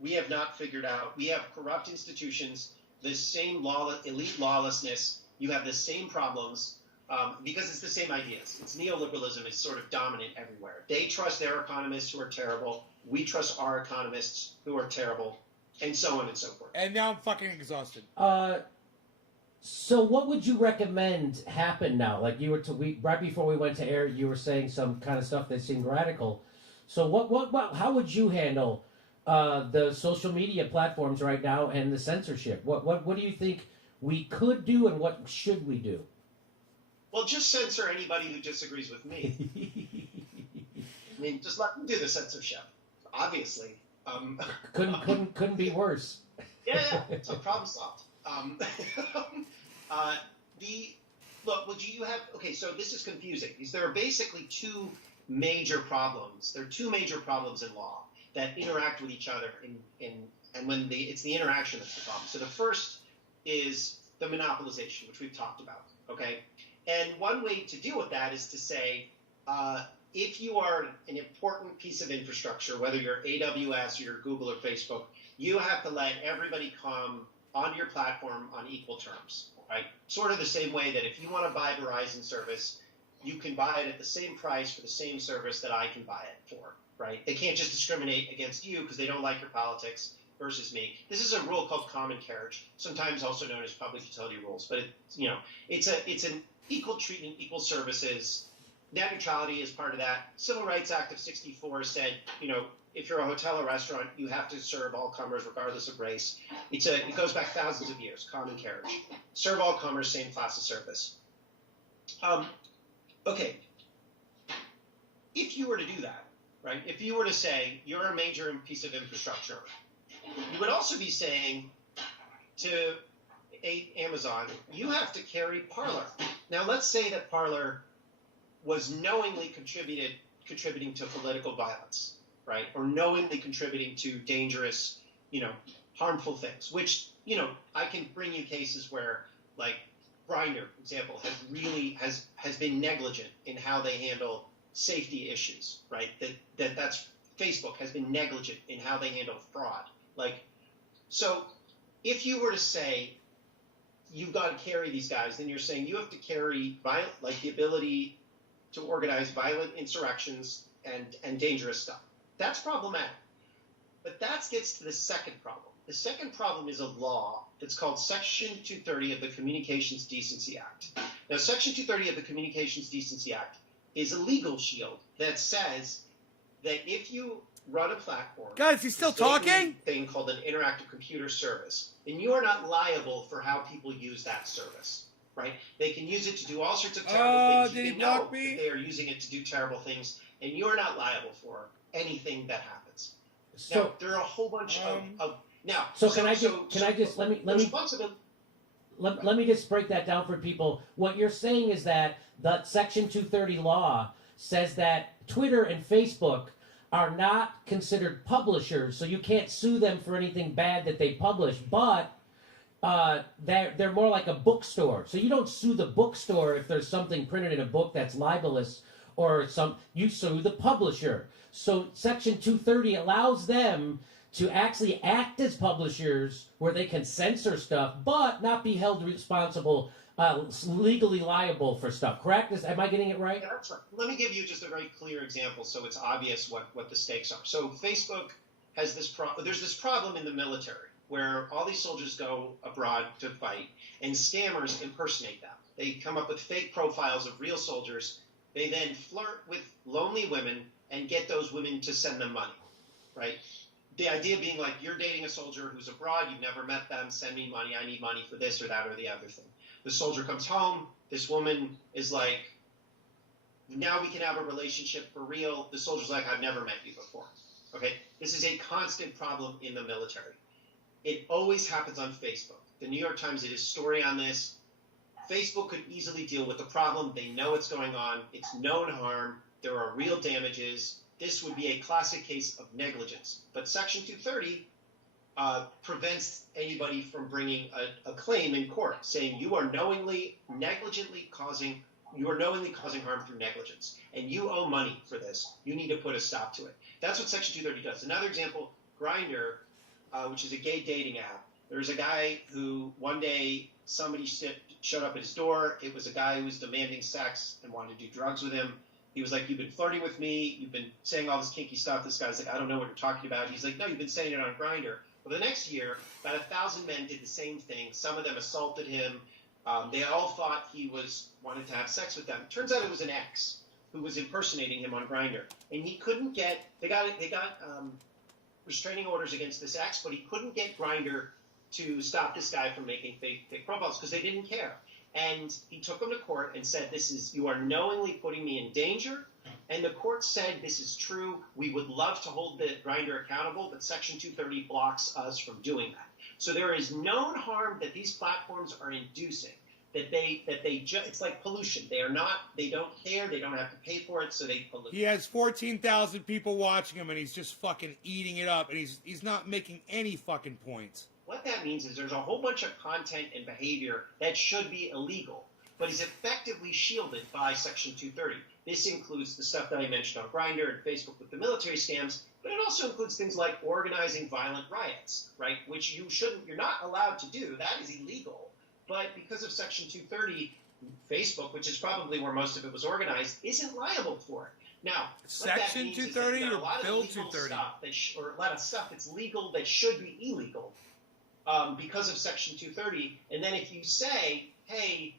We have not figured out. We have corrupt institutions, the same elite lawlessness. You have the same problems. Because it's the same ideas. It's neoliberalism is sort of dominant everywhere. They trust their economists who are terrible. We trust our economists who are terrible, and so on and so forth. And now I'm fucking exhausted. So what would you recommend happen now? Like you were right before we went to air, you were saying some kind of stuff that seemed radical. So how would you handle the social media platforms right now and the censorship? What do you think we could do and what should we do? Well, just censor anybody who disagrees with me. I mean, just let them do the censorship. Obviously, couldn't be worse. Yeah, so problem solved. Would you have? Okay, so this is confusing because there are basically two major problems. There are two major problems in law that interact with each other, and when it's the interaction that's the problem. So the first is the monopolization, which we've talked about. Okay, and one way to deal with that is to say, if you are an important piece of infrastructure, whether you're AWS or you're Google or Facebook, you have to let everybody come onto your platform on equal terms, right? Sort of the same way that if you want to buy Verizon service, you can buy it at the same price for the same service that I can buy it for, right? They can't just discriminate against you because they don't like your politics versus me. This is a rule called common carriage, sometimes also known as public utility rules, but it's an equal treatment, equal services. Net neutrality is part of that. Civil Rights Act of '64 said, if you're a hotel or restaurant, you have to serve all comers regardless of race. It goes back thousands of years, common carriage. Serve all comers, same class of service. Okay. If you were to do that, right, if you were to say you're a major piece of infrastructure, you would also be saying to Amazon, you have to carry Parler. Now, let's say that Parler was knowingly contributing to political violence, right? Or knowingly contributing to dangerous, harmful things, which, I can bring you cases where, like, Grindr, for example, has been negligent in how they handle safety issues, right? That's Facebook has been negligent in how they handle fraud. So if you were to say you've got to carry these guys, then you're saying you have to carry the ability to organize violent insurrections and dangerous stuff. That's problematic. But that gets to the second problem. The second problem is a law that's called Section 230 of the Communications Decency Act. Now, Section 230 of the Communications Decency Act is a legal shield that says that if you run a platform, guys, he's still talking? Thing called an interactive computer service, then you are not liable for how people use that service. Right? They can use it to do all sorts of terrible things. You know that they are using it to do terrible things, and you're not liable for anything that happens. So now, there are a whole bunch of now. So let me just break that down for people. What you're saying is that the Section 230 law says that Twitter and Facebook are not considered publishers, so you can't sue them for anything bad that they publish, but they're more like a bookstore. So you don't sue the bookstore if there's something printed in a book that's libelous, or you sue the publisher. So Section 230 allows them to actually act as publishers where they can censor stuff, but not be held responsible, legally liable for stuff. Correct? Am I getting it right? Yeah, that's right. Let me give you just a very clear example so it's obvious what the stakes are. So Facebook has there's this problem in the military where all these soldiers go abroad to fight, and scammers impersonate them. They come up with fake profiles of real soldiers. They then flirt with lonely women and get those women to send them money, right? The idea being like, you're dating a soldier who's abroad, you've never met them, send me money, I need money for this or that or the other thing. The soldier comes home, this woman is like, now we can have a relationship for real. The soldier's like, I've never met you before, okay? This is a constant problem in the military. It always happens on Facebook. The New York Times did a story on this. Facebook could easily deal with the problem. They know what's going on. It's known harm. There are real damages. This would be a classic case of negligence. But Section 230 prevents anybody from bringing a claim in court saying you are knowingly causing harm through negligence, and you owe money for this. You need to put a stop to it. That's what Section 230 does. Another example, Grindr, which is a gay dating app. There's a guy who one day somebody showed up at his door. It was a guy who was demanding sex and wanted to do drugs with him. He was like, you've been flirting with me. You've been saying all this kinky stuff. This guy's like, I don't know what you're talking about. He's like, no, you've been saying it on Grindr. Well, the next year, about 1,000 men did the same thing. Some of them assaulted him. They all thought he wanted to have sex with them. Turns out it was an ex who was impersonating him on Grindr, and he couldn't get. They got restraining orders against this ex, but he couldn't get Grindr to stop this guy from making fake profiles because they didn't care. And he took him to court and said, you are knowingly putting me in danger. And the court said, this is true. We would love to hold the Grindr accountable, but Section 230 blocks us from doing that. So there is known harm that these platforms are inducing. It's like pollution. They don't care. They don't have to pay for it, so they pollute. He has 14,000 people watching him, and he's just fucking eating it up, and he's not making any fucking points. What that means is there's a whole bunch of content and behavior that should be illegal, but is effectively shielded by Section 230. This includes the stuff that I mentioned on Grindr and Facebook with the military scams, but it also includes things like organizing violent riots, right? Which you're not allowed to do. That is illegal. But because of Section 230, Facebook, which is probably where most of it was organized, isn't liable for it. Now, Section 230 or Bill 230? Or a lot of stuff that's legal that should be illegal because of Section 230. And then if you say, hey,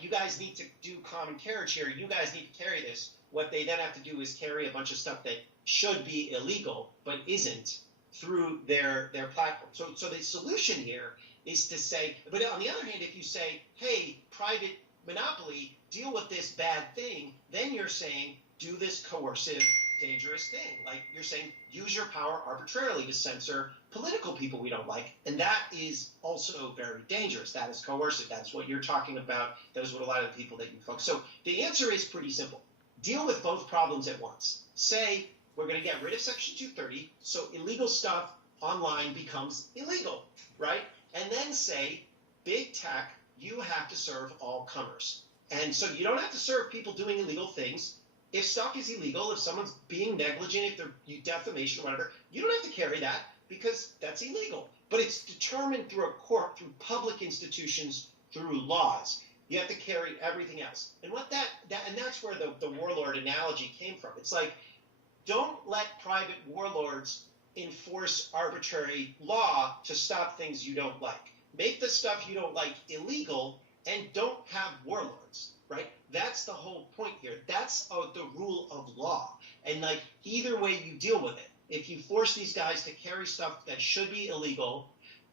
you guys need to do common carriage here, you guys need to carry this, what they then have to do is carry a bunch of stuff that should be illegal but isn't through their platform. So the solution here is to say, but on the other hand, if you say, hey, private monopoly, deal with this bad thing, then you're saying, do this coercive, dangerous thing. Like you're saying, use your power arbitrarily to censor political people we don't like. And that is also very dangerous. That is coercive. That's what you're talking about. That is what a lot of the people that you folks. So the answer is pretty simple. Deal with both problems at once. Say, we're going to get rid of Section 230, so illegal stuff online becomes illegal, right? And then say, big tech, you have to serve all comers. And so you don't have to serve people doing illegal things. If stuff is illegal, if someone's being negligent, if they're defamation or whatever, you don't have to carry that because that's illegal. But it's determined through a court, through public institutions, through laws. You have to carry everything else. And and that's where the warlord analogy came from. It's like, don't let private warlords enforce arbitrary law to stop things you don't like. Make the stuff you don't like illegal and don't have warlords, right? That's the whole point here. That's the rule of law. And like either way you deal with it, if you force these guys to carry stuff that should be illegal,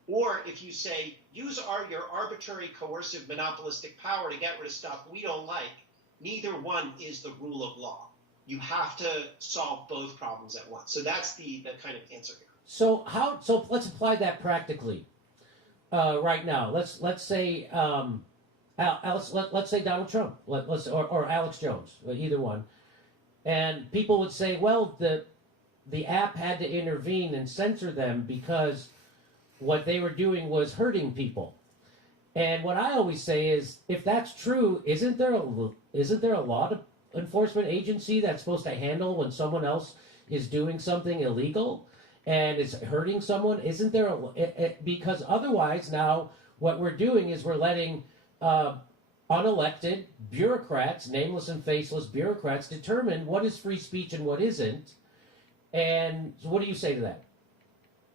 or if you say use your arbitrary, coercive, monopolistic power to get rid of stuff we don't like, neither one is the rule of law. You have to solve both problems at once. So that's the kind of answer here. So let's apply that practically right now. Let's say let's say Donald Trump, or Alex Jones, either one, and people would say, well, the app had to intervene and censor them because what they were doing was hurting people. And what I always say is, if that's true, isn't there a law enforcement agency that's supposed to handle when someone else is doing something illegal and is hurting someone? Isn't there because otherwise now what we're doing is we're letting unelected bureaucrats, nameless and faceless bureaucrats, determine what is free speech and what isn't. And so what do you say to that?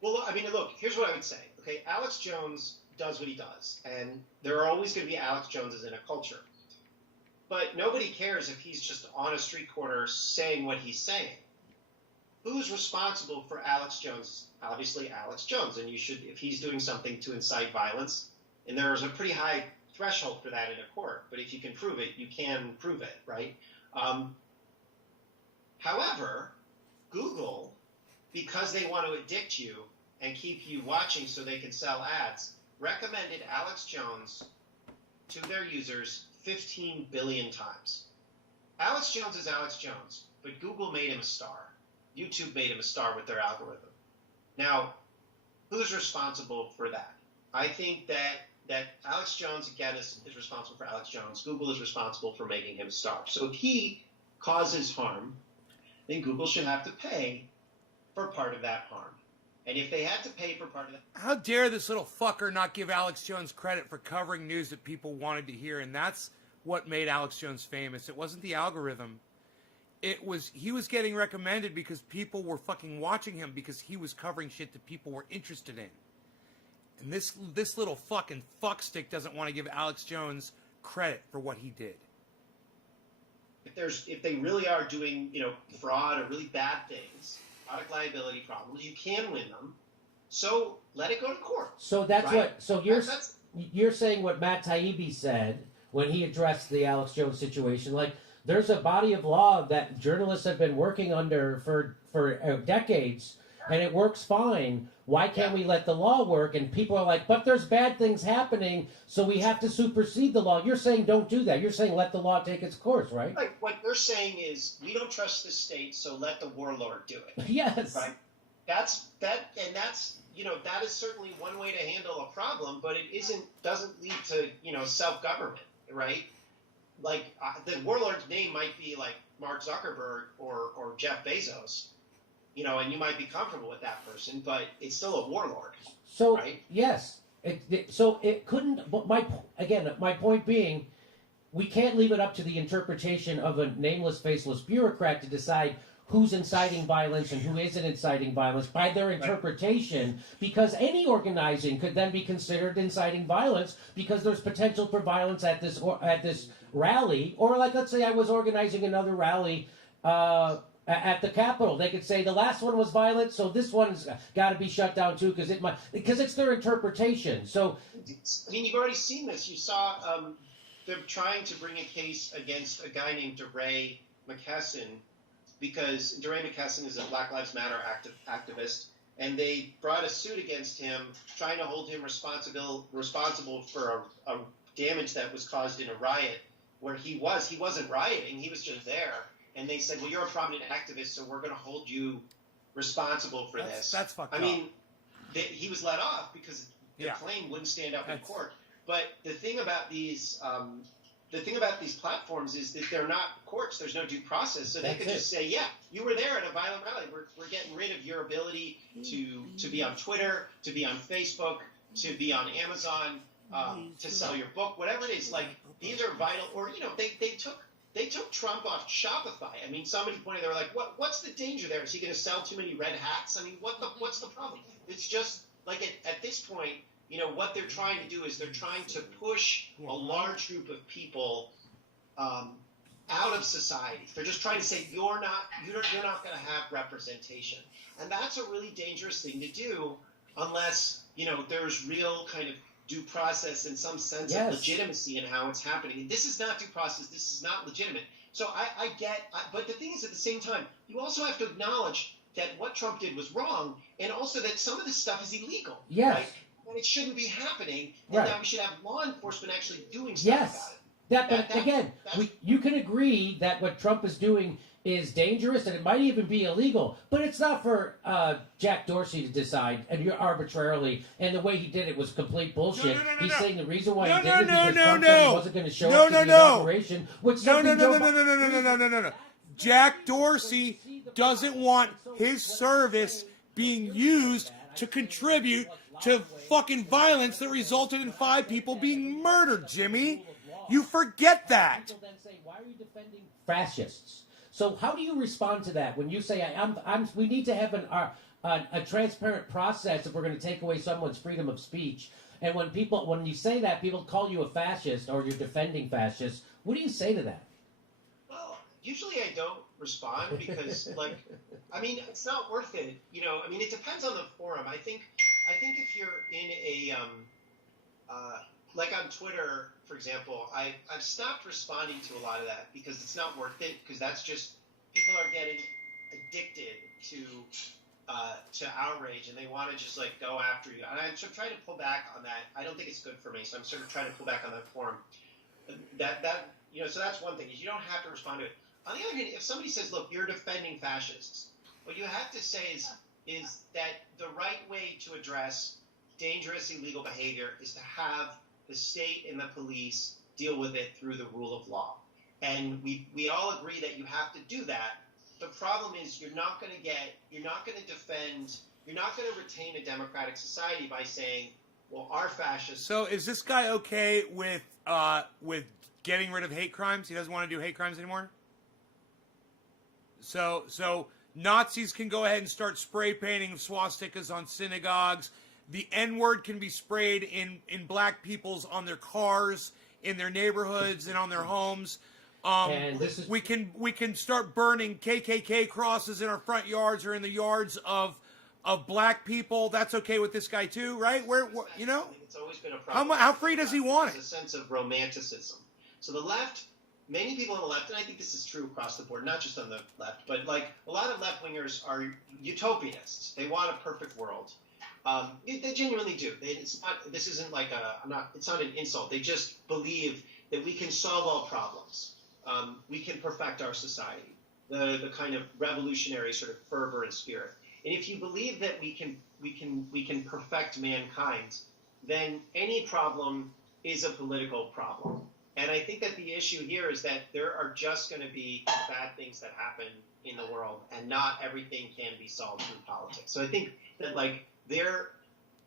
Well, I mean, look, here's what I would say. Okay, Alex Jones does what he does, and there are always going to be Alex Joneses in a culture. But nobody cares if he's just on a street corner saying what he's saying. Who's responsible for Alex Jones? Obviously Alex Jones, and you should, if he's doing something to incite violence, and there's a pretty high threshold for that in a court, but if you can prove it, you can prove it, right? However, Google, because they want to addict you and keep you watching so they can sell ads, recommended Alex Jones to their users 15 billion times. Alex Jones is Alex Jones, but Google made him a star. YouTube made him a star with their algorithm. Now, who's responsible for that? I think that Alex Jones, again, is responsible for Alex Jones. Google is responsible for making him a star. So if he causes harm, then Google should have to pay for part of that harm. And if they had to pay for part of that... How dare this little fucker not give Alex Jones credit for covering news that people wanted to hear, and that's what made Alex Jones famous. It wasn't the algorithm. He was getting recommended because people were fucking watching him because he was covering shit that people were interested in. And this little fucking fuckstick doesn't want to give Alex Jones credit for what he did. If they really are doing, fraud or really bad things, product liability problems, you can win them. So let it go to court. So that's right? what. So you're saying what Matt Taibbi said when he addressed the Alex Jones situation. Like, there's a body of law that journalists have been working under for decades, and it works fine. Why can't we let the law work? And people are like, but there's bad things happening, so we have to supersede the law. You're saying don't do that. You're saying let the law take its course, right? Right. What they're saying is we don't trust the state, so let the warlord do it. Yes. Right. That's that is certainly one way to handle a problem, but it doesn't lead to self-government, right? Like the warlord's name might be like Mark Zuckerberg or Jeff Bezos. And you might be comfortable with that person, but it's still a warlord. So right? Yes, so it couldn't. But my point being, we can't leave it up to the interpretation of a nameless, faceless bureaucrat to decide who's inciting violence and who isn't inciting violence by their interpretation, because any organizing could then be considered inciting violence because there's potential for violence at this rally, or like let's say I was organizing another rally. At the Capitol, they could say the last one was violent, so this one's got to be shut down too because it's their interpretation. So, I mean, you've already seen this. You saw they're trying to bring a case against a guy named DeRay McKesson because DeRay McKesson is a Black Lives Matter activist, and they brought a suit against him, trying to hold him responsible for a damage that was caused in a riot where he wasn't rioting, he was just there. And they said, well, you're a prominent activist, so we're going to hold you responsible for this. That's fucked up. I mean, he was let off because the claim wouldn't stand up in court. But the thing about these platforms is that they're not courts. There's no due process. So they could just say, yeah, you were there at a violent rally. We're getting rid of your ability to be on Twitter, to be on Facebook, to be on Amazon, to sell your book, whatever it is. Like, these are vital. Or, they took Trump off Shopify. I mean, somebody pointed, they were like, what's the danger there? Is he going to sell too many red hats? I mean, what's the problem? It's just like at this point, what they're trying to do is they're trying to push a large group of people out of society. They're just trying to say you're not going to have representation, and that's a really dangerous thing to do unless there's real kind of due process and some sense of legitimacy in how it's happening. And this is not due process. This is not legitimate. So I get, but the thing is, at the same time, you also have to acknowledge that what Trump did was wrong, and also that some of this stuff is illegal. Yes. Right? And it shouldn't be happening. And that we should have law enforcement actually doing stuff about it. You can agree that what Trump is doing is dangerous and it might even be illegal, but it's not for Jack Dorsey to decide arbitrarily. And the way he did it was complete bullshit. He's saying the reason why he did it is because Trump said he wasn't going to show up to the inauguration. No. Jack Dorsey doesn't want his service being used to contribute to fucking violence that resulted in 5 people being murdered, Jimmy. You forget that. People then say, why are you defending fascists? So how do you respond to that when you say, we need to have a transparent process if we're going to take away someone's freedom of speech? And when you say that, people call you a fascist or you're defending fascists. What do you say to that? Well, usually I don't respond because, it's not worth it. It depends on the forum. I think if you're in a like on Twitter, for example, I've stopped responding to a lot of that because it's not worth it, because that's just, people are getting addicted to outrage and they want to just go after you. And I'm sort of trying to pull back on that. I don't think it's good for me, so I'm sort of trying to pull back on that forum. So that's one thing, is you don't have to respond to it. On the other hand, if somebody says, look, you're defending fascists, what you have to say is that the right way to address dangerous illegal behavior is to have the state and the police deal with it through the rule of law. And we all agree that you have to do that. The problem is you're not going to retain a democratic society by saying, well, our fascists. So is this guy okay with getting rid of hate crimes? He doesn't want to do hate crimes anymore? So Nazis can go ahead and start spray painting swastikas on synagogues. the N-word can be sprayed in black people's, on their cars, in their neighborhoods, and on their homes. And this is we can start burning KKK crosses in our front yards or in the yards of black people. That's okay with this guy too, right? You know, it's always been a problem. How free does he want it? There's a sense of romanticism. So the left, many people on the left, and I think this is true across the board, not just on the left, but like a lot of left wingers are utopianists. They want a perfect world. They genuinely do. It's not an insult. They just believe that we can solve all problems. We can perfect our society. The kind of revolutionary sort of fervor and spirit. And if you believe that we can perfect mankind, then any problem is a political problem. And I think that the issue here is that there are just going to be bad things that happen in the world, and not everything can be solved through politics. So I think that like their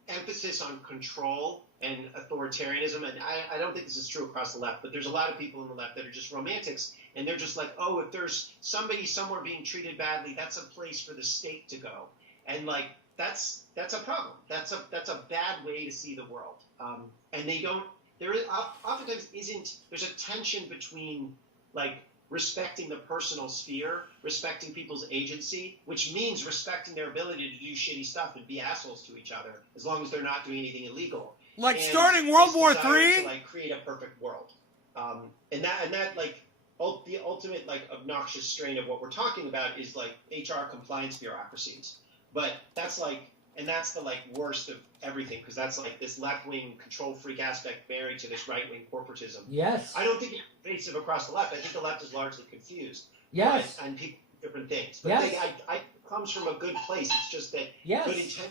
emphasis on control and authoritarianism, and I don't think this is true across the left, but there's a lot of people in the left that are just romantics, and they're just like, oh, if there's somebody somewhere being treated badly, that's a place for the state to go. And like that's a problem. That's a bad way to see the world. And they don't. There is oftentimes isn't. There's a tension between like respecting the personal sphere, respecting people's agency, which means respecting their ability to do shitty stuff and be assholes to each other, as long as they're not doing anything illegal. Like and starting World War III, III, to like create a perfect world, and that like the ultimate like obnoxious strain of what we're talking about is like HR compliance bureaucracies. But that's like, and that's the like worst of everything, because that's like this left-wing control freak aspect married to this right-wing corporatism. Yes. I don't think it's pervasive across the left. I think the left is largely confused. Yes. And people do different things. But Yes. I comes from a good place. It's just that Yes. good intentions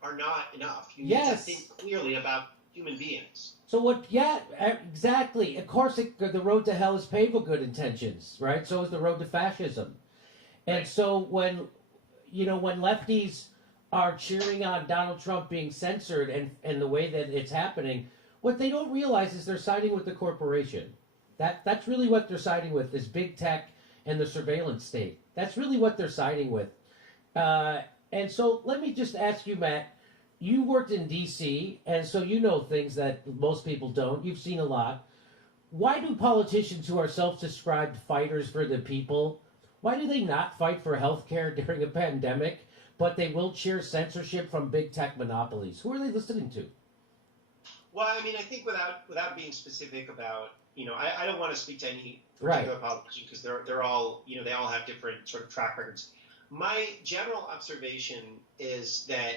are not enough. You Yes. need to think clearly about human beings. So what? Yeah, exactly. Of course, the road to hell is paved with good intentions, right? So is the road to fascism. And Right. so when lefties are cheering on Donald Trump being censored and the way that it's happening, what they don't realize is they're siding with the corporation. That's really what they're siding with, is big tech and the surveillance state. That's really what they're siding with. And so let me just ask you, Matt, you worked in D.C., and so you know things that most people don't. You've seen a lot. Why do politicians who are self-described fighters for the people, why do they not fight for health care during a pandemic, but they will cheer censorship from big tech monopolies? Who are they listening to? Well, I mean, I think without being specific about, I don't want to speak to any particular politician, because they're all, they all have different sort of track records. My general observation is that,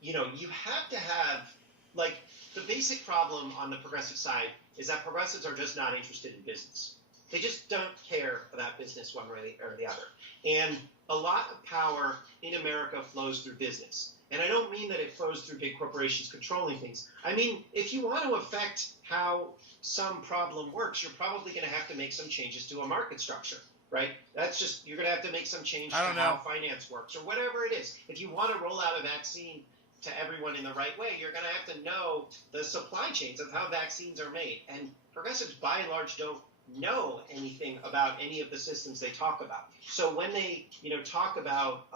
you have to have, like, the basic problem on the progressive side is that progressives are just not interested in business. They just don't care about business one way or the other. And a lot of power in America flows through business. And I don't mean that it flows through big corporations controlling things. I mean, if you want to affect how some problem works, you're probably going to have to make some changes to a market structure, right? That's just, you're going to have to make some change to how finance works or whatever it is. If you want to roll out a vaccine to everyone in the right way, you're going to have to know the supply chains of how vaccines are made. And progressives, by and large, don't know anything about any of the systems they talk about. So when they, talk about,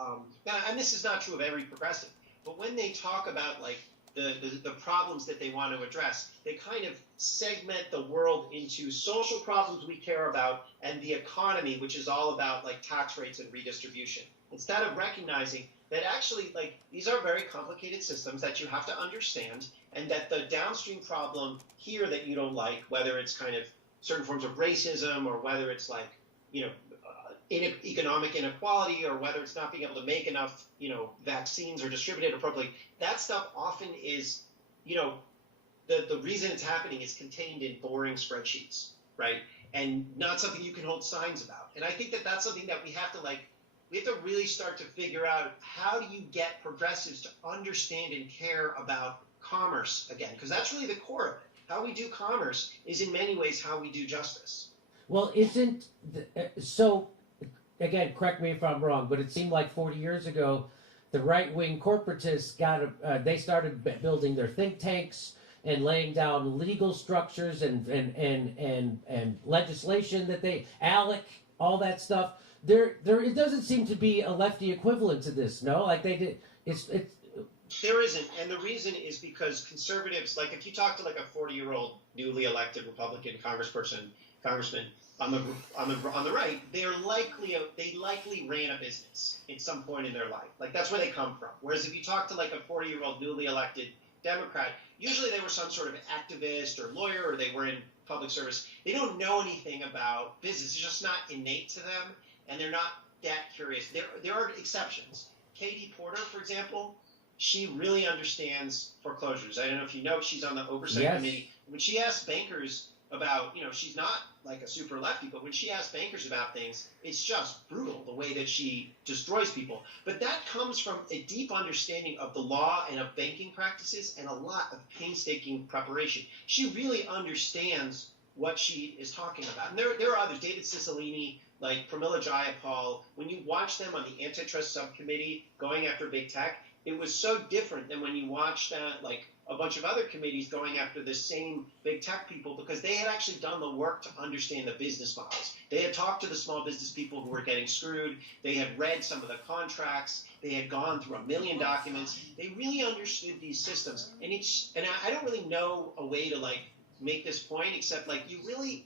and this is not true of every progressive, but when they talk about like the problems that they want to address, they kind of segment the world into social problems we care about and the economy, which is all about like tax rates and redistribution, instead of recognizing that actually, like, these are very complicated systems that you have to understand, and that the downstream problem here that you don't like, whether it's kind of certain forms of racism, or whether it's like, economic inequality, or whether it's not being able to make enough, vaccines or distribute it appropriately, that stuff often is, the reason it's happening is contained in boring spreadsheets, right? And not something you can hold signs about. And I think that that's something that we have to really start to figure out. How do you get progressives to understand and care about commerce again? Because that's really the core of it. How we do commerce is in many ways how we do justice. Well, so, again, correct me if I'm wrong, but it seemed like 40 years ago, the right-wing corporatists they started building their think tanks and laying down legal structures and legislation that ALEC, all that stuff. It doesn't seem to be a lefty equivalent to this, no? Like they did, There isn't, and the reason is because conservatives, like if you talk to like a 40-year-old newly elected Republican congressman on the right, they likely ran a business at some point in their life. Like that's where they come from. Whereas if you talk to like a 40-year-old newly elected Democrat, usually they were some sort of activist or lawyer, or they were in public service. They don't know anything about business. It's just not innate to them, and they're not that curious. There are exceptions. Katie Porter, for example, she really understands foreclosures. I don't know if you know, she's on the oversight committee. When she asks bankers about, she's not like a super lefty, but when she asks bankers about things, it's just brutal the way that she destroys people. But that comes from a deep understanding of the law and of banking practices and a lot of painstaking preparation. She really understands what she is talking about. And there are others, David Cicilline, like Pramila Jayapal. When you watch them on the antitrust subcommittee going after big tech, it was so different than when you watched like a bunch of other committees going after the same big tech people, because they had actually done the work to understand the business models. They had talked to the small business people who were getting screwed. They had read some of the contracts. They had gone through 1 million documents. They really understood these systems. And I don't really know a way to like make this point, except like you really,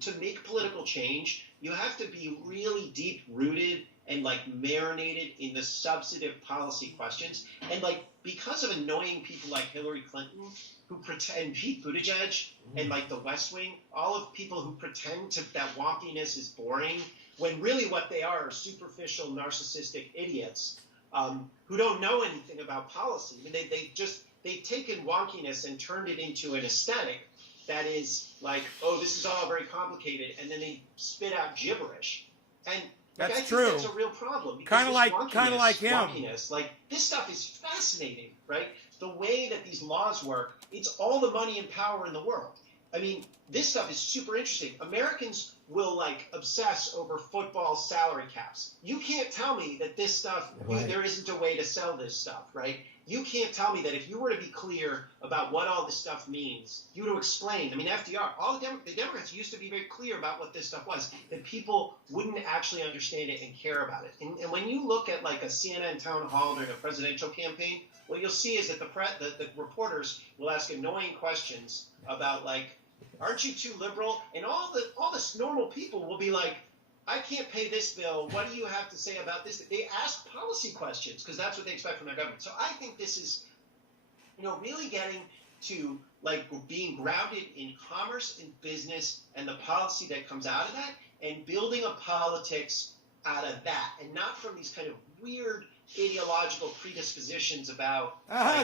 to make political change, you have to be really deep rooted and like marinated in the substantive policy questions. And like, because of annoying people like Hillary Clinton who pretend, Pete Buttigieg and like the West Wing, all of people who pretend that wonkiness is boring, when really what they are superficial, narcissistic idiots who don't know anything about policy. I mean, they've taken wonkiness and turned it into an aesthetic that is like, oh, this is all very complicated, and then they spit out gibberish. And that's I think true. That's a real problem. Kind of like him. Wonkiness, like this stuff is fascinating, right? The way that these laws work, it's all the money and power in the world. I mean, this stuff is super interesting. Americans will like obsess over football salary caps. You can't tell me that this stuff, there isn't a way to sell this stuff, right? You can't tell me that if you were to be clear about what all this stuff means, you would explain. I mean, FDR, all the Democrats used to be very clear about what this stuff was, that people wouldn't actually understand it and care about it. And when you look at like a CNN town hall during a presidential campaign, what you'll see is that the reporters will ask annoying questions about like, aren't you too liberal? And all the normal people will be like, I can't pay this bill. What do you have to say about this? They ask policy questions because that's what they expect from their government. So I think this is, really getting to like being grounded in commerce and business and the policy that comes out of that, and building a politics out of that, and not from these kind of weird ideological predispositions about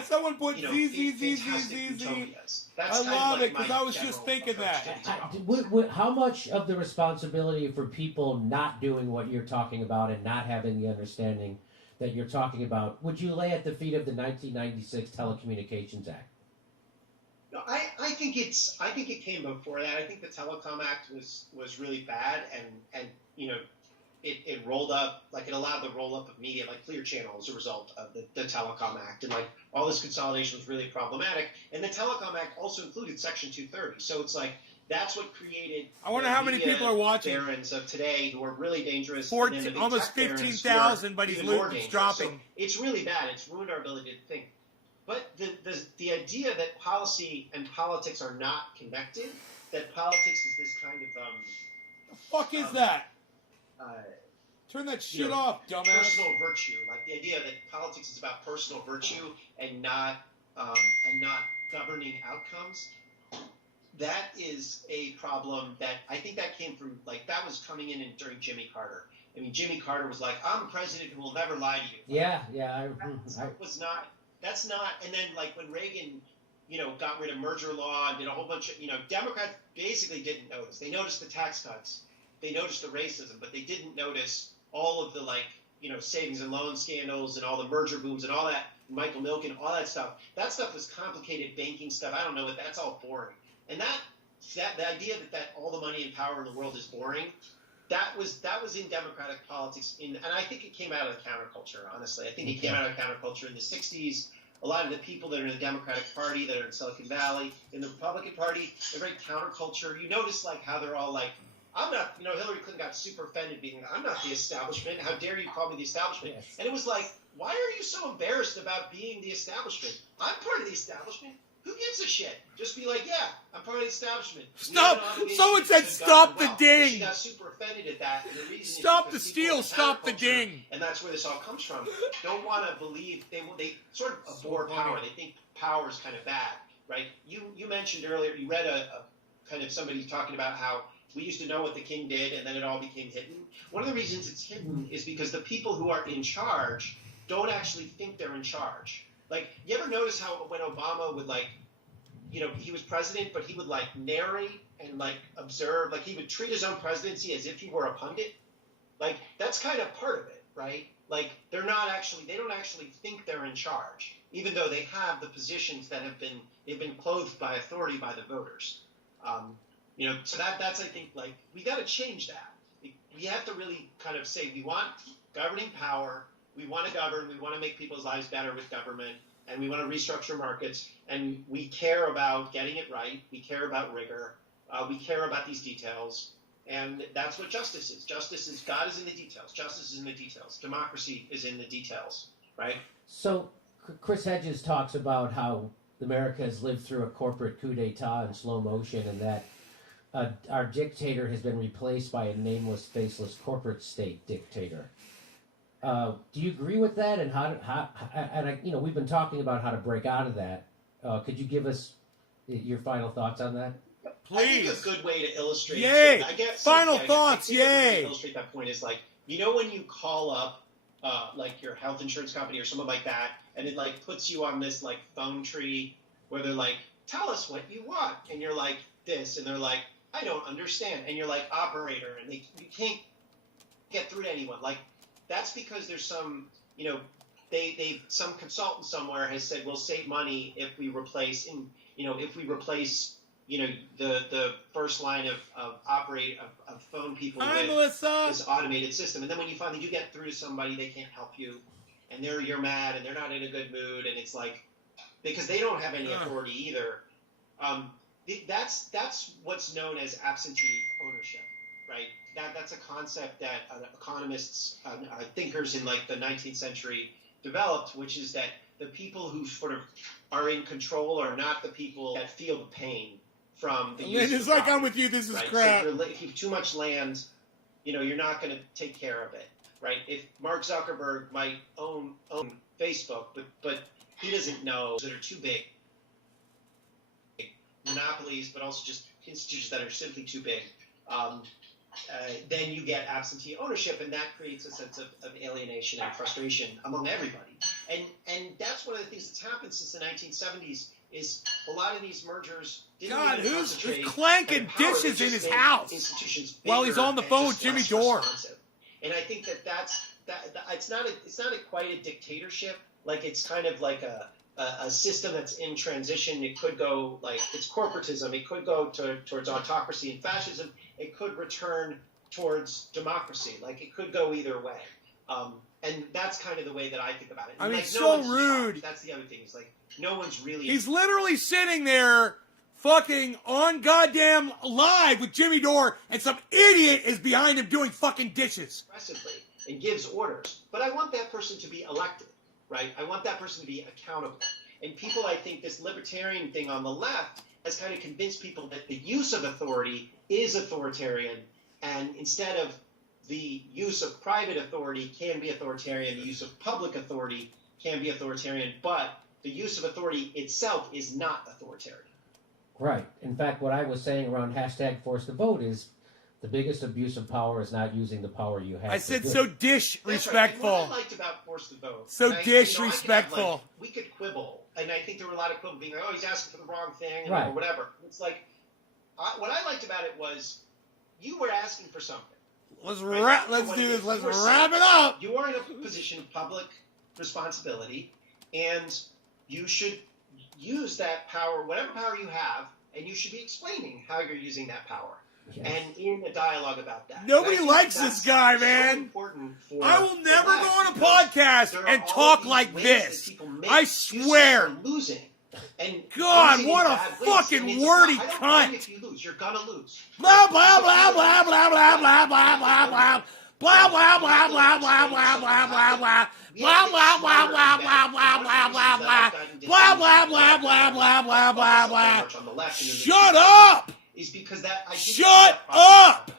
someone put fantastic utopias. That's I love it, because I was just thinking that. How much of the responsibility for people not doing what you're talking about and not having the understanding that you're talking about would you lay at the feet of the 1996 Telecommunications Act? No, I think it came before that. I think the Telecom Act was really bad, and it rolled up, like it allowed the roll up of media like Clear Channel as a result of the Telecom Act, and like all this consolidation was really problematic. And the Telecom Act also included Section 230, so it's like that's what created. I wonder how many people are watching. Barons of today who are really dangerous. Almost 15,000, but he's dropping. So it's really bad. It's ruined our ability to think. But the idea that policy and politics are not connected, that politics is this kind of the fuck is that? Turn that shit off, dumbass. Personal virtue, like the idea that politics is about personal virtue and not governing outcomes. That is a problem that I think that came from, like, that was coming in during Jimmy Carter. I mean, Jimmy Carter was like, I'm a president who will never lie to you. That's not. And then like when Reagan, got rid of merger law and did a whole bunch of, Democrats basically didn't notice. They noticed the tax cuts. They noticed the racism, but they didn't notice all of the savings and loan scandals and all the merger booms and all that, Michael Milken, all that stuff. That stuff was complicated banking stuff. I don't know, but that's all boring. And the idea that all the money and power in the world is boring, that was in Democratic politics, and I think it came out of the counterculture, honestly. I think it came out of counterculture in the 60s. A lot of the people that are in the Democratic Party, that are in Silicon Valley, in the Republican Party, they're very counterculture. You notice like how they're all like I'm not, Hillary Clinton got super offended being, I'm not the establishment. How dare you call me the establishment? Yes. And it was like, why are you so embarrassed about being the establishment? I'm part of the establishment. Who gives a shit? Just be like, yeah, I'm part of the establishment. Stop. Someone said stop the ding. She got super offended at that. And the reason Stop the is people steal. in Stop the counterculture, ding. And that's where this all comes from. Don't want to believe, they sort of abhor power. They think power is kind of bad, right? You mentioned earlier, you read a kind of somebody talking about how we used to know what the king did and then it all became hidden. One of the reasons it's hidden is because the people who are in charge don't actually think they're in charge. Like, you ever notice how when Obama would he was president, but he would narrate and observe, he would treat his own presidency as if he were a pundit? That's kind of part of it, right? They don't actually think they're in charge, even though they have the positions that they've been clothed by authority by the voters. So that's, I think, we got to change that. We have to really kind of say we want governing power, we want to govern, we want to make people's lives better with government, and we want to restructure markets, and we care about getting it right, we care about rigor, we care about these details, and that's what justice is. Justice is, God is in the details, justice is in the details, democracy is in the details, right? So Chris Hedges talks about how America has lived through a corporate coup d'etat in slow motion, and that our dictator has been replaced by a nameless, faceless corporate state dictator. Do you agree with that? And we've been talking about how to break out of that. Could you give us your final thoughts on that? Please. I think a good way to illustrate. Yay! Final thoughts. Yay! A good way to illustrate that point is when you call up your health insurance company or something like that, and it puts you on this phone tree where they're like, tell us what you want, and you're like this, and they're like, I don't understand, and you're like, operator, and you can't get through to anyone. That's because there's some, some consultant somewhere has said we'll save money if we replace, the first line of phone people with this automated system. And then when you finally do get through to somebody, they can't help you, and you're mad, and they're not in a good mood, and it's because they don't have any authority either. That's what's known as absentee ownership, right? That's a concept that economists, thinkers in the 19th century developed, which is that the people who sort of are in control are not the people that feel the pain from the use it's of like property, I'm with you. This is right? crap. So if you have too much land, you're not going to take care of it, right? If Mark Zuckerberg might own Facebook, but he doesn't know that are too big monopolies, but also just institutions that are simply too big. Then you get absentee ownership, and that creates a sense of alienation and frustration among everybody. And that's one of the things that's happened since the 1970s is a lot of these mergers didn't God, even who's concentrate clanking on power, dishes they in just his made house institutions while he's bigger on the and phone just with Jimmy less Dore? responsive. And I think that's it's not quite a dictatorship. It's kind of like a system that's in transition. It could go it's corporatism. It could go towards autocracy and fascism. It could return towards democracy. It could go either way. And that's kind of the way that I think about it. And, so rude. That's the other thing. Is no one's really. He's literally sitting there, fucking on goddamn live with Jimmy Dore, and some idiot is behind him doing fucking dishes. Aggressively and gives orders. But I want that person to be elected, right? I want that person to be accountable. And people, I think, this libertarian thing on the left has kind of convinced people that the use of authority is authoritarian, and instead of the use of private authority can be authoritarian, the use of public authority can be authoritarian, but the use of authority itself is not authoritarian. Right. In fact, what I was saying around #ForceTheVote is the biggest abuse of power is not using the power you have. I said so disrespectful. Right. What I liked about Force the Vote. So disrespectful. We could quibble, and I think there were a lot of quibble being like, oh, he's asking for the wrong thing, right, or whatever. It's what I liked about it was you were asking for something. Let's do this. Let's wrap it up. You are in a position of public responsibility, and you should use that power, whatever power you have, and you should be explaining how you're using that power. Yes. And in a dialogue about that. Nobody likes this guy, man. I will never go on a podcast and talk like this. I swear. Losing And God, losing in what a bad ways. fucking I mean, wordy I don't cunt. mind if you lose. You're gonna lose. Blah blah blah blah blah blah blah blah blah blah. Blah blah blah blah blah blah blah blah blah. Blah blah blah blah blah blah blah blah blah. Blah blah blah blah blah blah blah blah. Shut up! Is because that I Shut up!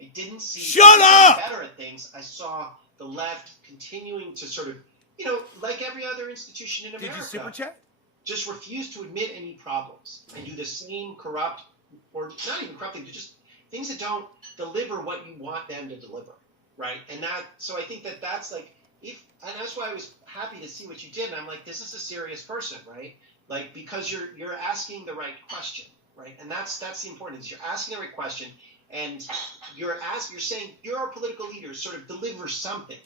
I didn't see Shut up! better at things. I saw the left continuing to sort of, you know, like every other institution in America. Did you super chat? Just refuse to admit any problems and do the same corrupt, or not even corrupt, just things that don't deliver what you want them to deliver, right? And that, so I think that that's like, and that's why I was happy to see what you did. And I'm like, this is a serious person, right? Like, because you're asking the right question, right? And that's the important thing. You're asking the right question, and you're saying you're a political leader, sort of deliver something,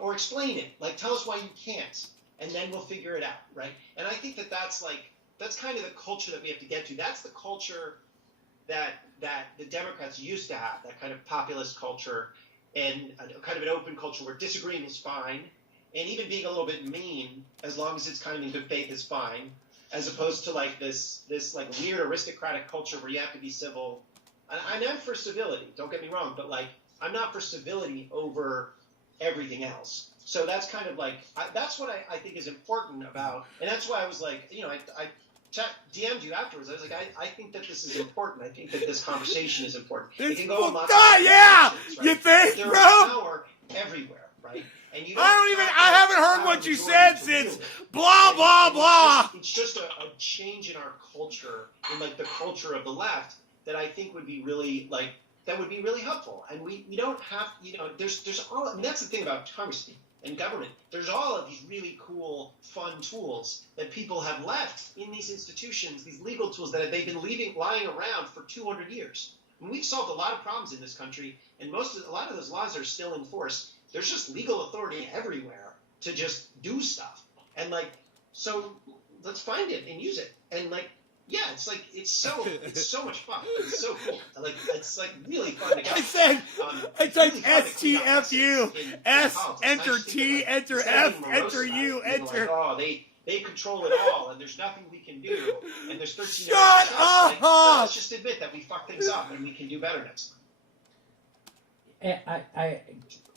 or explain it, like tell us why you can't, and then we'll figure it out, right? And I think that that's kind of the culture that we have to get to. That's the culture that the Democrats used to have, that kind of populist culture, and a kind of an open culture where disagreeing is fine, and even being a little bit mean, as long as it's kind of in good faith, is fine, as opposed to like this like weird aristocratic culture where you have to be civil. I'm not for civility, don't get me wrong, but like I'm not for civility over everything else. So that's kind of like that's what I think is important about, and that's why I was like, you know, I DM'd you afterwards. I was like, I think that this is important. I think that this conversation is important. It can go on lots of yeah, directions, right? you think, There's bro? power everywhere, right? And you I haven't heard what you said since blah blah blah. It's just a change in our culture, in like the culture of the left, that I think would be really like that would be really helpful. And we don't have, you know, there's all, and that's the thing about Congress and government. There's all of these really cool, fun tools that people have left in these institutions, these legal tools that they've been lying around for 200 years. And we've solved a lot of problems in this country, and a lot of those laws are still in force. There's just legal authority everywhere to just do stuff. And like, so let's find it and use it. And like, yeah, it's like it's so much fun. It's so cool. Like it's like really fun to go. It's like STFU, S, enter T, enter F, enter U, enter. Like, oh, they control it all, and there's nothing we can do. And there's 13. Shut up! Like, well, let's just admit that we fucked things up, and we can do better next time.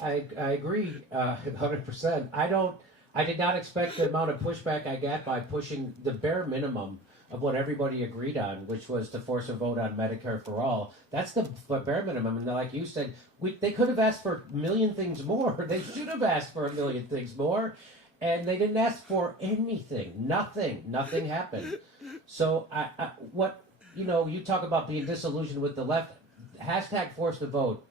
I agree 100%. I did not expect the amount of pushback I got by pushing the bare minimum of what everybody agreed on, which was to force a vote on Medicare for all. That's the bare minimum. And like you said, they could have asked for a million things more. They should have asked for a million things more. And they didn't ask for anything. Nothing happened. So you talk about being disillusioned with the left. Hashtag force the vote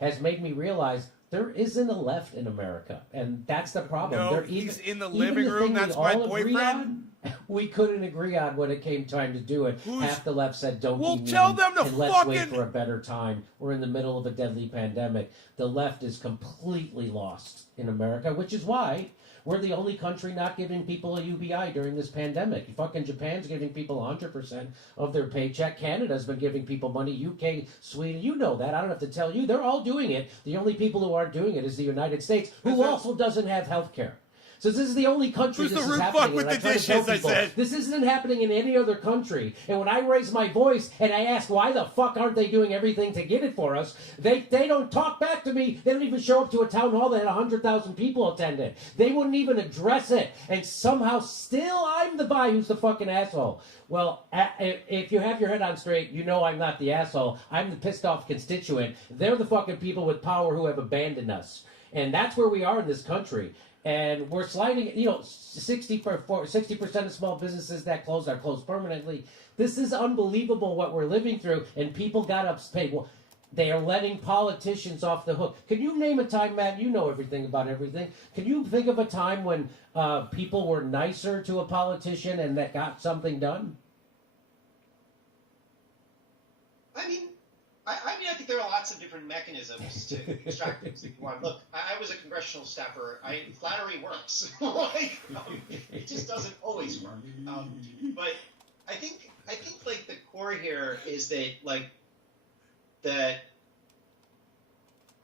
has made me realize there isn't a left in America, and that's the problem. No, he's in the living room. That's my boyfriend. We couldn't agree on when it came time to do it. Half the left said, "Don't be mean, tell them to and let's wait for a better time. We're in the middle of a deadly pandemic." The left is completely lost in America, which is why we're the only country not giving people a UBI during this pandemic. Fucking Japan's giving people 100% of their paycheck. Canada's been giving people money. UK, Sweden, you know that. I don't have to tell you. They're all doing it. The only people who aren't doing it is the United States, who also doesn't have health care. So this is the only country this is happening. With the dishes, I said. This isn't happening in any other country. And when I raise my voice and I ask why the fuck aren't they doing everything to get it for us, they don't talk back to me. They don't even show up to a town hall that had 100,000 people attend it. They wouldn't even address it. And somehow still I'm the guy who's the fucking asshole. Well, if you have your head on straight, you know I'm not the asshole. I'm the pissed off constituent. They're the fucking people with power who have abandoned us. And that's where we are in this country. And we're sliding, 60% of small businesses that closed are closed permanently. This is unbelievable what we're living through, and people got upset. Well, they are letting politicians off the hook. Can you name a time, Matt? You know everything about everything. Can you think of a time when people were nicer to a politician and that got something done? I think there are lots of different mechanisms to extract things. Look, I was a congressional staffer. Flattery works. It just doesn't always work. But I think like the core here is that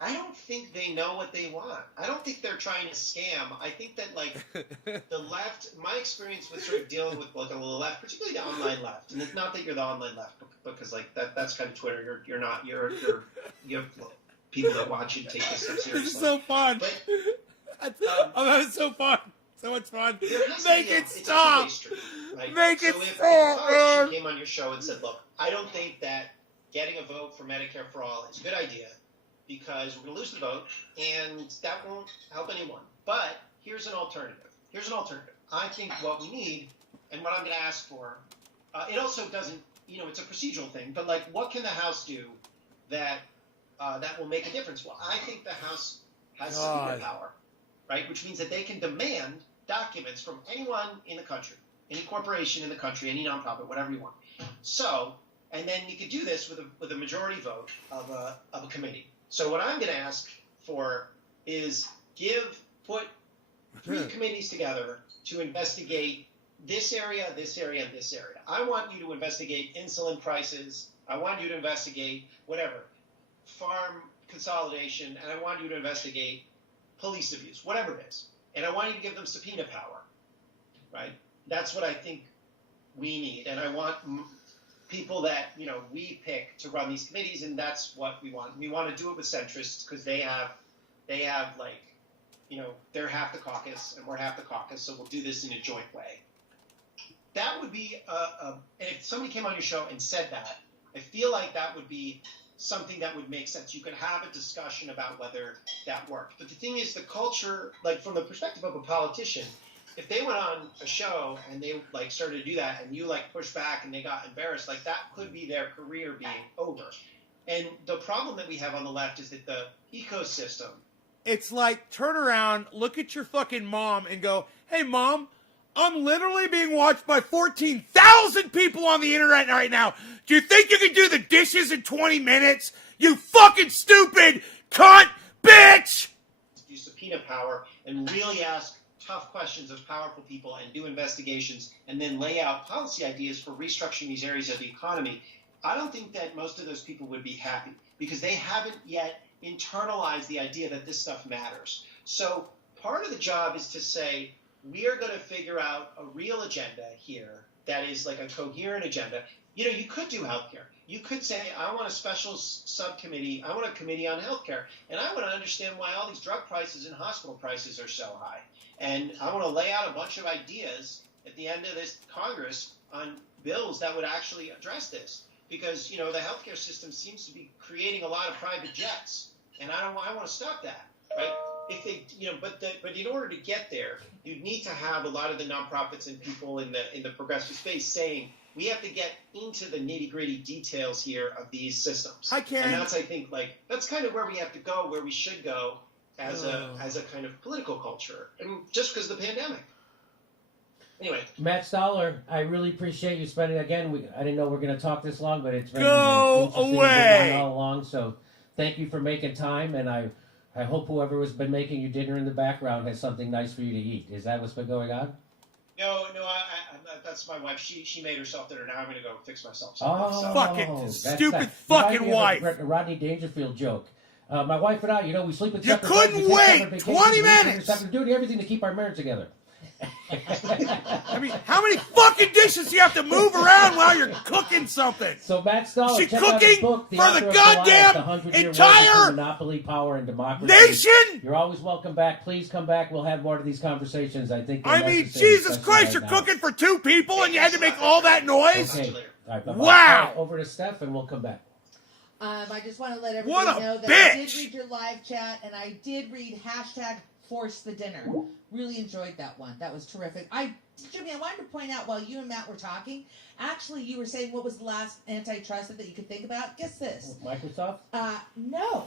I don't think they know what they want. I don't think they're trying to scam. I think that, like, the left, my experience with sort of dealing with, like, the left, particularly the online left, and it's not that you're the online left, because, like, that's kind of Twitter. You're not, you have people that watch you take this stuff seriously. This is so fun. But, oh, that was so fun. So much fun. Make it it's stop. a street, right? Make it so if stop, a politician man. came on your show and said, look, I don't think that getting a vote for Medicare for all is a good idea, because we're going to lose the vote, and that won't help anyone. But here's an alternative. I think what we need, and what I'm going to ask for, it also doesn't, it's a procedural thing, but, like, what can the House do that that will make a difference? Well, I think the House has subpoena power, right? Which means that they can demand documents from anyone in the country, any corporation in the country, any nonprofit, whatever you want. So, and then you could do this with a majority vote of a committee. So what I'm going to ask for is put 3 committees together to investigate this area, this area, and this area. I want you to investigate insulin prices. I want you to investigate whatever, farm consolidation, and I want you to investigate police abuse, whatever it is. And I want you to give them subpoena power, right? That's what I think we need. And I want people that, we pick to run these committees, and that's what we want. We want to do it with centrists, because they have like, they're half the caucus and we're half the caucus, so we'll do this in a joint way. That would be and if somebody came on your show and said that, I feel like that would be something that would make sense. You could have a discussion about whether that worked. But the thing is, the culture, like, from the perspective of a politician, if they went on a show and they, like, started to do that, and you, like, pushed back and they got embarrassed, like, that could be their career being over. And the problem that we have on the left is that the ecosystem. It's like, turn around, look at your fucking mom and go, hey, Mom, I'm literally being watched by 14,000 people on the internet right now. Do you think you can do the dishes in 20 minutes? You fucking stupid cunt bitch! Use subpoena power and really ask tough questions of powerful people and do investigations and then lay out policy ideas for restructuring these areas of the economy. I don't think that most of those people would be happy, because they haven't yet internalized the idea that this stuff matters. So part of the job is to say, we are going to figure out a real agenda here that is like a coherent agenda. You could do healthcare. You could say, I want a special subcommittee. I want a committee on healthcare. And I want to understand why all these drug prices and hospital prices are so high. And I want to lay out a bunch of ideas at the end of this Congress on bills that would actually address this. Because, the healthcare system seems to be creating a lot of private jets. And I want to stop that, right? If they, but in order to get there, you need to have a lot of the nonprofits and people in the progressive space saying, we have to get into the nitty-gritty details here of these systems. Hi, Karen. And that's, I think, that's kind of where we have to go, where we should go as a kind of political culture. I mean, just because of the pandemic. Anyway. Matt Stoller, I really appreciate you spending, again, I didn't know we were going to talk this long, but it's been Go interesting away all along, so thank you for making time, and I hope whoever has been making you dinner in the background has something nice for you to eat. Is that what's been going on? No, that's my wife. She made herself dinner. Now I'm going to go fix myself something. So. Fucking stupid fucking wife. Rodney Dangerfield joke. My wife and I, we sleep in You separate beds. couldn't wait 20 minutes. We're doing everything to keep our marriage together. I mean, how many fucking dishes do you have to move around while you're cooking something? So Matt Stoller, she's check cooking out his book, for the goddamn entire monopoly, power, and democracy. Nation. You're always welcome back. Please come back. We'll have more of these conversations. I think. I mean, Jesus Christ, you're cooking for 2 people and you had to make all that noise. Okay. All right, bye-bye. Wow. Right, over to Steph, and we'll come back. I just want to let everybody know that I did read your live chat, and I did read #ForceTheDinner. Really enjoyed that one. That was terrific. Jimmy, I wanted to point out while you and Matt were talking, actually you were saying what was the last antitrust that you could think about? Guess this. Microsoft? No.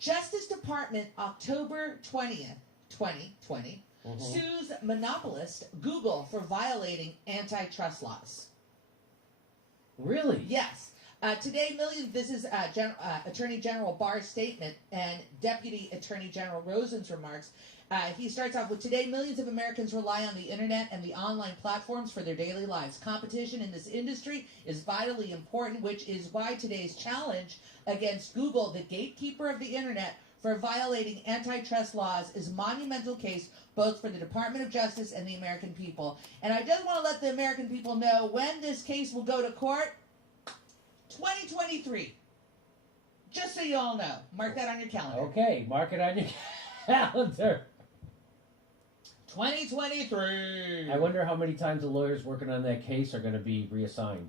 Justice Department, October 20th, 2020, sues monopolist Google for violating antitrust laws. Really? Yes. Today, this is Attorney General Barr's statement and Deputy Attorney General Rosen's remarks. He starts off with, today, millions of Americans rely on the internet and the online platforms for their daily lives. Competition in this industry is vitally important, which is why today's challenge against Google, the gatekeeper of the internet, for violating antitrust laws is a monumental case both for the Department of Justice and the American people. And I just want to let the American people know when this case will go to court. 2023. Just so you all know. Mark that on your calendar. Okay, mark it on your calendar. 2023. I wonder how many times the lawyers working on that case are going to be reassigned.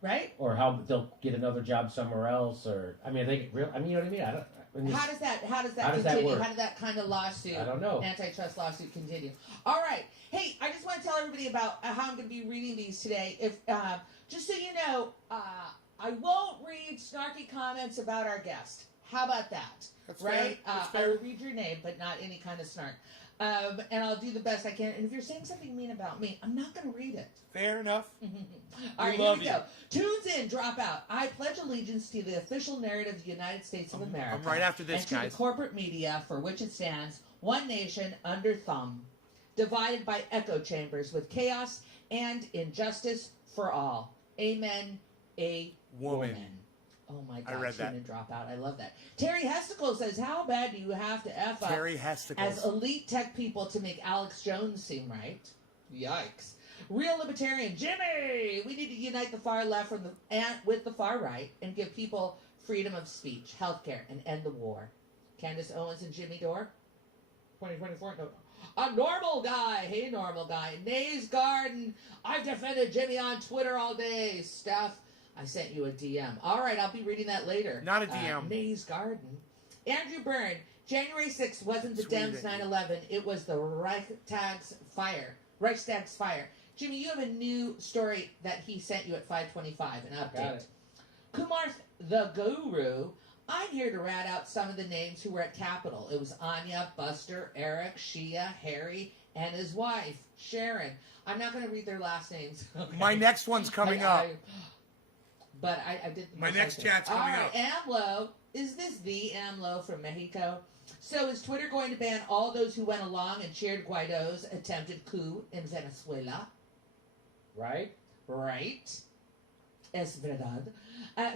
Right? Or how they'll get another job somewhere else, or I mean, they real. I mean, you know what I mean? How does that how does continue? that work? How did that kind of lawsuit, I don't know. antitrust lawsuit, continue? All right. Hey, I just want to tell everybody about how I'm going to be reading these today. If just so you know, I won't read snarky comments about our guest. How about that? That's right? fair. That's I fair. will read your name, but not any kind of snark. And I'll do the best I can. And if you're saying something mean about me, I'm not going to read it. Fair enough. All right, We here love we you. go. Tunes in, drop out. I pledge allegiance to the official narrative of the United States of America. I'm right after this, and to guys. the corporate media for which it stands, one nation under thumb, divided by echo chambers with chaos and injustice for all. Amen. A Woman. Oh my I God, read tune that. in, drop out. I love that. Terry Hesticle says, how bad do you have to F up Terry Hesticles. as elite tech people to make Alex Jones seem right? Yikes. Real libertarian Jimmy! We need to unite the far left with the far right and give people freedom of speech, healthcare, and end the war. Candace Owens and Jimmy Dore? 2024? No. A normal guy. Hey, normal guy. Nay's Garden. I've defended Jimmy on Twitter all day. Steph, I sent you a DM. All right, I'll be reading that later. Not a DM. Nay's Garden. Andrew Byrne. January 6th wasn't the Sweet Dems' Andrew. 9/11. It was the Reichstag's fire. Jimmy, you have a new story that he sent you at 5:25. An update. Got it. Kumar the Guru. I'm here to rat out some of the names who were at Capitol. It was Anya, Buster, Eric, Shia, Harry, and his wife, Sharon. I'm not going to read their last names. Okay? My next one's coming up. But I did. My most next I could. chat's coming All right, AMLO. Is this the AMLO from Mexico? So is Twitter going to ban all those who went along and cheered Guaido's attempted coup in Venezuela? Right? Right. Es verdad.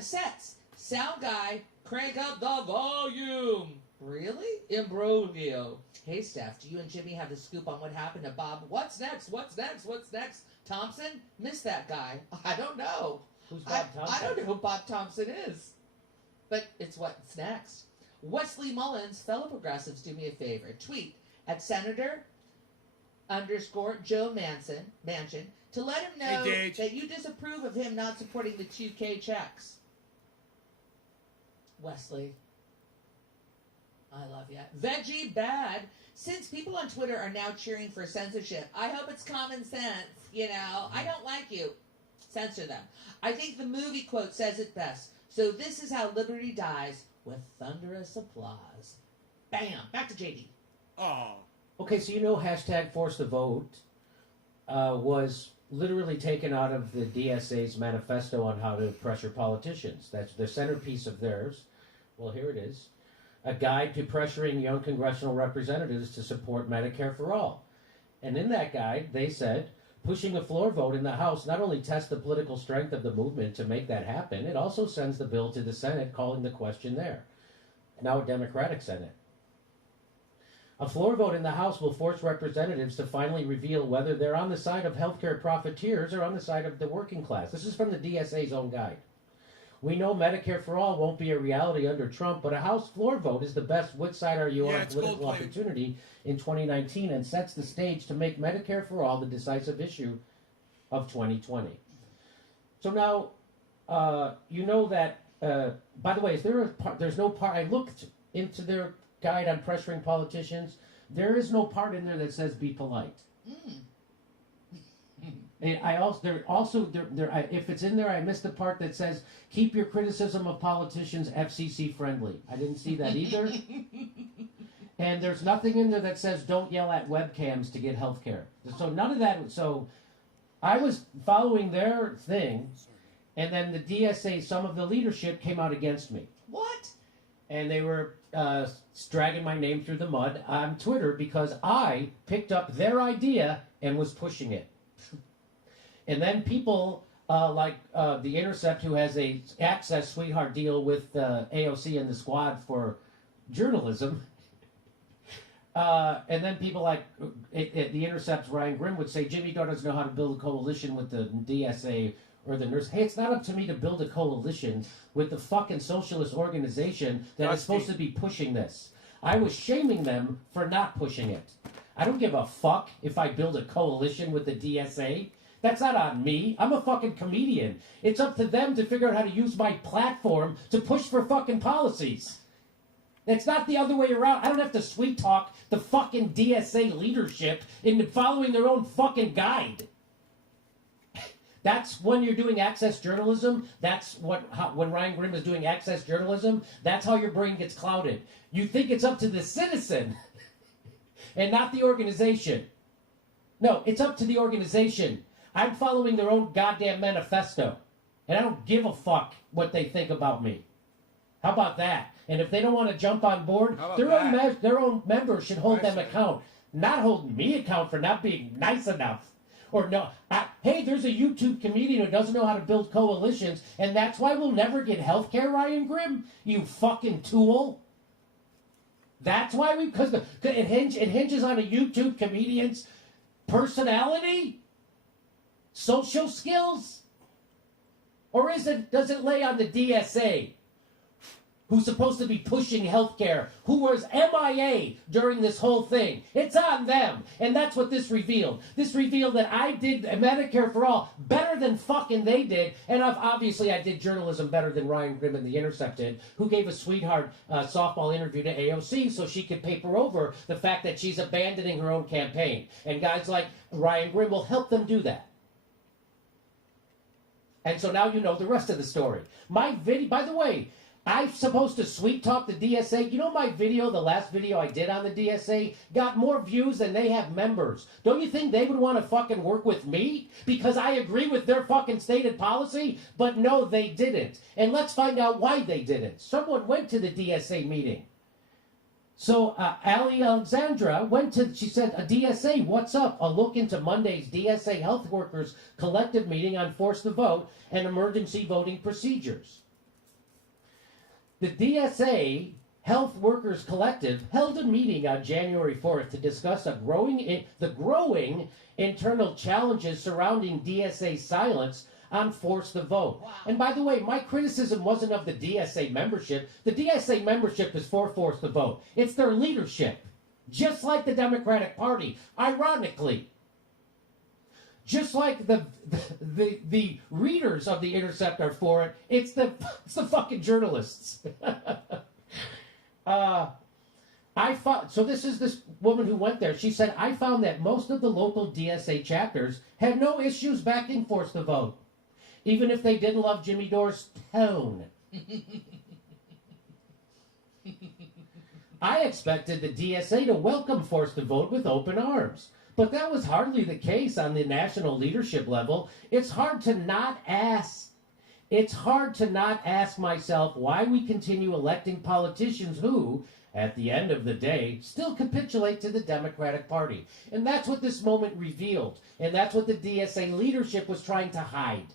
Sets. Sound guy, crank up the volume. Really? Imbroglio. Hey, Steph, do you and Jimmy have the scoop on what happened to Bob? What's next? What's next? What's next? Thompson? Missed that guy. I don't know. Who's Bob Thompson? I don't know who Bob Thompson is. But it's what's next. Wesley Mullins, fellow progressives, do me a favor. Tweet at Senator _Joe Manchin to let him know Hey, Dage. that you disapprove of him not supporting the 2K checks. Wesley, I love you. Veggie Bad. Since people on Twitter are now cheering for censorship, I hope it's common sense. You know, I don't like you. Censor them. I think the movie quote says it best. So this is how liberty dies, with thunderous applause. Bam. Back to JD. Oh. Okay, so you know hashtag force the vote was literally taken out of the DSA's manifesto on how to pressure politicians. That's the centerpiece of theirs. Well, here it is. A guide to pressuring young congressional representatives to support Medicare for all. And in that guide, they said, pushing a floor vote in the House not only tests the political strength of the movement to make that happen, it also sends the bill to the Senate, calling the question there. Now a Democratic Senate. A floor vote in the House will force representatives to finally reveal whether they're on the side of healthcare profiteers or on the side of the working class. This is from the DSA's own guide. We know Medicare for all won't be a reality under Trump, but a House floor vote is the best which side are you on it's political gold-plated. opportunity in 2019 and sets the stage to make Medicare for all the decisive issue of 2020. So now, you know that, by the way, is there a part, there's no part, I looked into their guide on pressuring politicians, there is no part in there that says be polite. And if it's in there, I missed the part that says keep your criticism of politicians FCC friendly. I didn't see that either. And there's nothing in there that says don't yell at webcams to get health care. So none of that. So I was following their thing, and then the DSA, some of the leadership came out against me. What? And they were dragging my name through the mud on Twitter because I picked up their idea and was pushing it. And then people like The Intercept, who has a access sweetheart deal with AOC and the squad for journalism. And then people like at The Intercept's Ryan Grimm would say Jimmy Dore doesn't know how to build a coalition with the DSA or the nurse. Hey, it's not up to me to build a coalition with the fucking socialist organization that is supposed to be pushing this. I was shaming them for not pushing it. I don't give a fuck if I build a coalition with the DSA. That's not on me. I'm a fucking comedian. It's up to them to figure out how to use my platform to push for fucking policies. It's not the other way around. I don't have to sweet talk the fucking DSA leadership into following their own fucking guide. That's when you're doing access journalism. That's when Ryan Grimm is doing access journalism. That's how your brain gets clouded. You think it's up to the citizen and not the organization. No, it's up to the organization. I'm following their own goddamn manifesto. And I don't give a fuck what they think about me. How about that? And if they don't want to jump on board, their own members should hold them account. Not holding me account for not being nice enough. Or no, hey, there's a YouTube comedian who doesn't know how to build coalitions, and that's why we'll never get health care, Ryan Grimm? You fucking tool. That's why because it hinges on a YouTube comedian's personality? Social skills? Or does it lay on the DSA? Who's supposed to be pushing healthcare, who was MIA during this whole thing. It's on them. And that's what this revealed. This revealed that I did Medicare for All better than fucking they did. And obviously I did journalism better than Ryan Grimm and The Intercept did, who gave a sweetheart softball interview to AOC so she could paper over the fact that she's abandoning her own campaign. And guys like Ryan Grimm will help them do that. And so now you know the rest of the story. My video, by the way, I'm supposed to sweet talk the DSA. You know my video, the last video I did on the DSA, got more views than they have members. Don't you think they would want to fucking work with me? Because I agree with their fucking stated policy? But no, they didn't. And let's find out why they didn't. Someone went to the DSA meeting. So Ali Alexandra she said, a DSA, what's up? A look into Monday's DSA Health Workers Collective Meeting on Force to Vote and Emergency Voting Procedures. The DSA Health Workers Collective held a meeting on January 4th to discuss the growing internal challenges surrounding DSA silence on Force to Vote. Wow. And by the way, my criticism wasn't of the DSA membership. The DSA membership is for Force to Vote. It's their leadership, just like the Democratic Party, ironically. Just like the readers of The Intercept are for it, it's the fucking journalists. So this is this woman who went there. She said, I found that most of the local DSA chapters had no issues backing Force to Vote, even if they didn't love Jimmy Dore's tone. I expected the DSA to welcome Force to Vote with open arms. But that was hardly the case on the national leadership level. It's hard to not ask myself why we continue electing politicians who, at the end of the day, still capitulate to the Democratic Party. And that's what this moment revealed. And that's what the DSA leadership was trying to hide.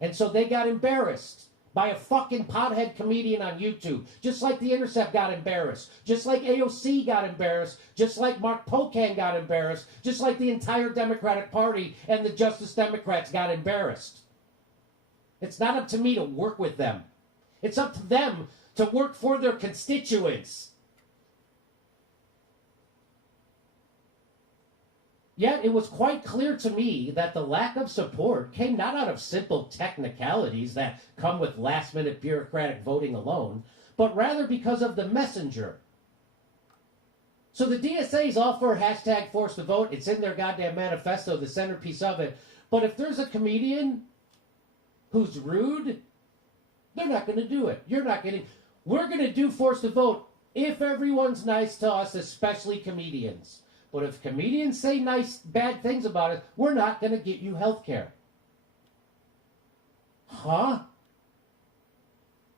And so they got embarrassed by a fucking pothead comedian on YouTube. Just like The Intercept got embarrassed. Just like AOC got embarrassed. Just like Mark Pocan got embarrassed. Just like the entire Democratic Party and the Justice Democrats got embarrassed. It's not up to me to work with them. It's up to them to work for their constituents. Yet it was quite clear to me that the lack of support came not out of simple technicalities that come with last-minute bureaucratic voting alone, but rather because of the messenger. So the DSA is all for hashtag Force to Vote. It's in their goddamn manifesto, the centerpiece of it. But if there's a comedian who's rude, they're not going to do it. We're going to do Force to Vote if everyone's nice to us, especially comedians. But if comedians say bad things about it, we're not going to get you health care. Huh?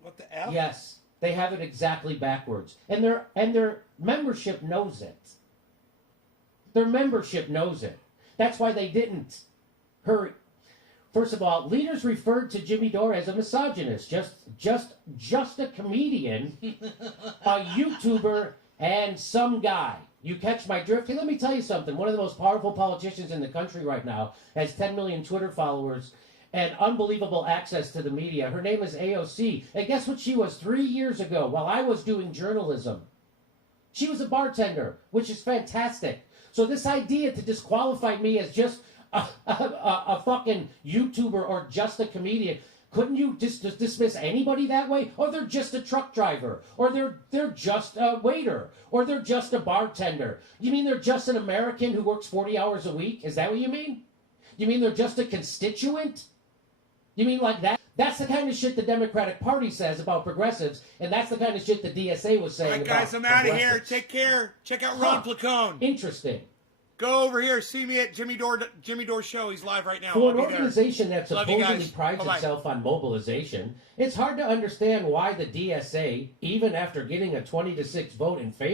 What the F? Yes, they have it exactly backwards. And their membership knows it. Their membership knows it. That's why they didn't hurry. First of all, leaders referred to Jimmy Dore as a misogynist, just a comedian, a YouTuber, and some guy. You catch my drift? Hey, let me tell you something. One of the most powerful politicians in the country right now has 10 million Twitter followers and unbelievable access to the media. Her name is AOC. And guess what she was 3 years ago while I was doing journalism? She was a bartender, which is fantastic. So this idea to disqualify me as just a fucking YouTuber or just a comedian, couldn't you just dismiss anybody that way? Or they're just a truck driver, or they're just a waiter, or they're just a bartender. You mean they're just an American who works 40 hours a week? Is that what you mean? You mean they're just a constituent? You mean like that? That's the kind of shit the Democratic Party says about progressives, and that's the kind of shit the DSA was saying All right, guys, about I'm out of here. progressives. Take care. Check out Ron Placone. Interesting. Go over here. See me at Jimmy Dore show. He's live right now. For I'll an be there. organization that Love you supposedly guys. prides Bye-bye. itself on mobilization, it's hard to understand why the DSA, even after getting a 20-6 vote in favor